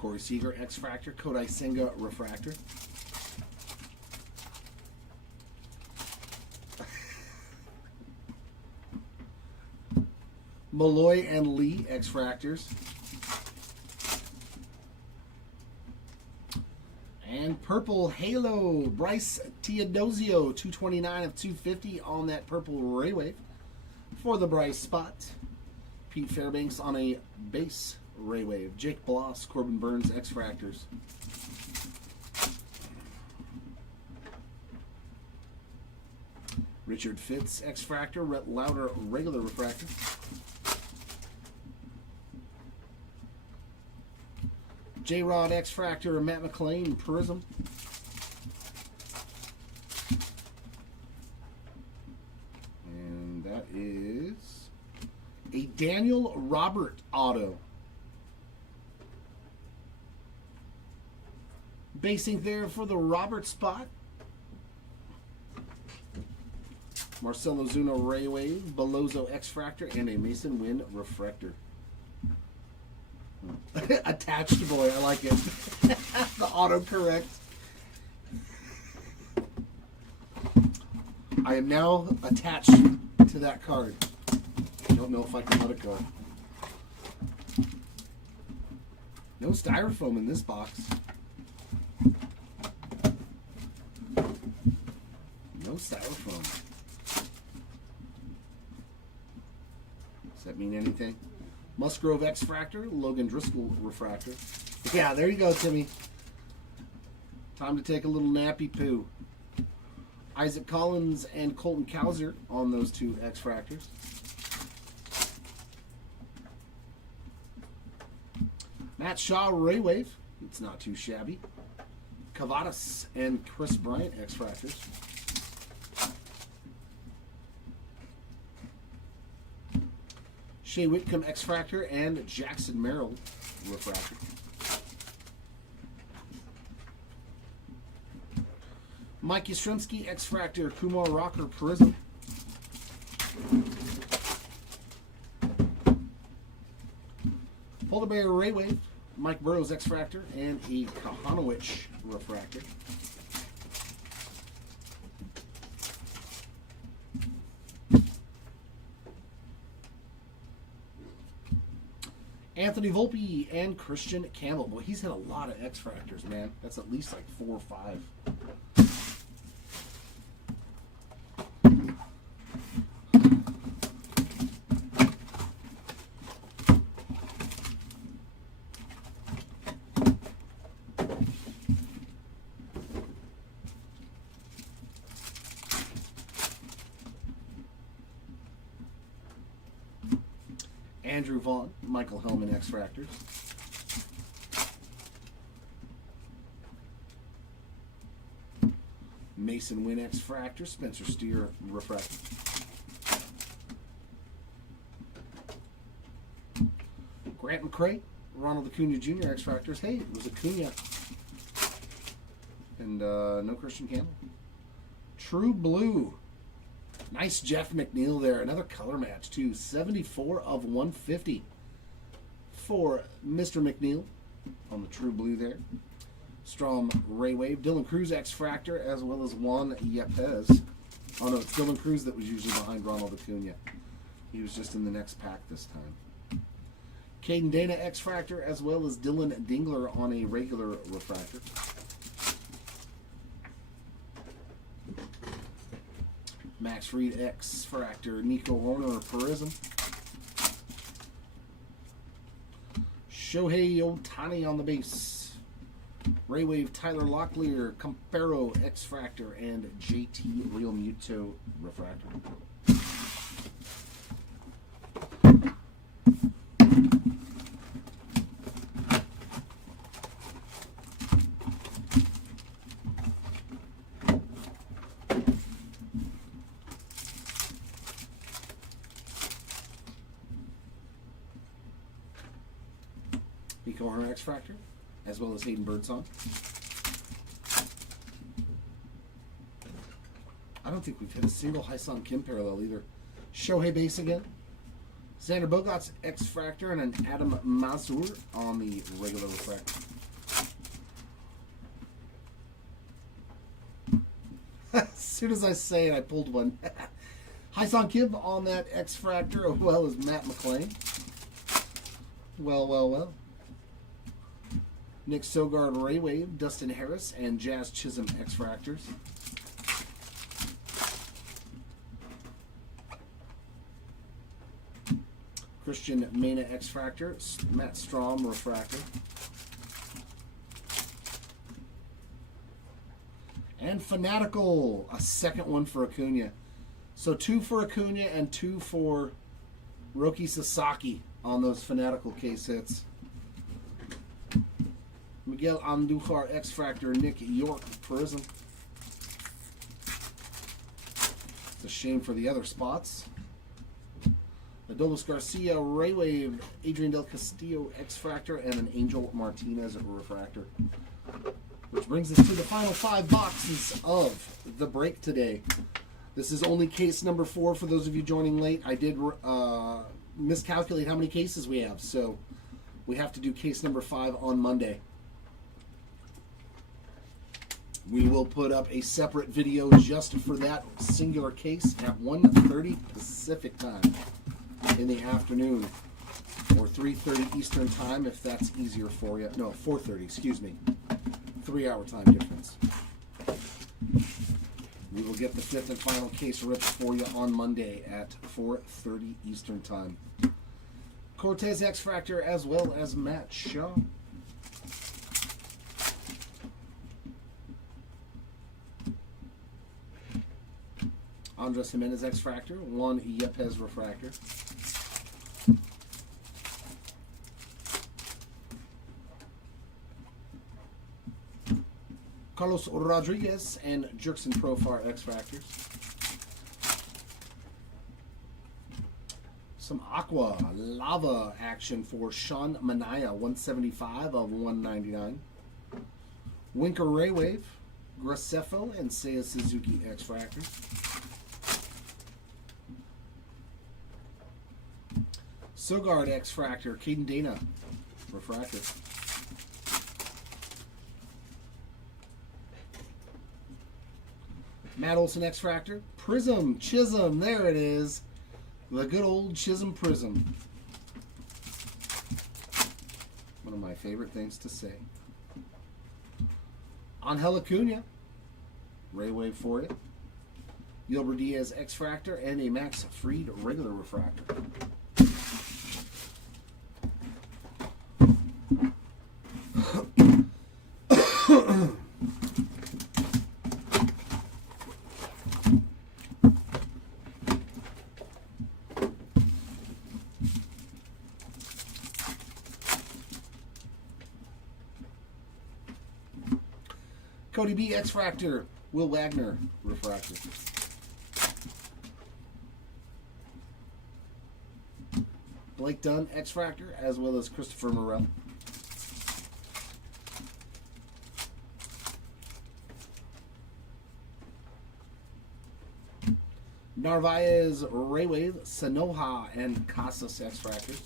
Corey Seager X-Fractor, Kodai Senga Refractor. Malloy and Lee X-Fractors. And Purple Halo, Bryce Teodosio, 229 of 250 on that Purple Ray Wave for the Bryce spot. Pete Fairbanks on a base Ray Wave. Jake Bloss, Corbin Burns X-Fractors. Richard Fitz X-Fractor, Rhett Lauder regular refractor. J-Rod X-Fractor, Matt McClain Prism. And that is a Daniel Robert auto. Basing there for the Robert spot. Marcelo Zuna Ray Wave, Belozo X-Fractor, and a Mason Wynn Refractor. Attached boy, I like it. The autocorrect. I am now attached to that card. I don't know if I can let it go. No styrofoam in this box. No styrofoam. Does that mean anything? Musgrove X-Fractor, Logan Driscoll Refractor. Yeah, there you go, Timmy. Time to take a little nappy poo. Isaac Collins and Colton Cowser on those two X-Fractors. Matt Shaw Ray Wave. It's not too shabby. Cavadas and Chris Bryant X-Fractors. Shea Whitcomb X-Fractor and Jackson Merrill Refractor. Mike Yastrzemski X-Fractor, Kumar Rocker Prism. Polar Bear Ray Wave, Mike Burrows X-Fractor, and a Kahanowicz Refractor. Anthony Volpe and Christian Campbell. Boy, he's had a lot of X-Fractors, man. That's at least like 4 or 5. Andrew Vaughn, Michael Hellman X-Fractors. Mason Wynn X-Fractor, Spencer Steer Refractor. Grant McCray, Ronald Acuna Jr. X-Fractors. Hey, it was Acuna. And no Christian Campbell. True Blue. Nice Jeff McNeil there. Another color match, too. 74 of 150 for Mr. McNeil on the True Blue there. Strom Ray Wave. Dylan Cruz X-Fractor, as well as Juan Yepez. Oh, no, it's Dylan Cruz that was usually behind Ronald Acuna. He was just in the next pack this time. Caden Dana X-Fractor, as well as Dylan Dingler on a regular refractor. Max Reed X-Fractor, Nico Horner Prism. Shohei Ohtani on the base. Ray Wave Tyler Locklear, Campero X-Fractor, and JT Real Muto Refractor. Nico Horner X-Fractor, as well as Hayden Birdsong. I don't think we've hit a single Hyson Kim parallel either. Shohei base again. Xander Bogaerts X-Fractor and an Adam Mazur on the regular refractor. As soon as I say it, I pulled one. Hyson Kim on that X-Fractor, as well as Matt McClain. Well. Nick Sogard Raywave, Dustin Harris, and Jazz Chisholm X-Fractors. Christian Mena X-Fractor, Matt Strom Refractor. And Fanatical, a second one for Acuna. So 2 for Acuna and 2 for Roki Sasaki on those Fanatical case hits. Miguel Andujar X-Fractor, Nick York Prism. It's a shame for the other spots. Adolis Garcia Raywave, Adrian Del Castillo X-Fractor, and an Angel Martinez Refractor. Which brings us to the final 5 boxes of the break today. This is only case number 4 for those of you joining late. I did miscalculate how many cases we have, so we have to do case number 5 on Monday. We will put up a separate video just for that singular case at 1:30 Pacific time in the afternoon, or 3:30 Eastern time if that's easier for you. No, 4:30, excuse me. 3-hour time difference. We will get the 5th and final case ripped for you on Monday at 4:30 Eastern time. Cortez X-Fractor as well as Matt Shaw. Andres Jimenez X-Fractor, 1 Yepes Refractor. Carlos Rodriguez and Jerkson Profar X-Fractors. Some Aqua Lava action for Sean Manaya, 175 of 199. Winker Raywave, Graceffo, and Seiya Suzuki X-Fractors. Sogard X-Fractor, Caden Dana Refractor. Matt Olson X-Fractor, Prism, Chisholm, there it is. The good old Chisholm Prism. One of my favorite things to say. Angel Acuna, Raywave for it. Gilbert Diaz X-Fractor, and a Max Fried regular refractor. Cody B X-Fractor, Will Wagner Refractor. Blake Dunn X-Fractor, as well as Christopher Morel. Narvaez Raywave, Sanoha, and Casas X-Fractors.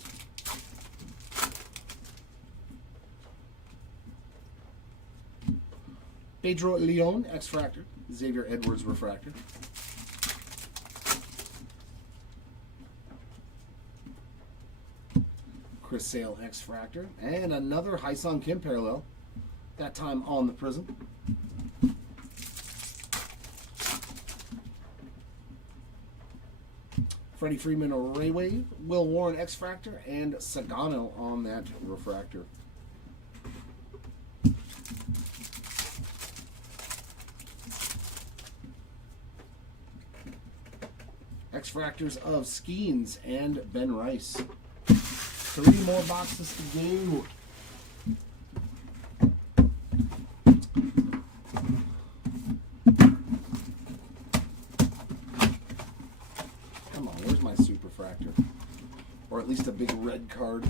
Pedro Leon X-Fractor, Xavier Edwards Refractor. Chris Sale X-Fractor, and another Hyson Kim parallel, that time on the Prism. Freddie Freeman Raywave, Will Warren X-Fractor, and Sagano on that refractor. X-Fractors of Skeens and Ben Rice. 3 more boxes to go. Come on, where's my Superfractor? Or at least a big red card.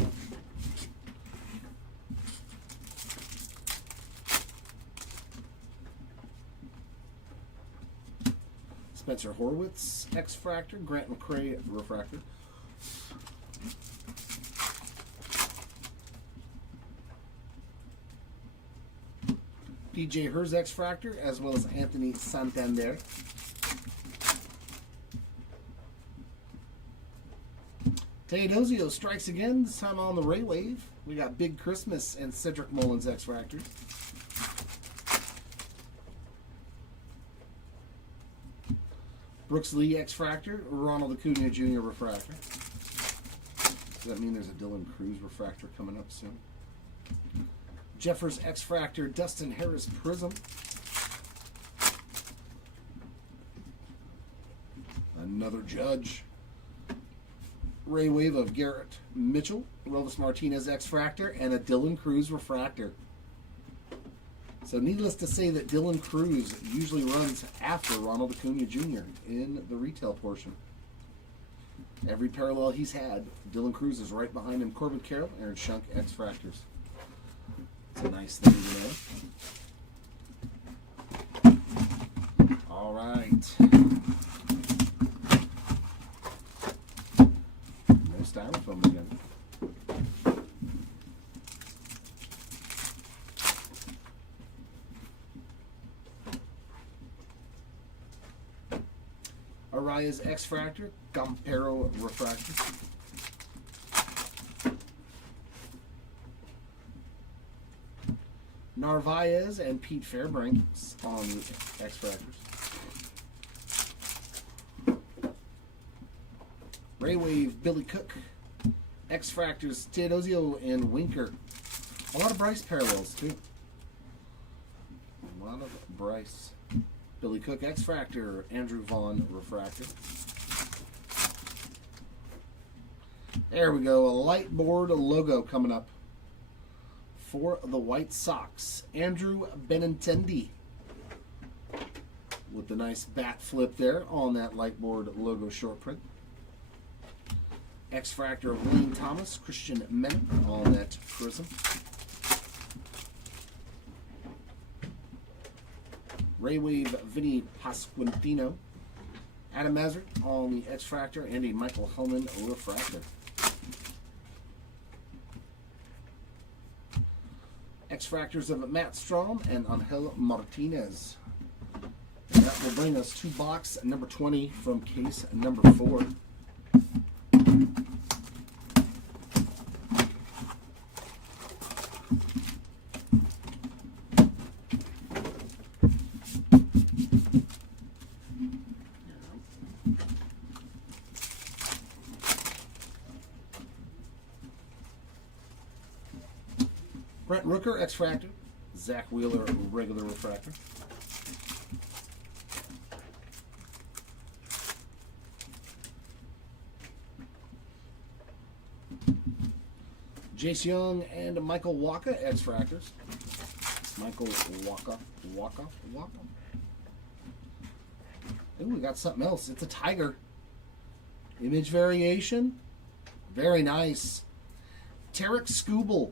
Spencer Horwitz X-Fractor, Grant McCray Refractor. DJ Hers X-Fractor, as well as Anthony Santander. Teodosio strikes again, this time on the Ray Wave. We got Big Christmas and Cedric Mullins X-Fractors. Brooks Lee X-Fractor, Ronald Acuna Jr. Refractor. Does that mean there's a Dylan Cruz Refractor coming up soon? Jeffers X-Fractor, Dustin Harris Prism. Another Judge. Ray Wave of Garrett Mitchell, Rovis Martinez X-Fractor, and a Dylan Cruz Refractor. So needless to say that Dylan Cruz usually runs after Ronald Acuna Jr. in the retail portion. Every parallel he's had, Dylan Cruz is right behind him. Corbin Carroll, Aaron Shunk, X-Fractors. It's a nice thing to know. All right. No styrofoam again. Arias X-Fractor, Gampero Refractor. Narvaez and Pete Fairbanks on the X-Fractors. Ray Wave, Billy Cook, X-Fractors, Teodosio and Winker. A lot of Bryce parallels too. A lot of Bryce. Billy Cook X-Fractor, Andrew Vaughn Refractor. There we go, a light board logo coming up for the White Sox. Andrew Benintendi with the nice bat flip there on that light board logo short print. X-Fractor of Lane Thomas, Christian Menon on that prism. Ray Wave, Vinny Pasquantino. Adam Mazur on the X-Fractor, and a Michael Hellman Refractor. X-Fractors of Matt Strom and Angel Martinez. And that will bring us to box number 20 from case number 4. Brent Rooker, X-Fractor. Zach Wheeler, regular refractor. Jace Young and Michael Waka, X-Fractors. Michael Waka. Ooh, we got something else. It's a tiger. Image variation. Very nice. Tarek Skubal.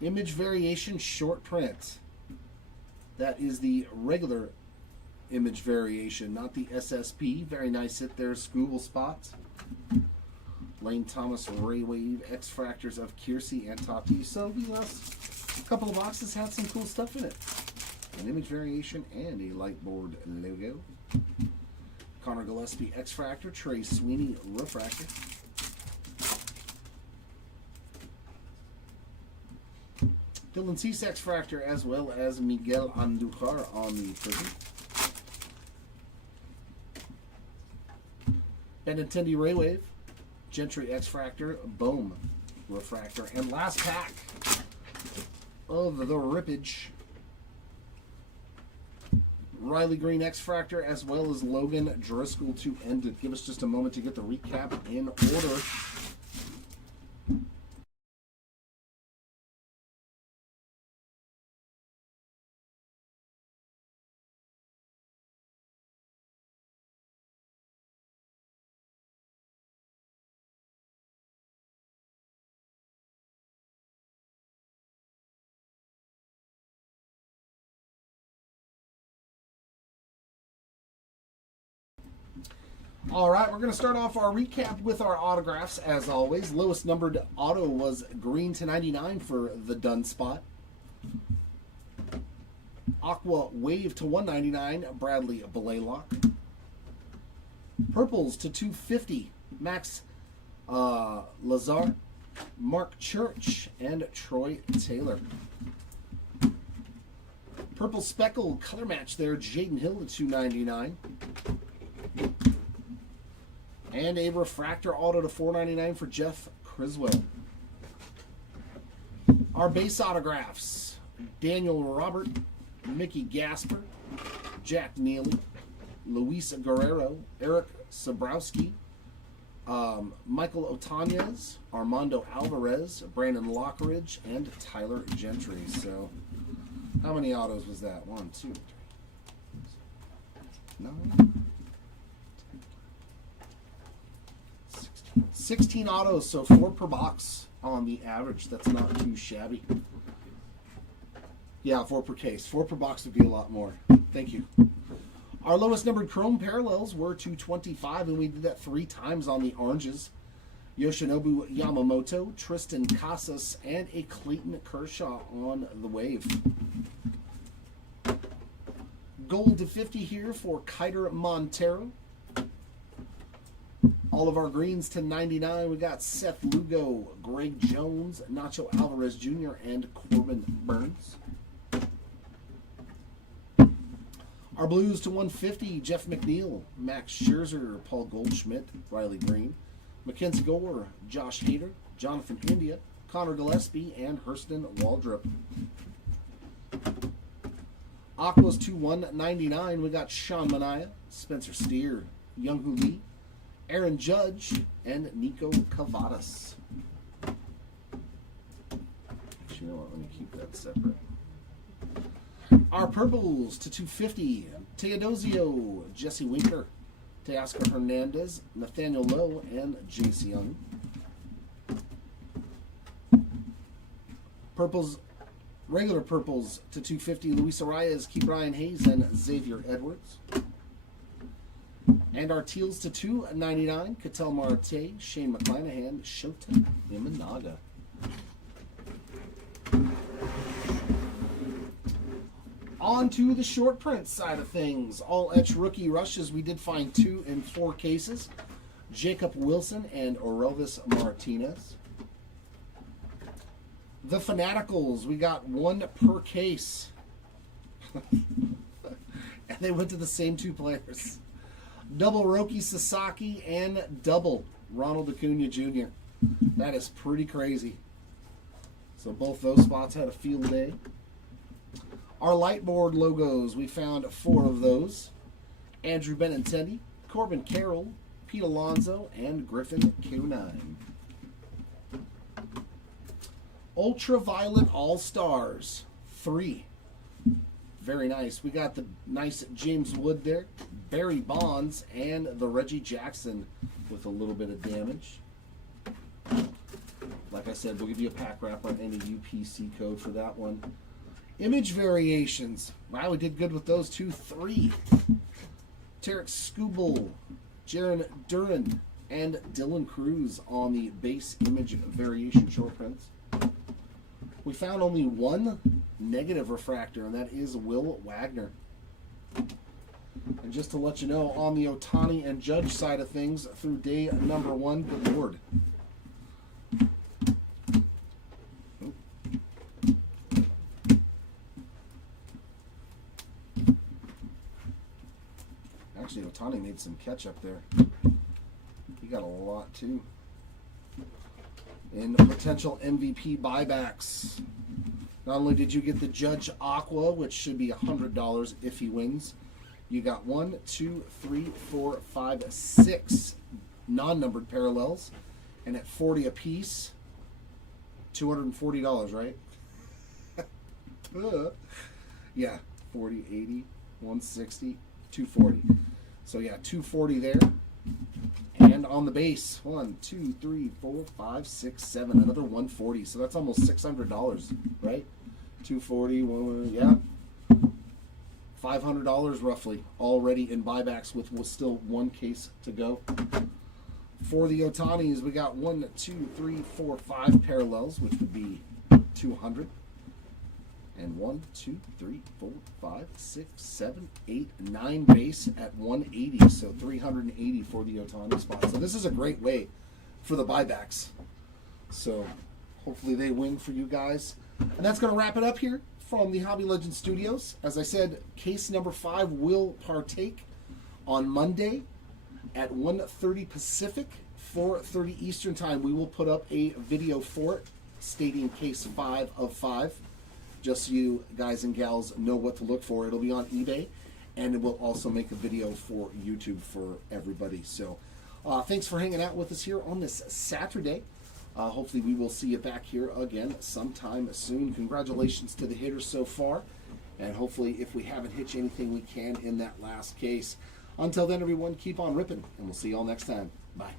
Image variation short print. That is the regular image variation, not the SSP. Very nice hit there, Skubal spots. Lane Thomas, Ray Wave, X-Fractors of Kiersey and Tatis. So the last couple of boxes had some cool stuff in it. An image variation and a light board logo. Connor Gillespie, X-Fractor. Trey Sweeney, Refractor. Dylan Cease X-Fractor, as well as Miguel Andujar on the prism. Benintendi Ray Wave, Gentry X-Fractor, Bohm Refractor, and last pack of the Rippage. Riley Green X-Fractor, as well as Logan Driscoll to end it. Give us just a moment to get the recap in order. All right, we're going to start off our recap with our autographs, as always. Lowest numbered auto was green to 99 for the Dunn spot. Aqua Wave to 199, Bradley Blaylock. Purples to 250, Max Lazar, Mark Church, and Troy Taylor. Purple Speckle color match there, Jaden Hill to 299. And a refractor auto to 499 for Jeff Criswell. Our base autographs, Daniel Robert, Mickey Gasper, Jack Neely, Luis Guerrero, Eric Sabrowski, Michael Otanez, Armando Alvarez, Brandon Lockridge, and Tyler Gentry. So, how many autos was that? 1, 2, 3, 9, 16 autos, so 4 per box on the average. That's not too shabby. Yeah, 4 per case. 4 per box would be a lot more. Thank you. Our lowest numbered chrome parallels were 225, and we did that 3 times on the oranges. Yoshinobu Yamamoto, Tristan Casas, and a Clayton Kershaw on the wave. Gold to 50 here for Kiter Montero. All of our greens to 99. We got Seth Lugo, Greg Jones, Nacho Alvarez Jr., and Corbin Burns. Our blues to 150. Jeff McNeil, Max Scherzer, Paul Goldschmidt, Riley Green, Mackenzie Gore, Josh Hader, Jonathan India, Connor Gillespie, and Hurston Waldrop. Aquas to 199. We got Sean Manaea, Spencer Steer, Younghoe Lee, Aaron Judge, and Nico Cavadas. Actually, you know what? Let me keep that separate. Our purples to 250. Teodosio, Jesse Winker, Teoscar Hernandez, Nathaniel Lowe, and J.C. Young. Purples, regular purples to 250. Luis Arias, Key Brian Hayes, and Xavier Edwards. And our teals to 299, Ketel Marte, Shane McClanahan, Shota Imanaga. On to the short print side of things. All etch rookie rushes, we did find 2 in 4 cases. Jacob Wilson and Orelvis Martinez. The Fanaticals, we got 1 per case. And they went to the same 2 players. Double Roki Sasaki and double Ronald Acuna Jr. That is pretty crazy. So both those spots had a field day. Our lightboard logos, we found 4 of those. Andrew Benintendi, Corbin Carroll, Pete Alonso, and Griffin Q9. Ultraviolet All-Stars, 3. Very nice. We got the nice James Wood there, Barry Bonds, and the Reggie Jackson with a little bit of damage. Like I said, we'll give you a pack wrap on any UPC code for that one. Image variations. Wow, we did good with those 2. 3. Tarek Skubal, Jaron Duran, and Dylan Cruz on the base image variation short prints. We found only 1 negative refractor, and that is Will Wagner. And just to let you know, on the Ohtani and Judge side of things, through day number 1, good Lord. Actually, Ohtani made some catch up there. He got a lot, too. In potential MVP buybacks. Not only did you get the Judge Aqua, which should be $100 if he wins, you got 1, 2, 3, 4, 5, 6 non-numbered parallels, and at 40 apiece, $240, right? Yeah, 40, 80, 160, 240. So yeah, 240 there. And on the base, 1, 2, 3, 4, 5, 6, 7, another 140. So that's almost $600, right? 240, yeah. $500 roughly already in buybacks with still 1 case to go. For the Ohtanis, we got 1, 2, 3, 4, 5 parallels, which would be 200. And 1, 2, 3, 4, 5, 6, 7, 8, 9 base at 180. So 380 for the Otani spot. So this is a great way for the buybacks. So hopefully they win for you guys. And that's going to wrap it up here from the Hobby Legends Studios. As I said, case number 5 will partake on Monday at 1:30 Pacific, 4:30 Eastern Time. We will put up a video for it stating case 5 of 5. Just so you guys and gals know what to look for. It'll be on eBay, and it will also make a video for YouTube for everybody. So thanks for hanging out with us here on this Saturday. Hopefully we will see you back here again sometime soon. Congratulations to the hitters so far, and hopefully if we haven't hit you anything, we can in that last case. Until then, everyone, keep on ripping, and we'll see you all next time. Bye.